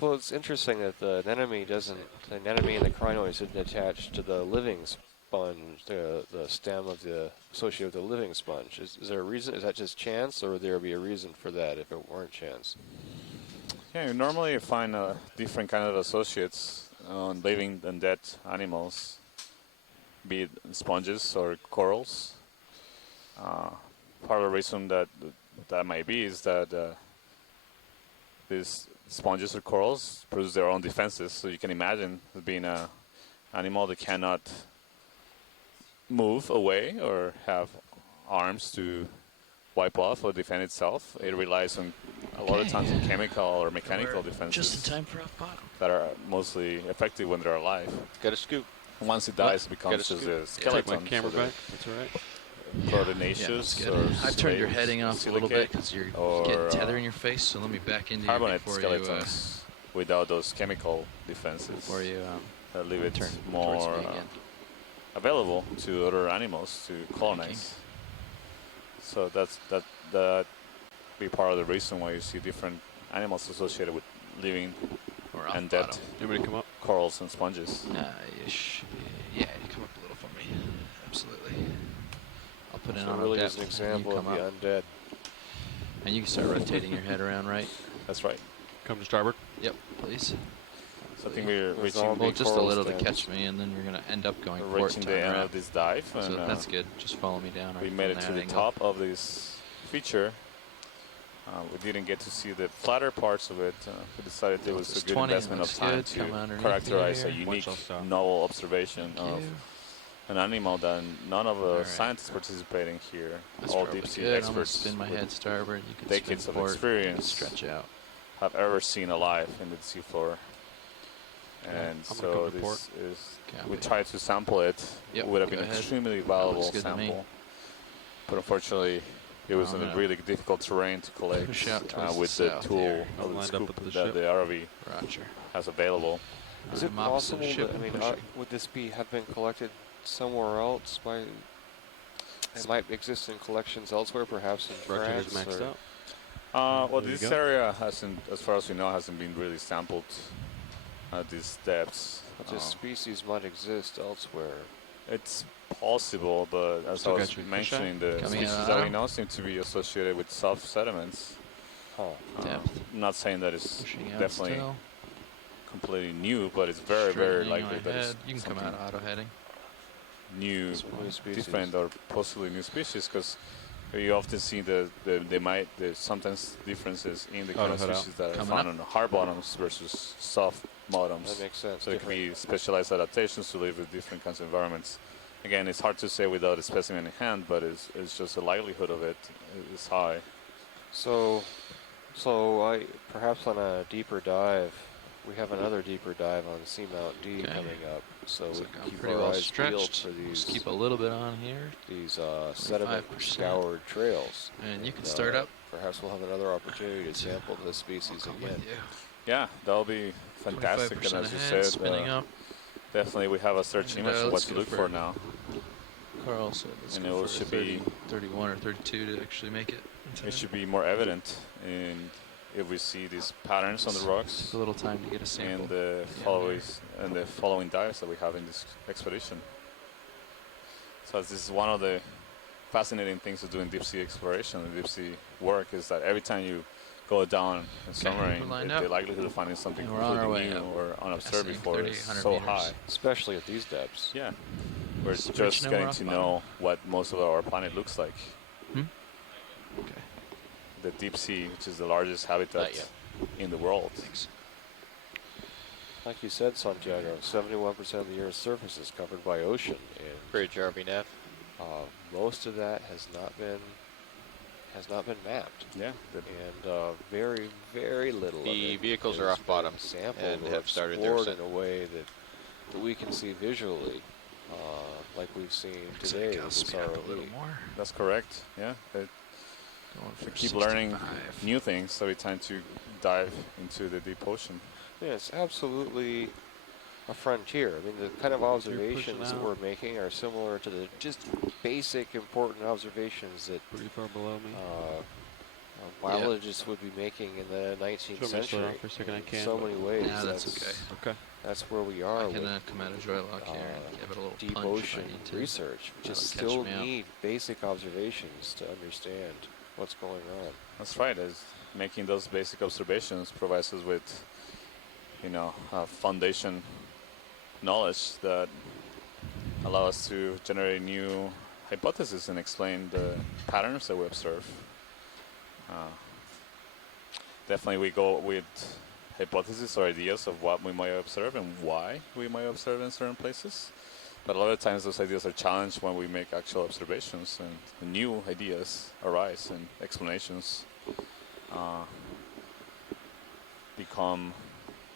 Well, it's interesting that the anemone and the crinoids didn't attach to the living sponge, the stem associated with the living sponge. Is there a reason? Is that just chance, or would there be a reason for that if it weren't chance? Yeah, you normally find different kind of associates on living and dead animals, be it sponges or corals. Part of the reason that might be is that these sponges or corals produce their own defenses. So you can imagine it being an animal that cannot move away or have arms to wipe off or defend itself. It relies on a lot of times on chemical or mechanical defenses. Just in time for off bottom. That are mostly effective when they're alive. Got a scoop. Once it dies, it becomes just a skeleton. Take my camera so they're back. That's all right. Proteinaceous Yeah, or I've turned your slaves, heading off a little bit because you're or, getting tether in your face. So let me back into you carbonate before skeletons without those chemical defenses. Before you that leave it turn more towards me again. available to other animals to colonize. So that be part of the reason why you see different animals associated with living Or off and dead bottom. Anybody come up? corals and sponges. You should be, yeah, come up a little for me. Absolutely. I'll put in So on really depth, is an and you example of come the up. undead. And you can start rotating your head around, right? That's right. Come to starboard. Yep, please. So I think we're With reaching, zombie Well, just a coral little to stems. catch me, and then you're going to end up going we're port reaching turn the end around. of this dive. So And, that's good. Just follow me down. we right made from it to that the angle. top of this feature. We didn't get to see the flatter parts of it. We decided it was a good 20, investment of looks time good. Come to underneath characterize the a ear. unique, Watch yourself. novel observation Thank of you. an animal that none of the Alright. scientists participating here, That's all probably deep sea good. I'm going to experts spin my with head starboard. You can decades spin of port. experience, Stretch out. have ever seen alive in the seafloor. And I'm gonna so go to port. this is, Copy. we tried to sample it. Yep, It would have go been ahead. extremely That valuable looks good to me. sample. But unfortunately, it was I'm in a gonna really difficult terrain to collect push out towards with the the south tool here. or the Lined up scoop with the that ship. the ROV Roger. has available. Is it I'm opposite possible ship that, I mean, and pushing. would this have been collected somewhere else? It might exist in collections elsewhere, perhaps in Record is France. maxed or- out. Well, There you this go. area hasn't, as far as we know, hasn't been really sampled at these depths. But this species might exist elsewhere. It's possible, but as Still I got was you. mentioning, the Coming species out. that we know seem to be associated with soft sediments. Huh. Depth. I'm not saying that it's Pushing out definitely still. completely new, but it's very, very Straightening likely my that it's head. You can come something out auto heading. new, New species. different, or possibly new species, because you often see there's sometimes differences in the kind of head out. species that are Coming found up. on hard bottoms versus soft bottoms. That makes sense. So there can be specialized adaptations to live with different kinds of environments. Again, it's hard to say without a specimen in hand, but it's just the likelihood of it is high. So perhaps on a deeper dive, we have another deeper dive on Seamount D Okay. coming up. So Looks we like can I'm keep pretty our well eyes peeled stretched. for Just these keep a little bit on here. sediment 25%. scoured trails. And you can start up. Perhaps we'll have another opportunity to sample this species Come again. with you. Yeah, that'll be fantastic. And 25% as you ahead, said, spinning up. definitely we have a search And, image of what let's to go look for for now. Carl said let's And go it for should 30, be 31 or 32 to actually make it. It should be more evident in if we see these patterns on the rocks. Took a little time to get a sample. And the following dives that we have in this expedition. So this is one of the fascinating things of doing deep sea exploration and deep sea work is that every time you go down a submarine, we're lined the up. likelihood of finding something And we're on our completely way new up. or unobserved Guessing before is 3,800 so meters. high. Especially at these depths. Yeah. We're Is the just bridge nowhere getting off to bottom? know what most of our planet looks like. Okay. The deep sea, which is the largest habitat Not yet. in the world. Thanks. Like you said, Santiago, 71% of the Earth's surface is covered by ocean, and Bridge RVNAV. most of that has not been mapped. Yeah. And very, very little. The of it vehicles are has off bottom been sampled and or have started their explored in a way that we can see visually, like we've seen Looks like today I'll with this speed up a little ROV. more. That's correct. Yeah. Going We for keep 65. learning new things every time to dive into the deep ocean. Yeah, it's absolutely a frontier. I mean, the kind of observations that we're making are similar to the just basic important observations that Pretty far below me. biologists would be making in the 19th Do you want me to slow century. down for a second? I In can, so but- many ways. Yeah, that's okay. Okay. That's where we are I can with come out of joy lock here and give it a little deep punch if I ocean need to. research. We just That'll still catch me out. need basic observations to understand what's going on. That's right. Is making those basic observations provides us with, foundation knowledge that allow us to generate new hypotheses and explain the patterns that we observe. Definitely, we go with hypotheses or ideas of what we might observe and why we might observe in certain places. But a lot of times, those ideas are challenged when we make actual observations, and new ideas arise and explanations become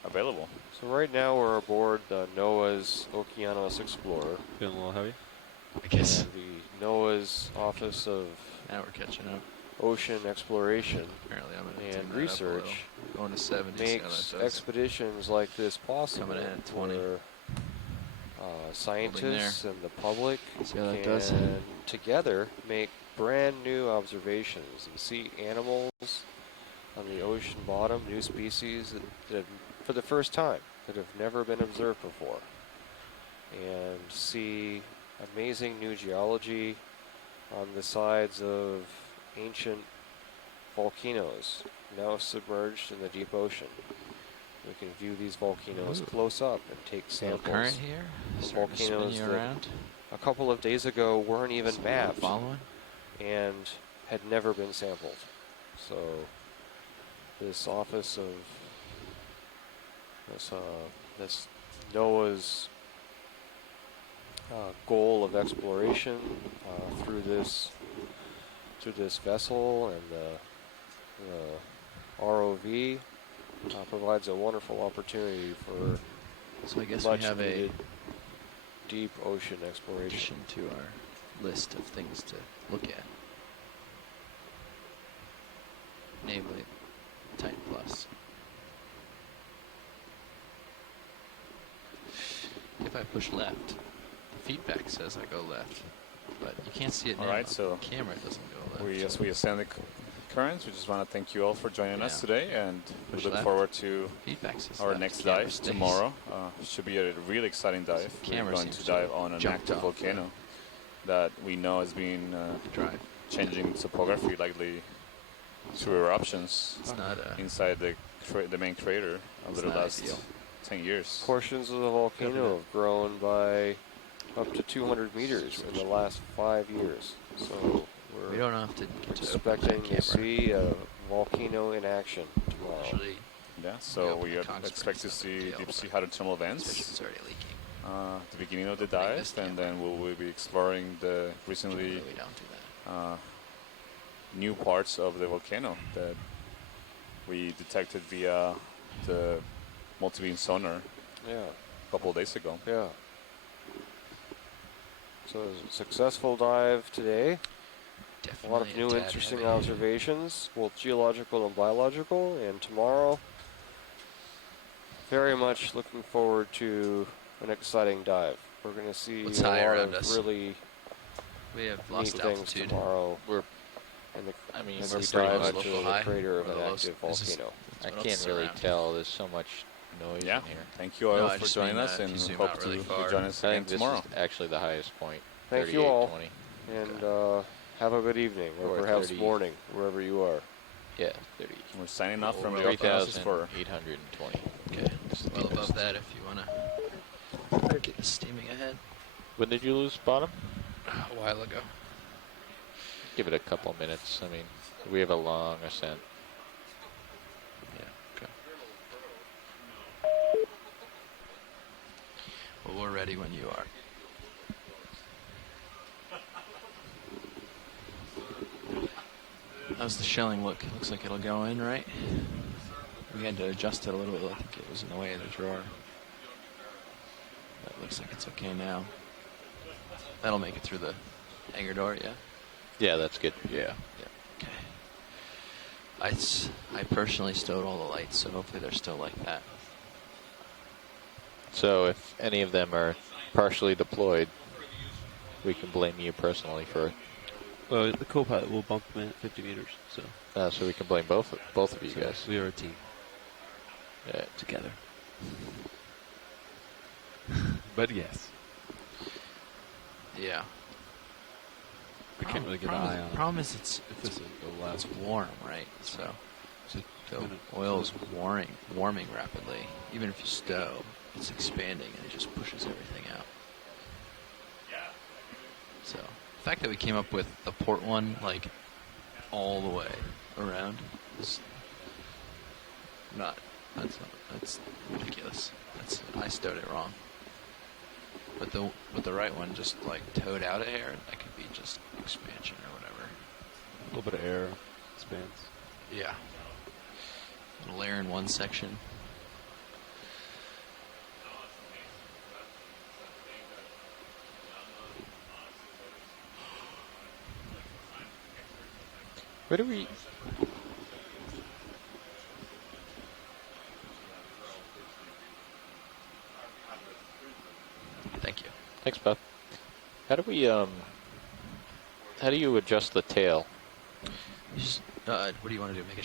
available. So right now we're aboard NOAA's Okeanos Explorer. Feeling a little heavy? I guess. And the NOAA's Office of Now we're catching up. Ocean Exploration Apparently I'm gonna and tune that up a Research little. Going to 70. see how makes that does. expeditions like this possible Coming in at 20. where scientists there. and the public See how that can does. together make brand new observations and see animals on the ocean bottom, new species that have, for the first time, that have never been observed before, and see amazing new geology, on the sides of ancient volcanoes now submerged in the deep ocean. We can view these volcanoes close up and take samples. Current here. Of Starting to spin volcanoes you that around. a couple of days ago weren't even mapped Following. and had never been sampled. So this office of this NOAA's goal of exploration through this vessel and the ROV provides a wonderful opportunity for So I guess much we have needed deep ocean exploration. addition to our list of things to look at. Namely, Titan Plus. If I push left, the feedback says I go left, but you can't see it now. All right, so the camera doesn't go left. we ascend the currents. We just want to thank you all for joining us today, and we Push look left. forward to Feedback says our left. next Camera dive stays. tomorrow. Should be a really exciting dive. We're camera going seems to to dive have on an jumped active off volcano that we know has been changing topography likely through eruptions It's not inside the main crater over it's the not last ideal. 10 years. Portions of the volcano have grown by up to 200 meters in the last 5 years. So We don't have to get to expecting open that to see a volcano in action tomorrow. Actually, Yeah, so we expect to see deep sea hydrothermal vents it's already leaking. at the beginning of the dive, and then we'll be exploring the recently new parts of the volcano that we detected via the multi-beam sonar a couple of days ago. Yeah. So it was a successful dive today. A lot of Definitely a new tad interesting heavy. observations, both geological and biological. And tomorrow, very much looking forward to an exciting dive. We're going to see What's a high lot around of us? really We have neat lost things altitude. tomorrow. I mean, Is we're this pretty the much local high crater of or an the low- active is this- volcano. I what else can't is really around? tell. There's so much noise Yeah, in here. thank you all No, I for just joining mean, us, if and you zoom hope out to really far. join us I again think this tomorrow. is actually the highest point. Thank you all, 38.20. and have a good evening, or Or perhaps 30. morning, wherever you are. Yeah, 30. We're signing off from the Okeanos for 3,820. Okay, just well above that if you want to get this steaming ahead. When did you lose bottom? A while ago. Give it a couple minutes. I mean, we have a long ascent. Yeah, okay. Well, we're ready when you are. How's the shelling look? It looks like it'll go in, right? We had to adjust it a little bit. I think it was in the way of the drawer. That looks like it's okay now. That'll make it through the hangar door, yeah? Yeah, that's good. Yeah. Okay. I personally stowed all the lights, so hopefully they're still like that. So if any of them are partially deployed, we can blame you personally for it. Well, the co-pilot will bump them in at 50 meters, so. So we can blame both of you guys. We are a team. Yeah. Together. But yes. Yeah. We can't really get an eye on it. Problem is it's warm, right? So the oil is warming rapidly. Even if you stow, it's expanding and it just pushes everything out. So the fact that we came up with the port one like all the way around is that's ridiculous. I stowed it wrong. But the right one just like towed out of here, and that could be just expansion or whatever. A little bit of air expands. Yeah. A layer in one section. Where do we... Thank you. Thanks, Bob. How do we, how do you adjust the tail? You just, what do you want to do? Make